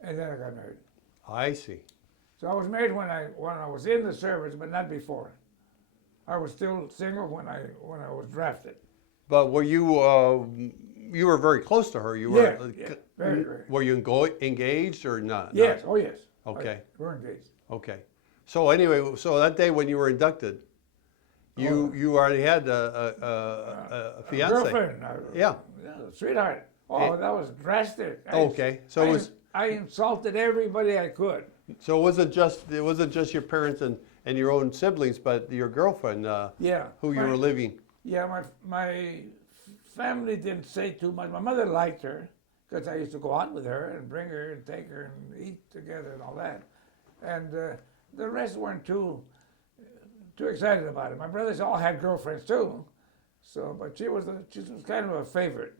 and then I got married. I see. So I was married when I was in the service, but not before. I was still single when I was drafted. But were you were very close to her? You were. Yeah, very, very. Were you engaged or not? Yes. Oh, yes. Okay. We're engaged. Okay. So anyway, so that day when you were inducted, you already had a fiance. Girlfriend. Yeah. Sweetheart. Oh, that was drastic. Okay. So it was. I insulted everybody I could. So it wasn't just your parents and your own siblings, but your girlfriend. Yeah. Who you were living. Yeah, my family didn't say too much. My mother liked her because I used to go out with her and bring her and take her and eat together and all that. And the rest weren't too excited about it. My brothers all had girlfriends too, so but she was kind of a favorite.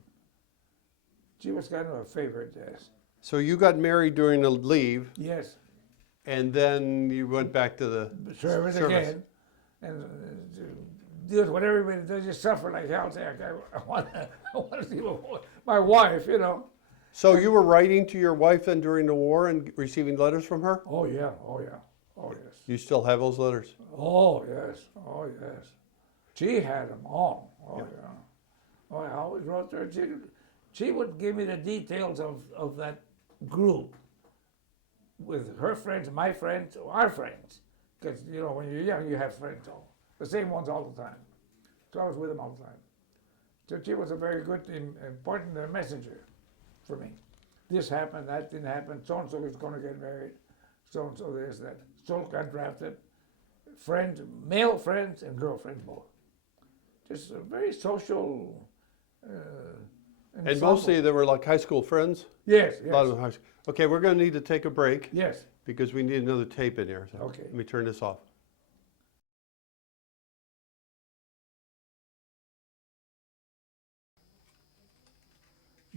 She was kind of a favorite, yes. So you got married during the leave, Yes. and then you went back to the Service again, and deals what everybody does. You suffer like hell. Say, I want to see my wife, you know. So you were writing to your wife then during the war and receiving letters from her? Oh yeah, oh yeah, oh yes. You still have those letters? Oh yes, oh yes. She had them all. Oh yeah. Oh, I always wrote to her. She would give me the details of that group with her friends, my friends, our friends. Because you know when you're young, you have friends all the same ones all the time. So I was with them all the time. So she was a very good, important messenger for me. This happened, that didn't happen. So and so is going to get married. So and so this, that. So got drafted. Friends, male friends and girlfriends both. Just a very social. And mostly they were like high school friends? Yes, A lot of yes. them high school. Okay, we're going to need to take a break Yes. because we need another tape in here. So Okay. Let me turn this off.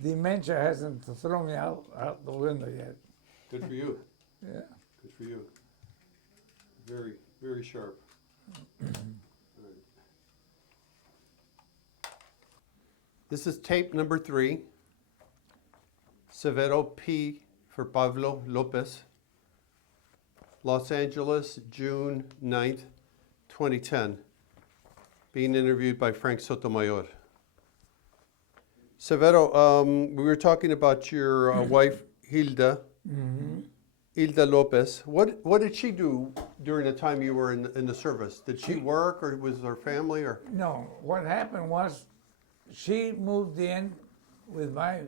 Dementia hasn't thrown me out the window yet. Good for you. Yeah. Good for you. Very, very sharp. This is tape number 3. Severo P for Pablo Lopez. Los Angeles, June 9th, 2010. Being interviewed by Frank Sotomayor. Severo, we were talking about your wife, Hilda. Mm-hmm. Hilda Lopez. What did she do during the time you were in the service? Did she work, or was her family, or? No, what happened was she moved in with my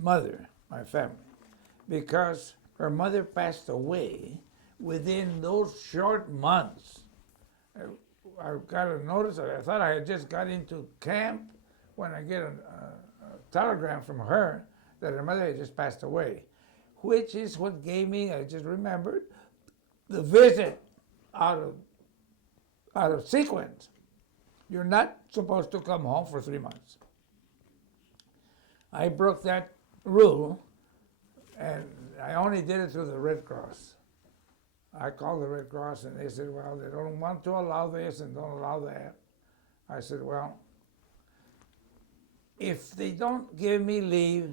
mother, my family, because her mother passed away within those short months. I got a notice. I thought I had just got into camp when I get a telegram from her that her mother had just passed away, which is what gave me, I just remembered, the visit out of sequence. You're not supposed to come home for 3 months. I broke that rule, and I only did it through the Red Cross. I called the Red Cross, and they said, well, they don't want to allow this and don't allow that. I said, well, if they don't give me leave,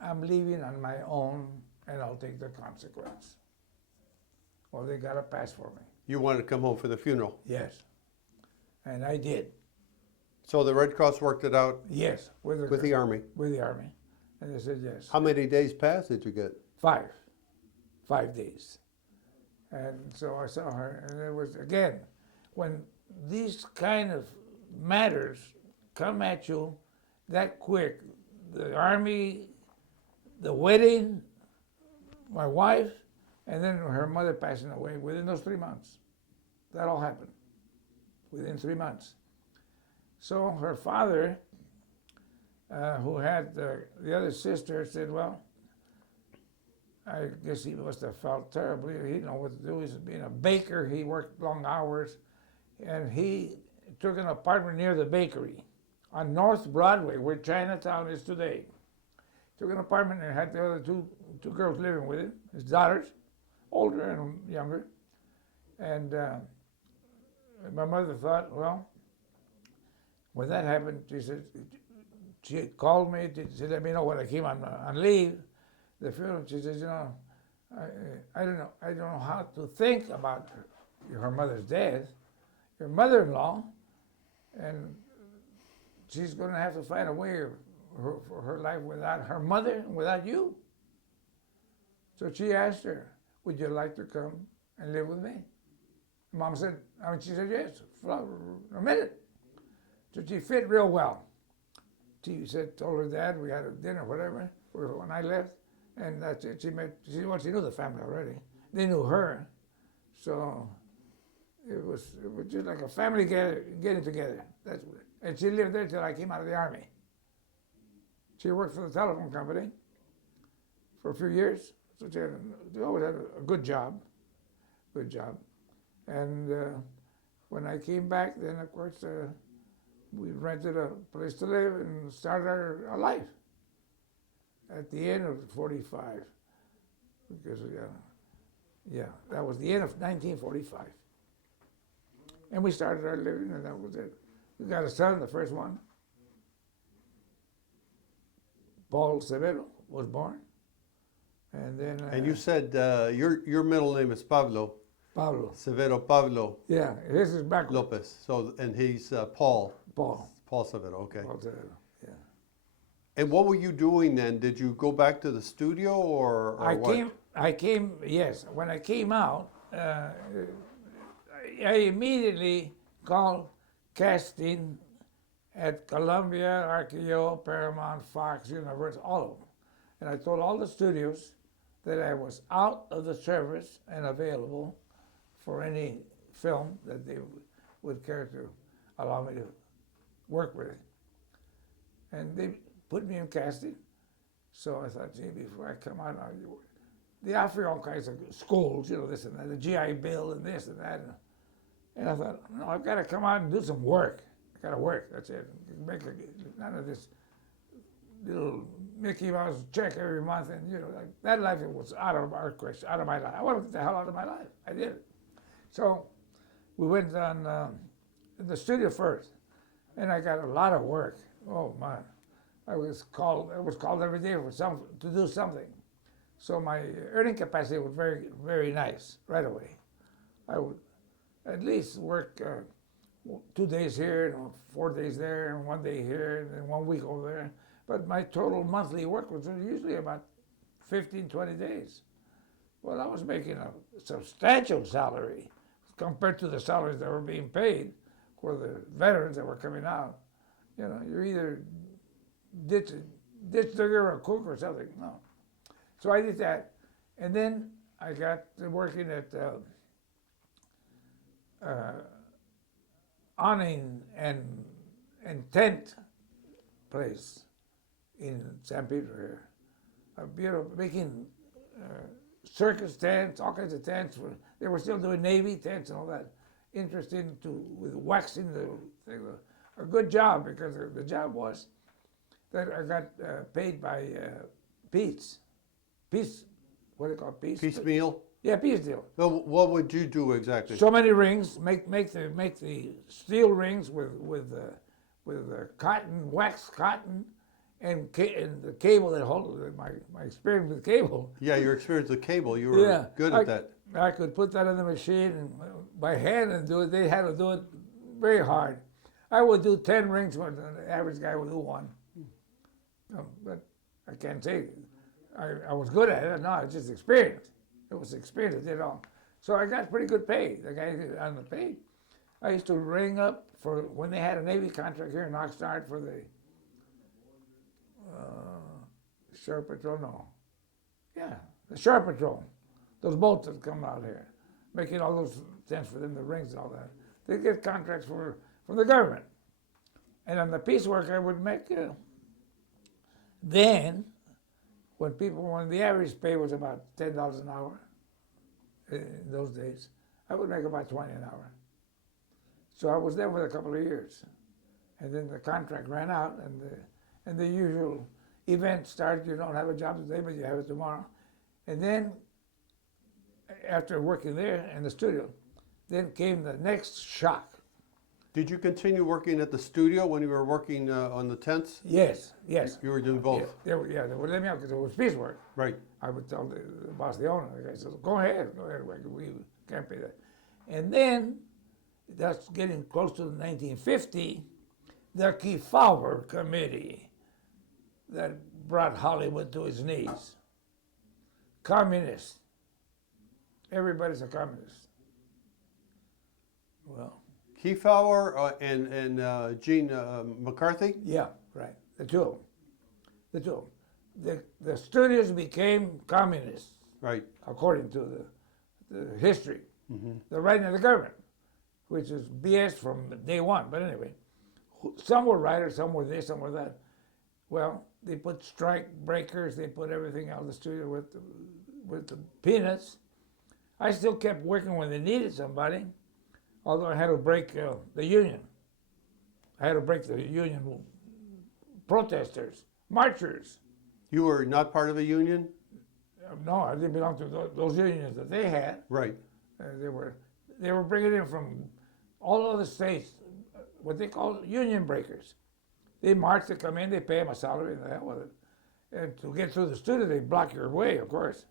I'm leaving on my own, and I'll take the consequence. Well, they got a pass for me. You wanted to come home for the funeral? Yes. And I did. So the Red Cross worked it out Yes. with the Army? With the Army. And they said yes. How many days pass did you get? 5. 5 days. And so I saw her, and it was, again, when these kind of matters come at you that quick, the Army, the wedding, my wife, and then her mother passing away within those 3 months. That all happened within 3 months. So her father who had the other sister, said, well, I guess he must have felt terribly. He didn't know what to do. He's being a baker. He worked long hours. And he took an apartment near the bakery on North Broadway, where Chinatown is today. Took an apartment and had the other two girls living with him, his daughters, older and younger. And my mother thought, well, when that happened, she called me to let me know when I came on leave. The funeral, she says, you know, I don't know how to think about her mother's death, your mother-in-law, and she's going to have to find a way for her life without her mother and without you. So she asked her, would you like to come and live with me? Mom said, she said yes, for a minute. So she fit real well. She told her dad, we had a dinner, whatever, when I left, and that's it. She knew the family already. They knew her. So it was just like a family getting together. That's what. And she lived there till I came out of the Army. She worked for the telephone company for a few years. So she always had a good job. And when I came back, then of course we rented a place to live and started our life at the end of 45. Because that was the end of 1945. And we started our living, and that was it. We got a son, the first one. Paul Severo was born. And then... and you said your middle name is Pablo. Pablo. Severo Pablo. Yeah, his is backwards. Lopez. So, and he's Paul. Paul. Paul Severo, okay. Paul Severo, yeah. And what were you doing then? Did you go back to the studio or what? I came, yes. When I came out, I immediately called casting at Columbia, RKO, Paramount, Fox, Universal, all of them. And I told all the studios that I was out of the service and available for any film that they would care to allow me to work with. And they put me in casting. So I thought, gee, before I come out, they offer all kinds of schools, this and that, the GI Bill and this and that. And I thought, no, I've got to come out and do some work. I got to work, that's it. None of this little Mickey Mouse check every month. And, like that life was out of our question, out of my life. I wanted to get the hell out of my life. I did it. So we went on the studio first. And I got a lot of work. Oh, man. I was called every day to do something. So my earning capacity was very, very nice right away. I would at least work 2 days here, 4 days there, and 1 day here, and then 1 week over there. But my total monthly work was usually about 15, 20 days. Well, I was making a substantial salary compared to the salaries that were being paid for the veterans that were coming out. You're either ditch digger or a cook or something. No. So I did that. And then I got to working at awning and tent place in San Pedro here. A beautiful, making circus tents, all kinds of tents. They were still doing Navy tents and all that. Interesting with waxing the thing. A good job, because the job was that I got paid by piece, what do you call it, piece? Piecemeal? Yeah, piece deal. So what would you do exactly? So many rings, make the steel rings with cotton, wax cotton, and the cable that holds my experience with cable. Yeah, your experience with cable, you were good at that. I could put that in the machine and by hand and do it. They had to do it very hard. I would do 10 rings when the average guy would do one. But I can't say I was good at it. No, it's just experience. It was experience that did it all. So I got pretty good pay. The guy on the pay. I used to ring up for when they had a Navy contract here in Oxnard for the Shore Patrol. No, yeah, the Shore Patrol. Those boats that come out here, making all those tents for them, the rings and all that. They get contracts from the government. And on the piecework, I would make Then, when the average pay was about $10 an hour in those days, I would make about 20 an hour. So I was there for a couple of years. And then the contract ran out, and the usual event started. You don't have a job today, but you have it tomorrow. And then, after working there in the studio, then came the next shock. Did you continue working at the studio when you were working on the tents? Yes, yes. You were doing both? They would let me out because it was piecework. Right. I would tell the boss, the owner, the guy says, go ahead, we can't pay that. And then, that's getting close to 1950, the Kefauver Committee that brought Hollywood to its knees. Communist. Everybody's a communist. Well, Kefauver and Gene McCarthy? yeah, right. The two of them. The two of them. The studios became communists, Right. according to the history. The writing of the government, which is BS from day one. But anyway, some were writers, some were this, some were that. Well, they put strike breakers, they put everything out of the studio with the peanuts. I still kept working when they needed somebody, although I had to break the union. I had to break the union protesters, marchers. You were not part of a union? No, I didn't belong to those unions that they had. Right. They were bringing in from all over the states what they call union breakers. They march, they come in, they pay them a salary, and the hell with it. And to get through the studio, they block your way, of course.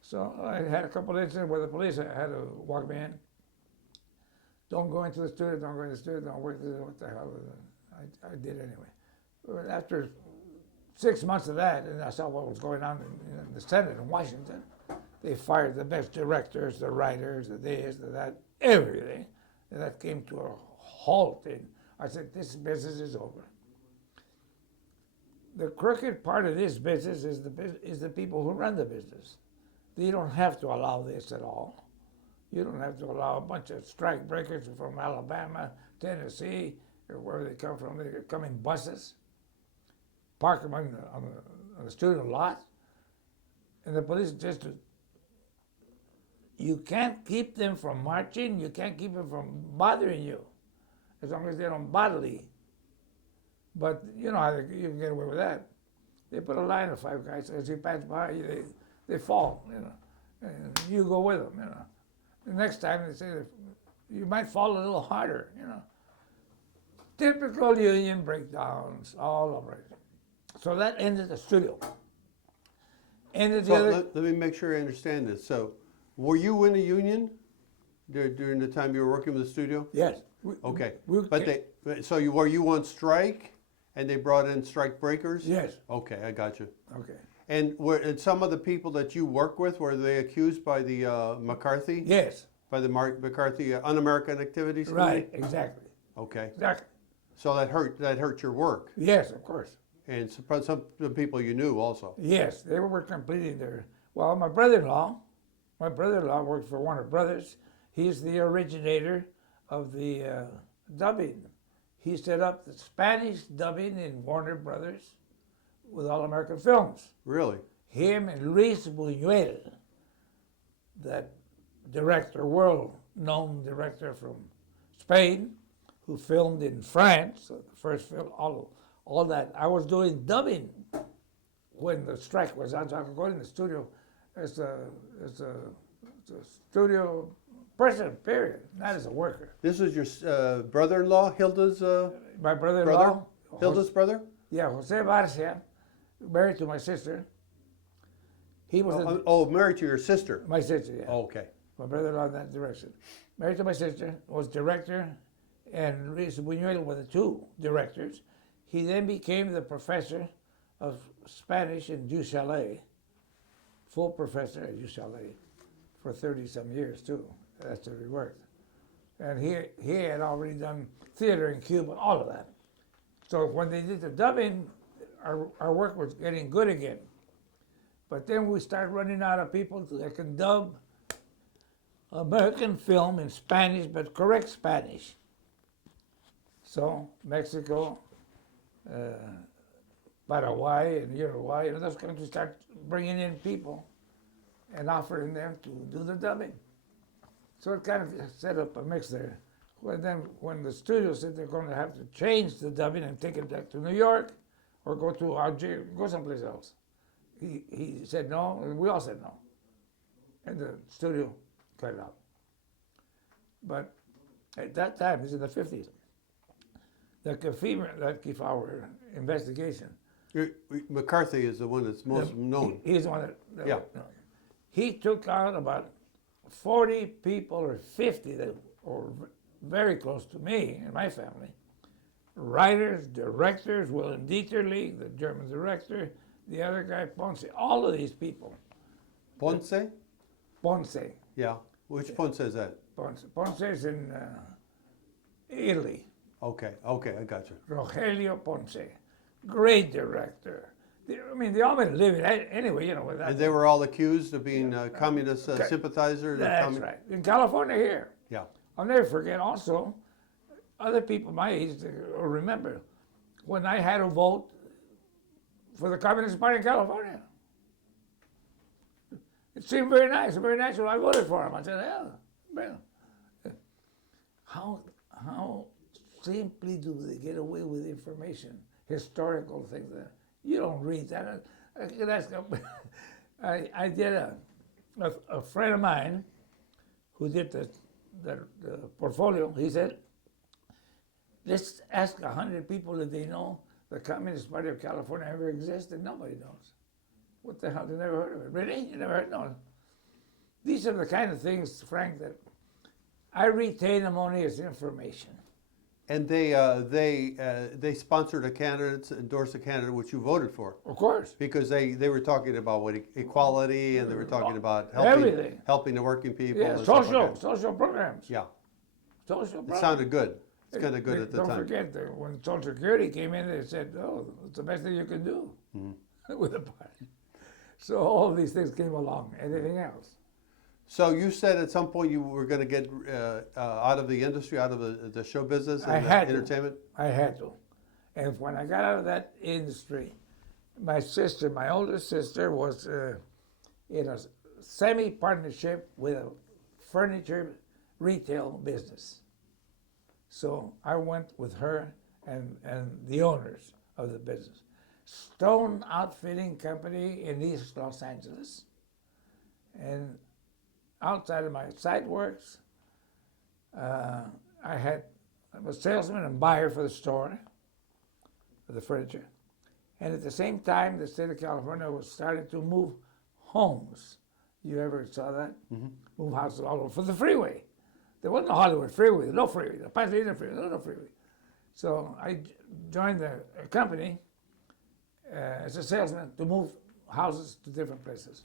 So I had a couple of incidents where the police had to walk me in. Don't go into the studio, don't go into the studio, don't work there, what the hell is it? I did anyway. But after 6 months of that, and I saw what was going on in the Senate in Washington, they fired the best directors, the writers, the this, the that, everything. And that came to a halt. And I said, this business is over. The crooked part of this business is the people who run the business. You don't have to allow this at all. You don't have to allow a bunch of strike breakers from Alabama, Tennessee, or wherever they come from. They come in buses, park them on the studio lot, and the police just, you can't keep them from marching, you can't keep them from bothering you, as long as they don't bother you. But you know how you can get away with that. They put a line of 5 guys, as you pass by, they fall, you know, and you go with them, you know. The next time they say you might fall a little harder, you know. Typical union breakdowns all over it. So that ended the studio. Ended the So other. let me make sure I understand this. So were you in a union during the time you were working with the studio? Yes. Okay. we So were you on strike and they brought in strike breakers? Yes. Okay, I got you. Okay. And some of the people that you work with, were they accused by the McCarthy? Yes. By the McCarthy Un-American Activities Right. Committee? Exactly. Okay. Exactly. So that hurt your work. Yes, of course. And some people you knew also. Yes, they were completing their. Well, my brother-in-law worked for Warner Brothers. He's the originator of the dubbing. He set up the Spanish dubbing in Warner Brothers with All American Films. Really? Him and Luis Buñuel, that director, world-known director from Spain, who filmed in France, the first film, all that. I was doing dubbing when the strike was on, so I could go in the studio as a studio person, period, not as a worker. This is your brother-in-law, Hilda's My brother-in-law, Hilda's brother? yeah, Jose Barcia, married to my sister. He was Married to your sister. my sister, yeah. Oh, okay. My brother-in-law in that direction. Married to my sister, was director, and Luis Buñuel were the 2 directors. He then became the professor of Spanish in UCLA, full professor at UCLA for 30-some years too. That's where he worked. And he had already done theater in Cuba, all of that. So when they did the dubbing, our work was getting good again. But then we started running out of people that can dub American film in Spanish, but correct Spanish. So Mexico, Paraguay and Uruguay, and those countries start bringing in people and offering them to do the dubbing. So it kind of set up a mix there. Well, then when the studio said they're going to have to change the dubbing and take it back to New York or go to Algeria, go someplace else, he said no, and we all said no. And the studio cut it out. But at that time, this is the 50s, the Kefauver investigation. McCarthy is the one that's most known. He's the one that Yeah. He took out about 40 people or 50 that were very close to me and my family. Writers, directors, William Dieterle, the German director, the other guy, Ponce, all of these people. Ponce? Ponce. Yeah. Which Ponce is that? Ponce is in Italy. Okay, I got you. Rogelio Ponce, great director. They all made a living anyway, with that. And they were all accused of being communist sympathizers? That's right. In California here. Yeah. I'll never forget also, other people my age will remember, when I had to vote for the Communist Party in California. It seemed very nice, very natural. I voted for him. I said, yeah, well. How simply do they get away with information, historical things that you don't read that. I could ask. I did a friend of mine who did the portfolio. He said, let's ask 100 people if they know the Communist Party of California ever existed. Nobody knows. What the hell? They never heard of it. Really? You never heard? No. These are the kind of things, Frank, that I retain them only as information. And they sponsored a candidate, endorsed a candidate which you voted for. Of course. Because they were talking about equality, and they were talking about helping the working people. Yeah, and stuff like that. social programs. Yeah. Social programs. It sounded good. It's kind of good at the time. Don't forget that when Social Security came in, they said, "Oh, it's the best thing you can do with the party." So all these things came along. Anything else? So you said at some point you were going to get out of the industry, out of the show business and entertainment? I had to. And when I got out of that industry, my oldest sister, was in a semi-partnership with a furniture retail business. So I went with her and the owners of the business. Stone Outfitting Company in East Los Angeles. And outside of my site works, I was a salesman and buyer for the store, for the furniture. And at the same time, the state of California was starting to move homes. You ever saw that? Mm-hmm. Move houses all over for the freeway. There wasn't a Hollywood freeway, no freeway. The Pasadena freeway, no freeway. So I joined the company as a salesman to move houses to different places.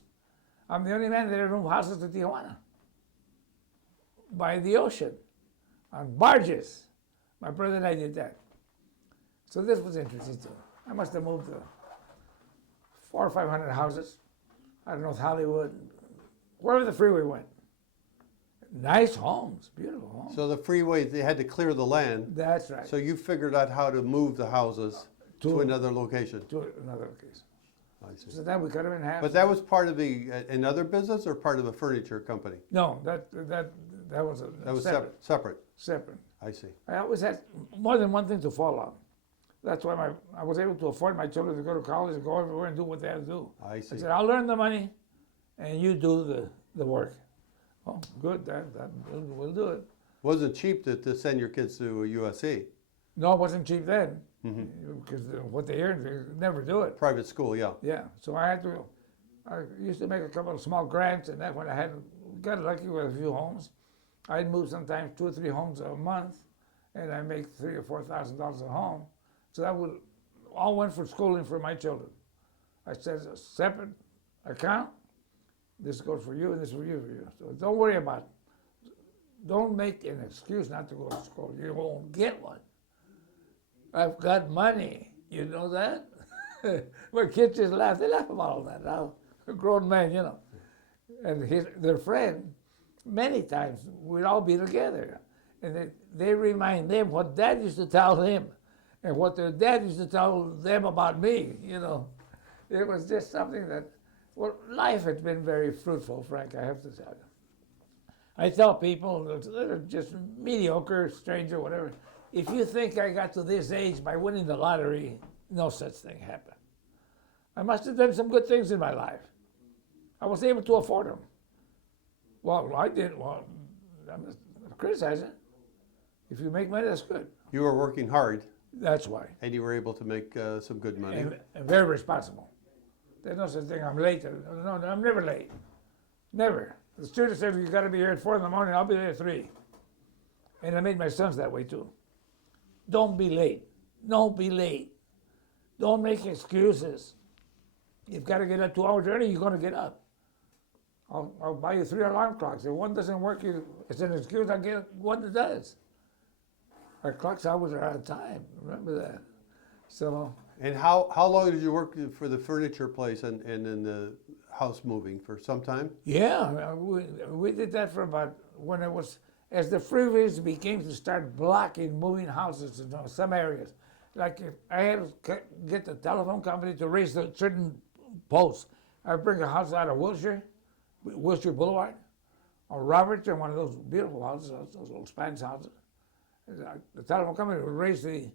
I'm the only man that ever moved houses to Tijuana. By the ocean, on barges. My brother and I did that. So this was interesting too. I must have moved 400 or 500 houses. I don't know if Hollywood, wherever the freeway went. Nice homes, beautiful homes. So the freeway, they had to clear the land. That's right. So you figured out how to move the houses to another location. To another location. I see. So then we cut them in half. But that was part of another business or part of a furniture company? No, that was separate. Separate. I see. I always had more than one thing to fall on. That's why I was able to afford my children to go to college and go everywhere and do what they had to do. I see. I said, I'll earn the money, and you do the work. Oh, good, we'll do it. Wasn't cheap to send your kids to USC. No, it wasn't cheap then, because what they earned, they never do it. Private school, yeah. Yeah, so I used to make a couple of small grants, and then when I got lucky with a few homes, I'd move sometimes 2 or 3 homes a month, and I make $3,000 or $4,000 a home. So that all went for schooling for my children. I said a separate account. This goes for you, and this for you. So don't worry about it. Don't make an excuse not to go to school. You won't get one. I've got money. You know that? My kids just laugh. They laugh about all that now. A grown man, And their friend, many times, we'd all be together. And they remind them what Dad used to tell him. and what their dad used to tell them about me, you know. It was just something that, well, life has been very fruitful, Frank, I have to tell you. I tell people that are just mediocre, stranger, whatever, if you think I got to this age by winning the lottery, no such thing happened. I must have done some good things in my life. I was able to afford them. Well, I didn't. Well, I'm not criticizing. If you make money, that's good. You were working hard, That's why. and you were able to make some good money. And very responsible. There's no such thing. I'm late. No, I'm never late. Never. The student said, you got to be here at 4 in the morning. I'll be there at 3. And I made my sons that way too. Don't be late. Don't be late. Don't make excuses. You've got to get up 2 hours early, you're going to get up. I'll buy you 3 alarm clocks. If one doesn't work, it's an excuse. I'll get one that does. Our clocks always are out of time. Remember that. So. And how long did you work for the furniture place and in the house moving? For some time? Yeah, we did that for about, when it was, as the freeways became to start blocking moving houses in some areas. Like if I had to get the telephone company to raise the certain posts. I'd bring a house out of Wilshire Boulevard, or Roberts, and one of those beautiful houses, those old Spanish houses. The telephone company would raise a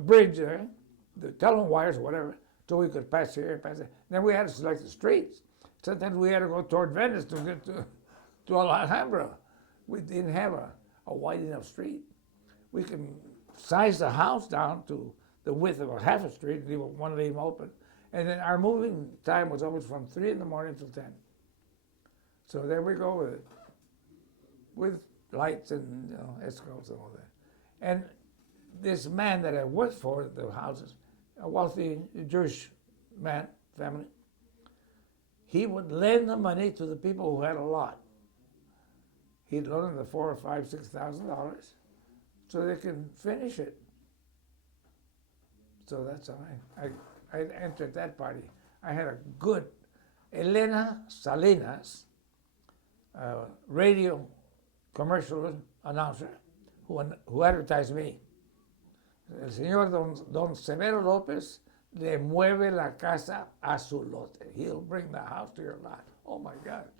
bridge there, the telephone wires or whatever, so we could pass here, pass there. Then we had to select the streets. Sometimes we had to go toward Venice to get to Alhambra. We didn't have a wide enough street. We can size the house down to the width of a half a street, leave one lane open. And then our moving time was always from 3 in the morning till 10. So there we go with it, with lights and escorts and all that. And this man that I worked for at the houses, a wealthy Jewish man, family, he would lend the money to the people who had a lot. He'd loan them the $4,000 or $5,000, $6,000 so they can finish it. So that's how I entered that party. I had a good Elena Salinas, radio commercial announcer, who advertised me. El señor don Severo Lopez le mueve la casa a su lote. He'll bring the house to your lot. Oh my God.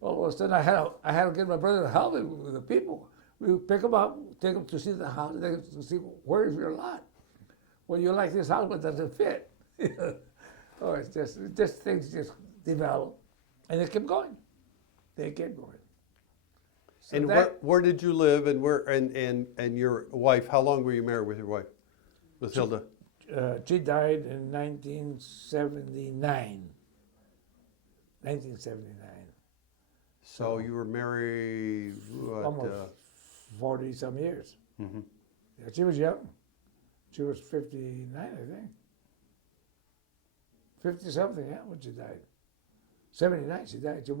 All of a sudden I had to get my brother to help me with the people. We would pick them up, take them to see the house, to see where is your lot. Well, you like this house, but does it fit? Oh, it's just things just develop, and they kept going. They kept going. So And where did you live, and where and your wife? How long were you married with your wife, with Hilda? She died in 1979. 1979. So you were married what, Almost 40 some years. Mm-hmm. Yeah, she was young. She was 59, I think. 50 something, yeah, when she died. 79, she died. She was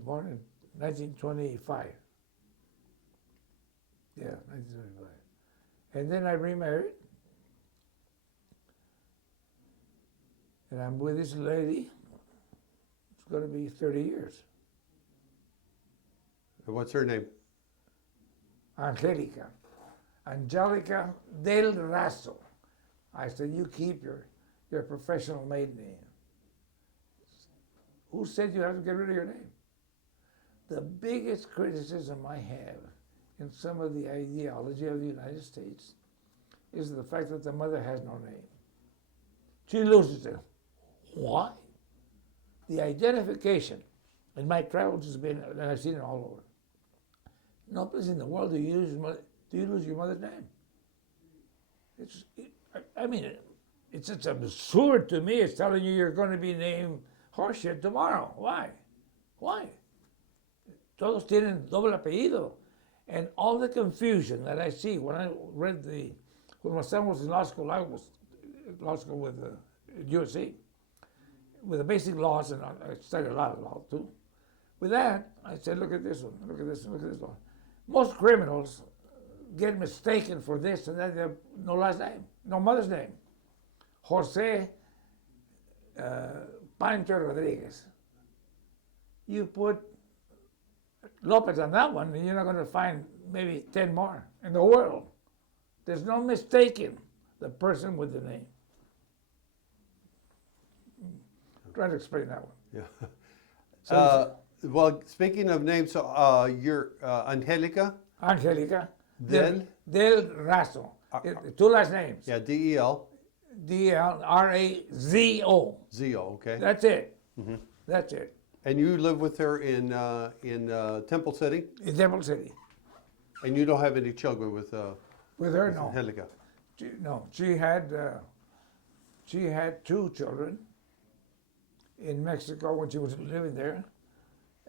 born in 1925. Yeah, 1925. And then I remarried. And I'm with this lady. It's going to be 30 years. And what's her name? Angelica del Razo. I said, you keep your professional maiden name. Who said you have to get rid of your name? The biggest criticism I have in some of the ideology of the United States is the fact that the mother has no name. She loses it. Why? The identification in my travels has been, and I've seen it all over. No place in the world do you lose your mother's name. It's just absurd to me. It's telling you you're going to be named Horseshit tomorrow. Why? Why? Todos tienen doble apellido. And all the confusion that I see when I read when my son was in law school, I was in law school with USC, with the basic laws, and I studied a lot of law too. With that, I said, look at this one, look at this one, look at this one. Most criminals get mistaken for this and that. They have no last name, no mother's name. Jose Pancho Rodriguez. You put Lopez on that one, and you're not going to find maybe 10 more in the world. There's no mistaking the person with the name. Try to explain that one. Yeah. So Well, speaking of names, so you're Angelica Angelica Del? Del Razo. Two last names. Yeah, Del Delrazo. Zio. Okay. That's it. That's it. And you live with her in Temple City, In Temple City. and you don't have any children with With her, no. Angelica. She had two children in Mexico when she was living there,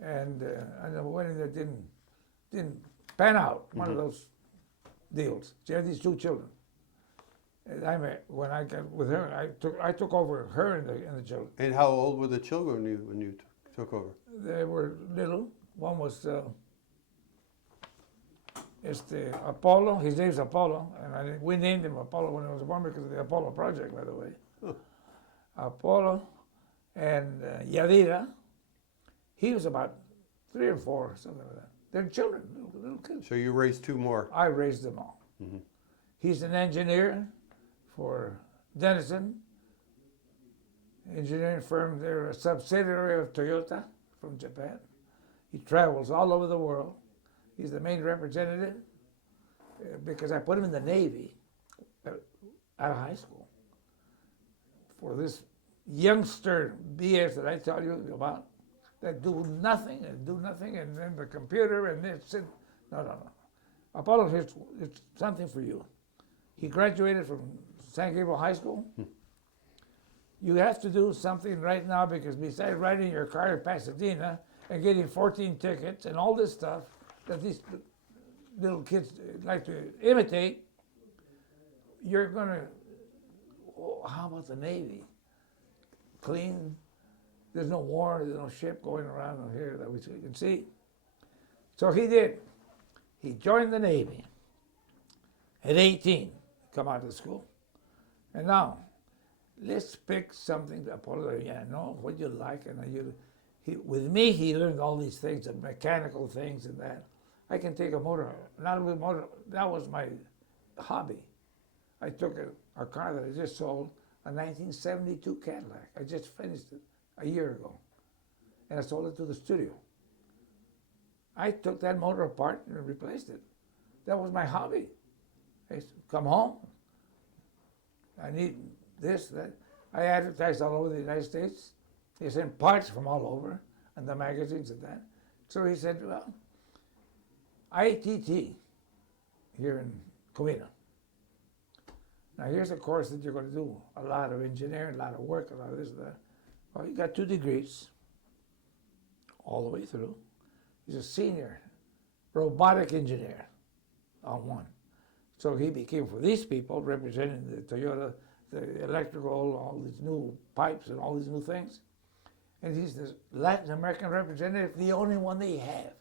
and a wedding that didn't pan out. One of those deals. She had these two children. And when I got with her, I took over her and the children. And how old were the children when you took over? They were little. One was Apollo. His name's Apollo, and we named him Apollo when he was born because of the Apollo project, by the way. Apollo and Yadira. He was about 3 or 4, something like that. They're children, little kids. So you raised two more. I raised them all. He's an engineer for Denison engineering firm. They're a subsidiary of Toyota from Japan. He travels all over the world. He's the main representative because I put him in the Navy out of high school for this youngster BS that I tell you about that do nothing and then the computer and this. No. Apollo, it's something for you. He graduated from San Gabriel High School. You have to do something right now because besides riding your car in Pasadena and getting 14 tickets and all this stuff that these little kids like to imitate, you're going to, how about the Navy? Clean. There's no war, there's no ship going around here that we can see. So he did. He joined the Navy at 18, come out of school. And now, let's pick something that Apollo, know what you like. And with me, he learned all these things, the mechanical things and that. I can take a motor, not a motor, that was my hobby. I took a car that I just sold, a 1972 Cadillac. I just finished it a year ago. And I sold it to the studio. I took that motor apart and replaced it. That was my hobby. I used to come home. I need this, that. I advertised all over the United States. They sent parts from all over and the magazines and that. So he said, well, ITT here in Covina. Now here's a course that you're going to do. A lot of engineering, a lot of work, a lot of this and that. Well, you got 2 degrees all the way through. He's a senior robotic engineer on one. So he became, for these people, representing the Toyota, the electrical, all these new pipes and all these new things. And he's the Latin American representative, the only one they have.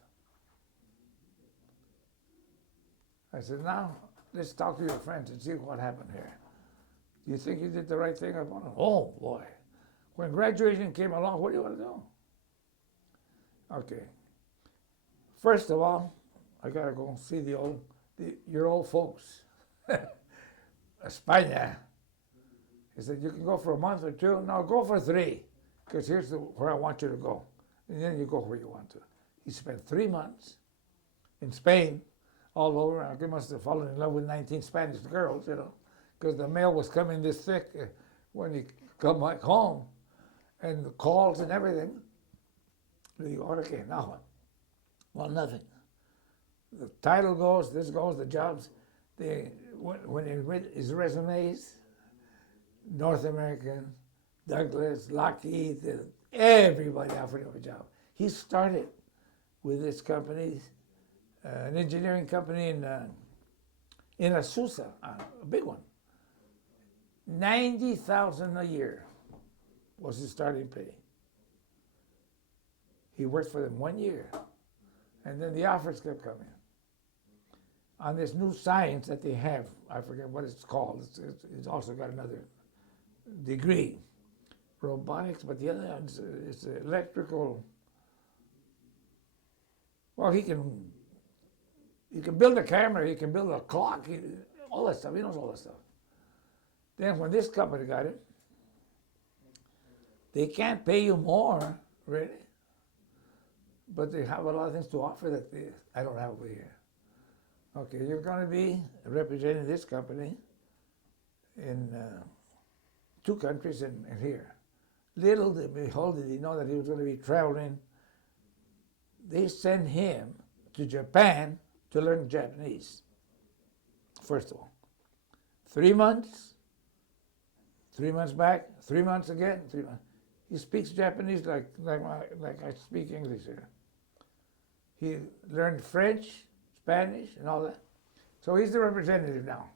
I said, now, let's talk to your friends and see what happened here. Do you think you did the right thing? Oh, boy. When graduation came along, what do you want to do? Okay. First of all, I got to go see your old folks. España. He said, you can go for a month or 2. No, go for 3, because here's where I want you to go. And then you go where you want to. He spent 3 months in Spain, all over. I must have fallen in love with 19 Spanish girls, because the mail was coming this thick when he come back home, and the calls and everything. You go, okay, now what? Well, nothing. The title goes, this goes, the jobs. When he read his resumes, North American, Douglas, Lockheed, everybody offered him a job. He started with this company, an engineering company in Azusa, a big one. $90,000 a year was his starting pay. He worked for them 1 year, and then the offers kept coming. On this new science that they have, I forget what it's called. It's also got another degree, robotics, but the other one is electrical. Well, he can build a camera, he can build a clock, all that stuff. He knows all that stuff. Then when this company got it, they can't pay you more, really, but they have a lot of things to offer that I don't have over here. Okay, you're going to be representing this company in 2 countries and here. Little did behold did he know that he was going to be traveling. They sent him to Japan to learn Japanese, first of all. 3 months, 3 months back, 3 months again, 3 months. He speaks Japanese like I speak English here. He learned French, Spanish, and all that. So he's the representative now.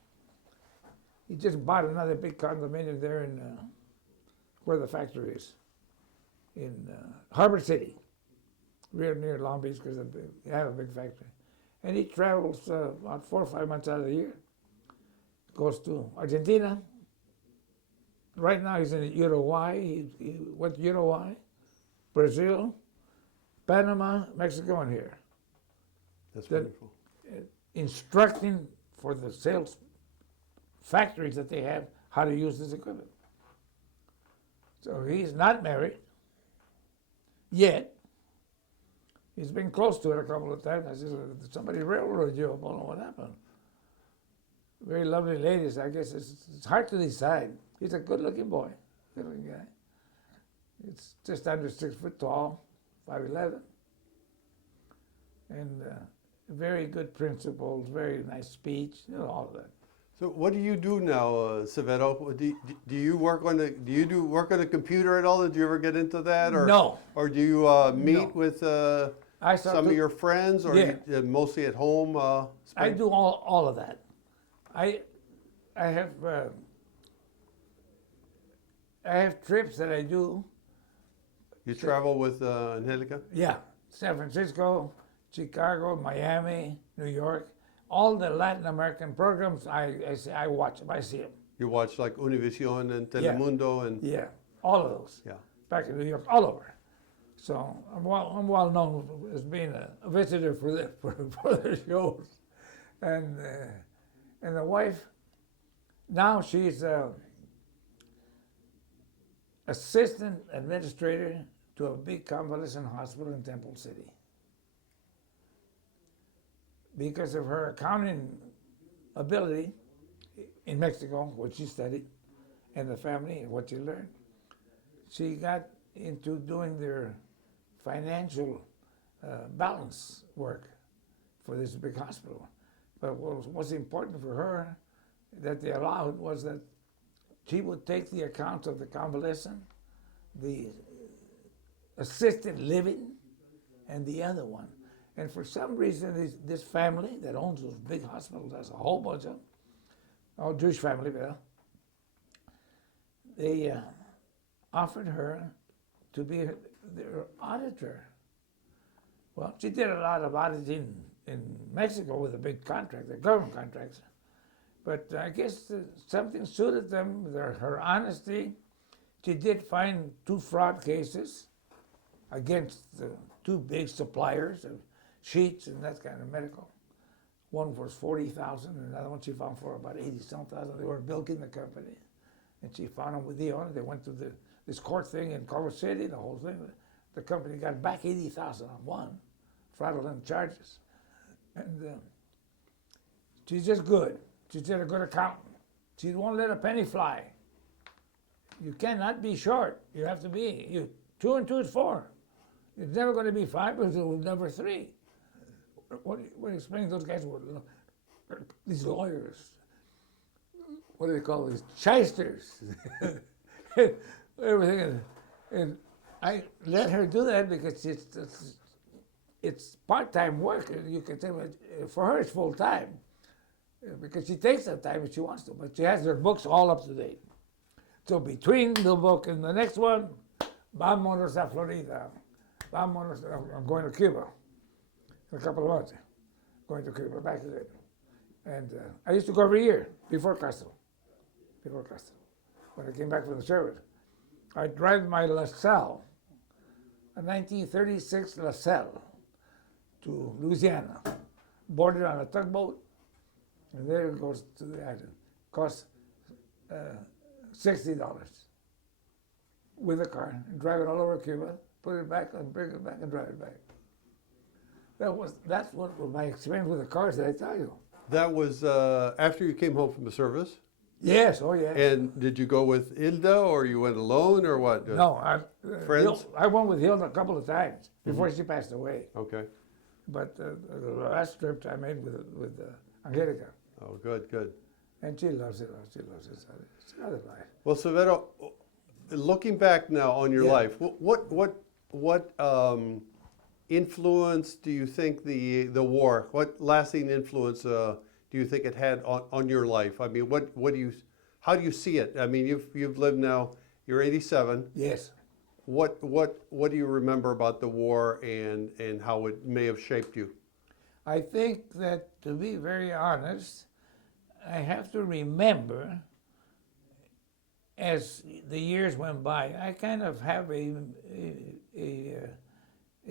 He just bought another big condominium there in where the factory is, in Harbor City, real near Long Beach, because they have a big factory. And he travels about 4 or 5 months out of the year. Goes to Argentina. Right now he's in Uruguay. He went to Uruguay, Brazil, Panama, Mexico, and here. That's wonderful. Instructing for the sales factories that they have how to use this equipment. So he's not married yet. He's been close to it a couple of times. I said, somebody railroaded you. I don't know what happened. Very lovely ladies. I guess it's hard to decide. He's a good-looking boy, good-looking guy. It's just under 6 foot tall, 5'11", and very good principles, very nice speech, all of that. So what do you do now, Severo? Do you work on the work on the computer at all? Did you ever get into that, or No. Or do you meet with some of your friends, or Yeah. you, mostly at home? I do all of that. I have trips that I do. You travel with Angelica? Yeah, San Francisco, Chicago, Miami, New York. All the Latin American programs, I watch them, I see them. You watch like Univision and Telemundo and Yeah, all of those. yeah. Back in New York, all over. So I'm well known as being a visitor for their shows, and the wife, now she's assistant administrator to a big convalescent hospital in Temple City. Because of her accounting ability in Mexico, what she studied, and the family and what she learned, she got into doing their financial balance work for this big hospital. But what was important for her that they allowed was that she would take the accounts of the convalescent, the assisted living, and the other one. And for some reason, this family that owns those big hospitals, has a whole bunch of them, all Jewish family, they offered her to be their auditor. Well, she did a lot of auditing in Mexico with a big contract, the government contracts. But I guess something suited them, her honesty. She did find 2 fraud cases against the 2 big suppliers of sheets and that kind of medical. One was $40,000, and another one she found for about $80,000. They were bilking the company, and she found them with the owner. They went to this court thing in Culver City, the whole thing. The company got back $80,000 on one, fraudulent charges, and she's just good. She's just a good accountant. She won't let a penny fly. You cannot be short. You have to be. 2 and 2 is 4. It's never going to be 5, but it was never 3. What explaining those guys were, these lawyers, what do they call these? Shysters. Everything. And I let her do that because it's part-time work. You can say, for her it's full-time because she takes that time if she wants to, but she has her books all up to date. So between the book and the next one, vámonos a Florida. Vámonos, I'm going to Cuba in a couple of months. Going to Cuba, back again. And I used to go every year before Castro. When I came back from the service. I'd drive my LaSalle, a 1936 LaSalle, to Louisiana, boarded on a tugboat, And there it goes to the island. Costs $60 with a car, and drive it all over Cuba, put it back and bring it back and drive it back. That's what was my experience with the cars that I tell you. That was after you came home from the service? Yes, oh yes. And did you go with Hilda, or you went alone, or what? No, Friends? I went with Hilda a couple of times before she passed away. Okay. But the last trip I made with Angelica, Oh, good, good. and she loves it. She loves it. It's another life. Well, Severo, looking back now on your Yeah. life, what influence do you think the war? What lasting influence do you think it had on your life? I mean, how do you see it? I mean, you've lived now. You're 87. Yes. What do you remember about the war and how it may have shaped you? I think that, to be very honest, I have to remember, as the years went by, I kind of have a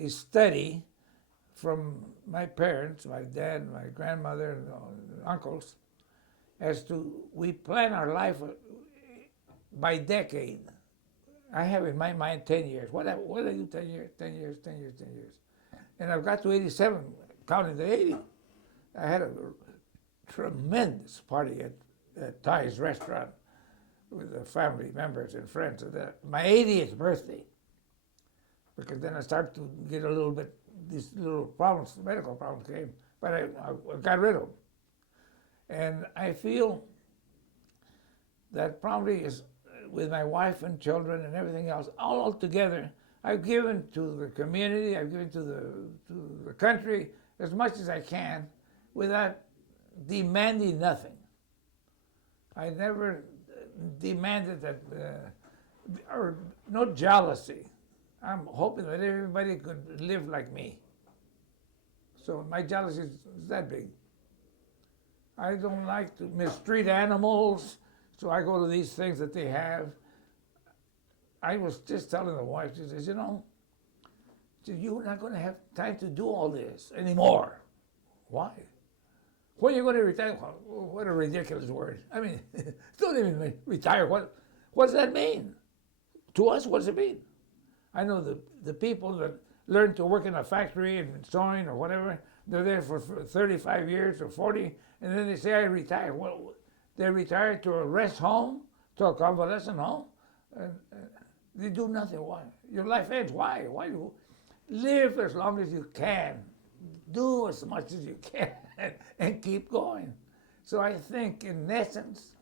study from my parents, my dad, my grandmother, and uncles, as to we plan our life by decade. I have in my mind 10 years. What I do 10 years, 10 years, 10 years, 10 years. And I've got to 87, counting the 80. I had a tremendous party at Thai's restaurant with the family members and friends. My 80th birthday, because then I started to get a little bit, these little problems, medical problems came, but I got rid of them. And I feel that probably is, with my wife and children and everything else, all together, I've given to the community, I've given to the country as much as I can without demanding nothing. I never demanded that, or no jealousy. I'm hoping that everybody could live like me. So my jealousy is that big. I don't like to mistreat animals, so I go to these things that they have. I was just telling the wife, she says, you're not going to have time to do all this anymore. Why? When are you going to retire? What a ridiculous word. I mean, don't even retire. What does that mean? To us, what does it mean? I know the people that learn to work in a factory and sewing or whatever, they're there for 35 years or 40, and then they say, I retire. Well, they retire to a rest home, to a convalescent home, and they do nothing. Why? Your life ends. Why? Why do you live as long as you can? Do as much as you can and keep going. So I think, in essence,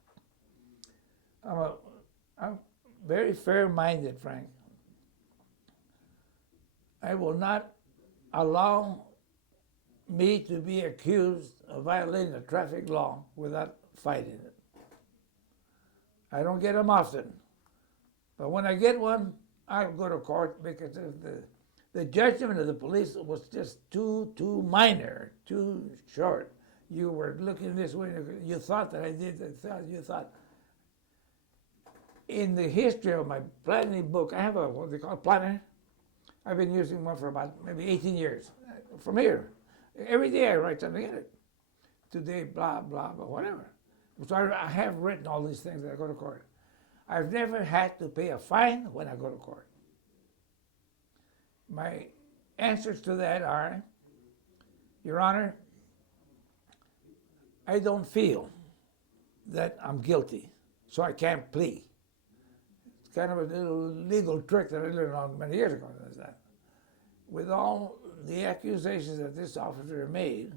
I'm very fair-minded, Frank. I will not allow me to be accused of violating a traffic law without fighting it. I don't get them often, but when I get one, I'll go to court because if the judgment of the police was just too minor, too short. You were looking this way, you thought that I did, you thought. In the history of my planning book, I have what they call a planner. I've been using one for about maybe 18 years, from here. Every day I write something in it. Today, blah, blah, blah, whatever. So I have written all these things that I go to court. I've never had to pay a fine when I go to court. My answers to that are, Your Honor, I don't feel that I'm guilty, so I can't plea. It's kind of a little legal trick that I learned on many years ago. That. With all the accusations that this officer made,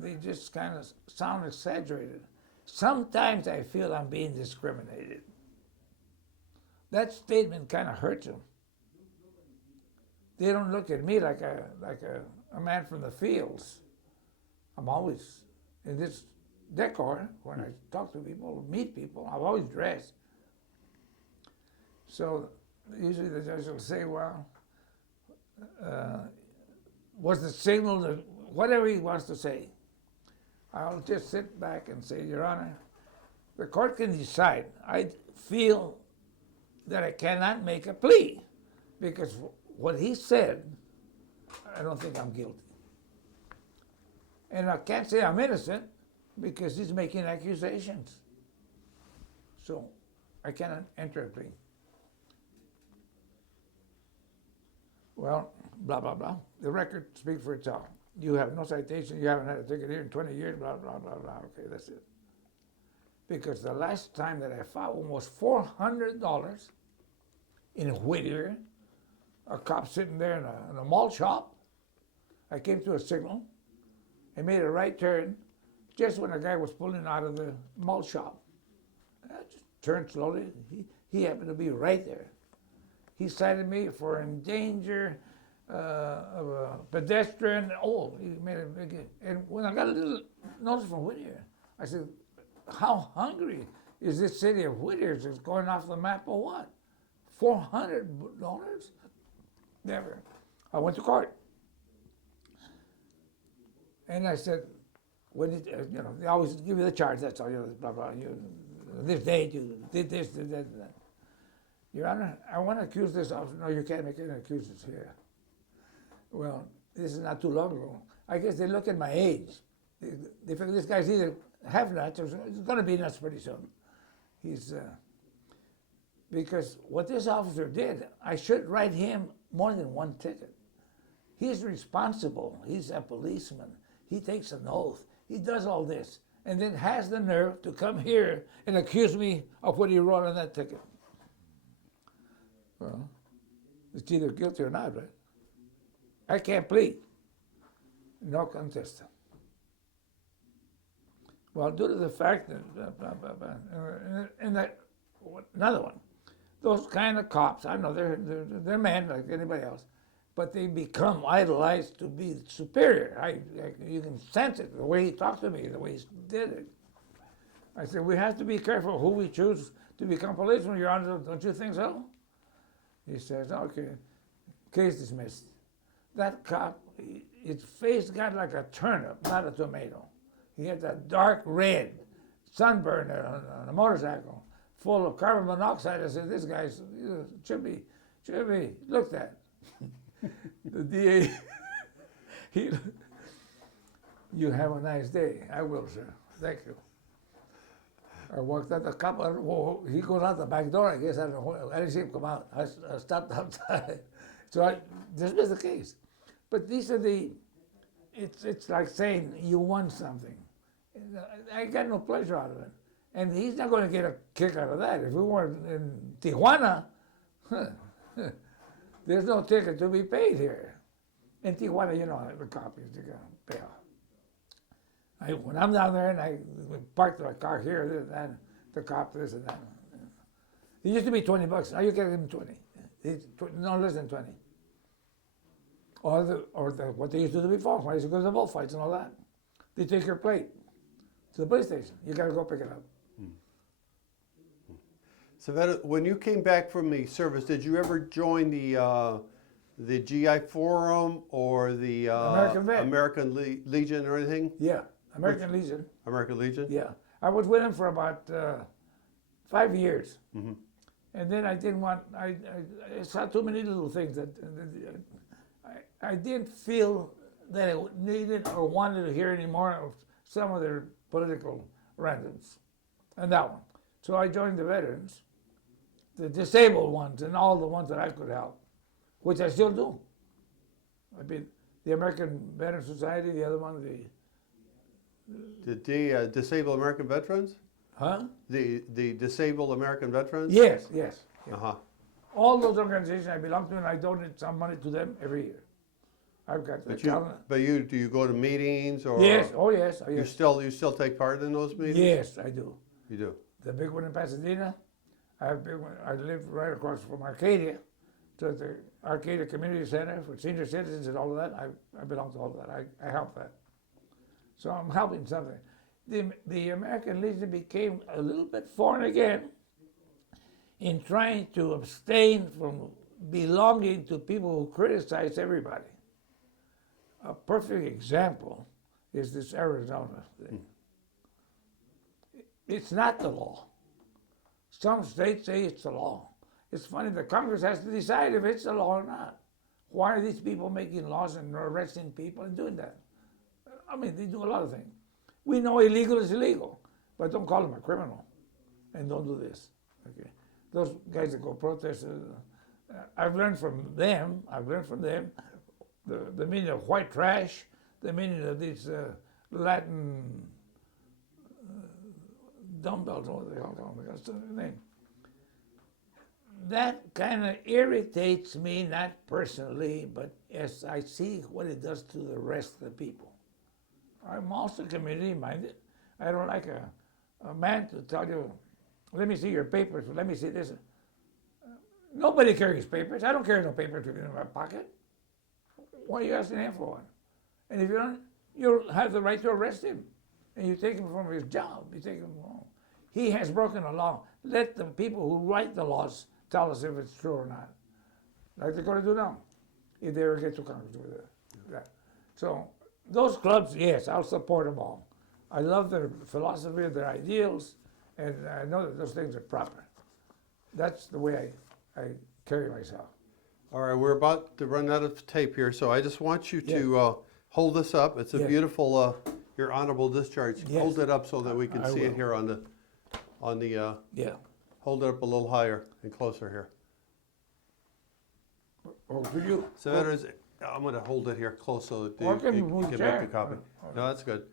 they just kind of sound exaggerated. Sometimes I feel I'm being discriminated. That statement kind of hurts them. They don't look at me like a man from the fields. I'm always in this decor when I talk to people, meet people. I'm always dressed. So usually the judge will say, well, was the signal that whatever he wants to say. I'll just sit back and say, Your Honor, the court can decide. I feel that I cannot make a plea because what he said, I don't think I'm guilty. And I can't say I'm innocent because he's making accusations. So I cannot enter a plea. Well, blah, blah, blah. The record speaks for itself. You have no citation, you haven't had a ticket here in 20 years, blah, blah, blah, blah. Okay, that's it. Because the last time that I filed one was $400 in Whittier, a cop sitting there in a mall shop. I came to a signal. I made a right turn just when a guy was pulling out of the mall shop. I just turned slowly. He happened to be right there. He cited me for endanger of a pedestrian. Oh, he made a big. And when I got a little notice from Whittier, I said, how hungry is this city of Whittier? Is it going off the map or what? $400? Never. I went to court. And I said, when it, they always give you the charge, that's all, blah, blah, this date, you did this, did that, did that. Your Honor, I want to accuse this officer. No, you can't make any accusations here. Well, this is not too long ago. I guess they look at my age. They figure this guy's either half nuts or he's going to be nuts pretty soon. Because what this officer did, I should write him more than one ticket. He's responsible. He's a policeman. He takes an oath. He does all this. And then has the nerve to come here and accuse me of what he wrote on that ticket. Well, it's either guilty or not, right? I can't plead. No contest. Well, due to the fact that, and that, another one, those kind of cops, I know they're men like anybody else, but they become idolized to be superior. You can sense it, the way he talked to me, the way he did it. I said, we have to be careful who we choose to become policemen, Your Honor, don't you think so? He says, okay, case dismissed. That cop, his face got like a turnip, not a tomato. He had that dark red sunburn on a motorcycle full of carbon monoxide. I said, this guy should be looked at. The DA, you have a nice day. I will, sir. Thank you. I walked out the cop. He goes out the back door. I guess I don't know. I didn't see him come out. I stopped outside. So I dismissed the case. But these are it's like saying you won something. I got no pleasure out of it. And he's not going to get a kick out of that. If we weren't in Tijuana, there's no ticket to be paid here. In Tijuana, the cop is going to pay off. When I'm down there and I park my car here, this and that, the cop, this and that. It used to be $20. Now you can give him 20. No less than 20. Or what they used to do before, when I used to go to the bullfights and all that. They take your plate to the police station. You got to go pick it up. So when you came back from the service, did you ever join the GI Forum or the American Legion or anything? Yeah, American Legion. American Legion? Yeah. I was with him for about 5 years. Mm-hmm. And then I didn't want, I saw too many little things that I didn't feel that I needed or wanted to hear any more of some of their political randoms. And that one. So I joined the veterans, the disabled ones, and all the ones that I could help, which I still do. I've been the American Veteran Society, the other one, The Disabled American Veterans? Huh? The Disabled American Veterans? Yes. Uh-huh. All those organizations I belong to, and I donate some money to them every year. I've got the calendar. Do you go to meetings or? Yes. Oh yes. You still take part in those meetings? Yes, I do. You do. The big one in Pasadena. I live right across from Arcadia, to the Arcadia Community Center for senior citizens and all of that. I belong to all of that. I help that. So I'm helping something. The American Legion became a little bit foreign again in trying to abstain from belonging to people who criticize everybody. A perfect example is this Arizona thing. It's not the law. Some states say it's the law. It's funny, the Congress has to decide if it's the law or not. Why are these people making laws and arresting people and doing that? I mean, they do a lot of things. We know illegal is illegal, but don't call them a criminal, and don't do this. Okay, those guys that go protest, I've learned from them. The meaning of white trash, the meaning of these Latin dumbbells, what they call them, that's the name. That kind of irritates me, not personally, but as I see what it does to the rest of the people. I'm also community-minded. I don't like a man to tell you, let me see your papers, let me see this. Nobody carries papers. I don't carry no papers in my pocket. Why are you asking him for one? And if you don't, you'll have the right to arrest him. And you take him from his job. You take him home. He has broken the law. Let the people who write the laws tell us if it's true or not. Like they're going to do now, if they ever get to Congress with that. So those clubs, yes, I'll support them all. I love their philosophy, their ideals, and I know that those things are proper. That's the way I carry myself. All right, we're about to run out of tape here, so I just want you to hold this up. It's a beautiful, your honorable discharge. Yes. Hold it up so that we can I see it will. here on the, hold it up a little higher and closer here. Oh, do you? Severo, I'm going to hold it here close so that Or you can can move make chair. the copy. Oh, No, that's good.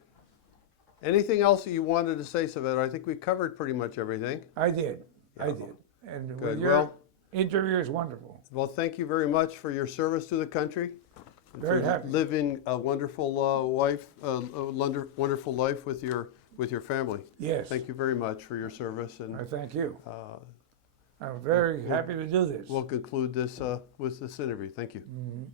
Anything else that you wanted to say, Severo? I think we covered pretty much everything. I did. I Yeah. did. And Good. your Well- interview is wonderful. Well, thank you very much for your service to the country. And Very for happy. living a wonderful wonderful life with your family. Yes. Thank you very much for your service, and I thank you. uh, I'm very happy to do this. we'll conclude this with this interview. Thank you. Mhm.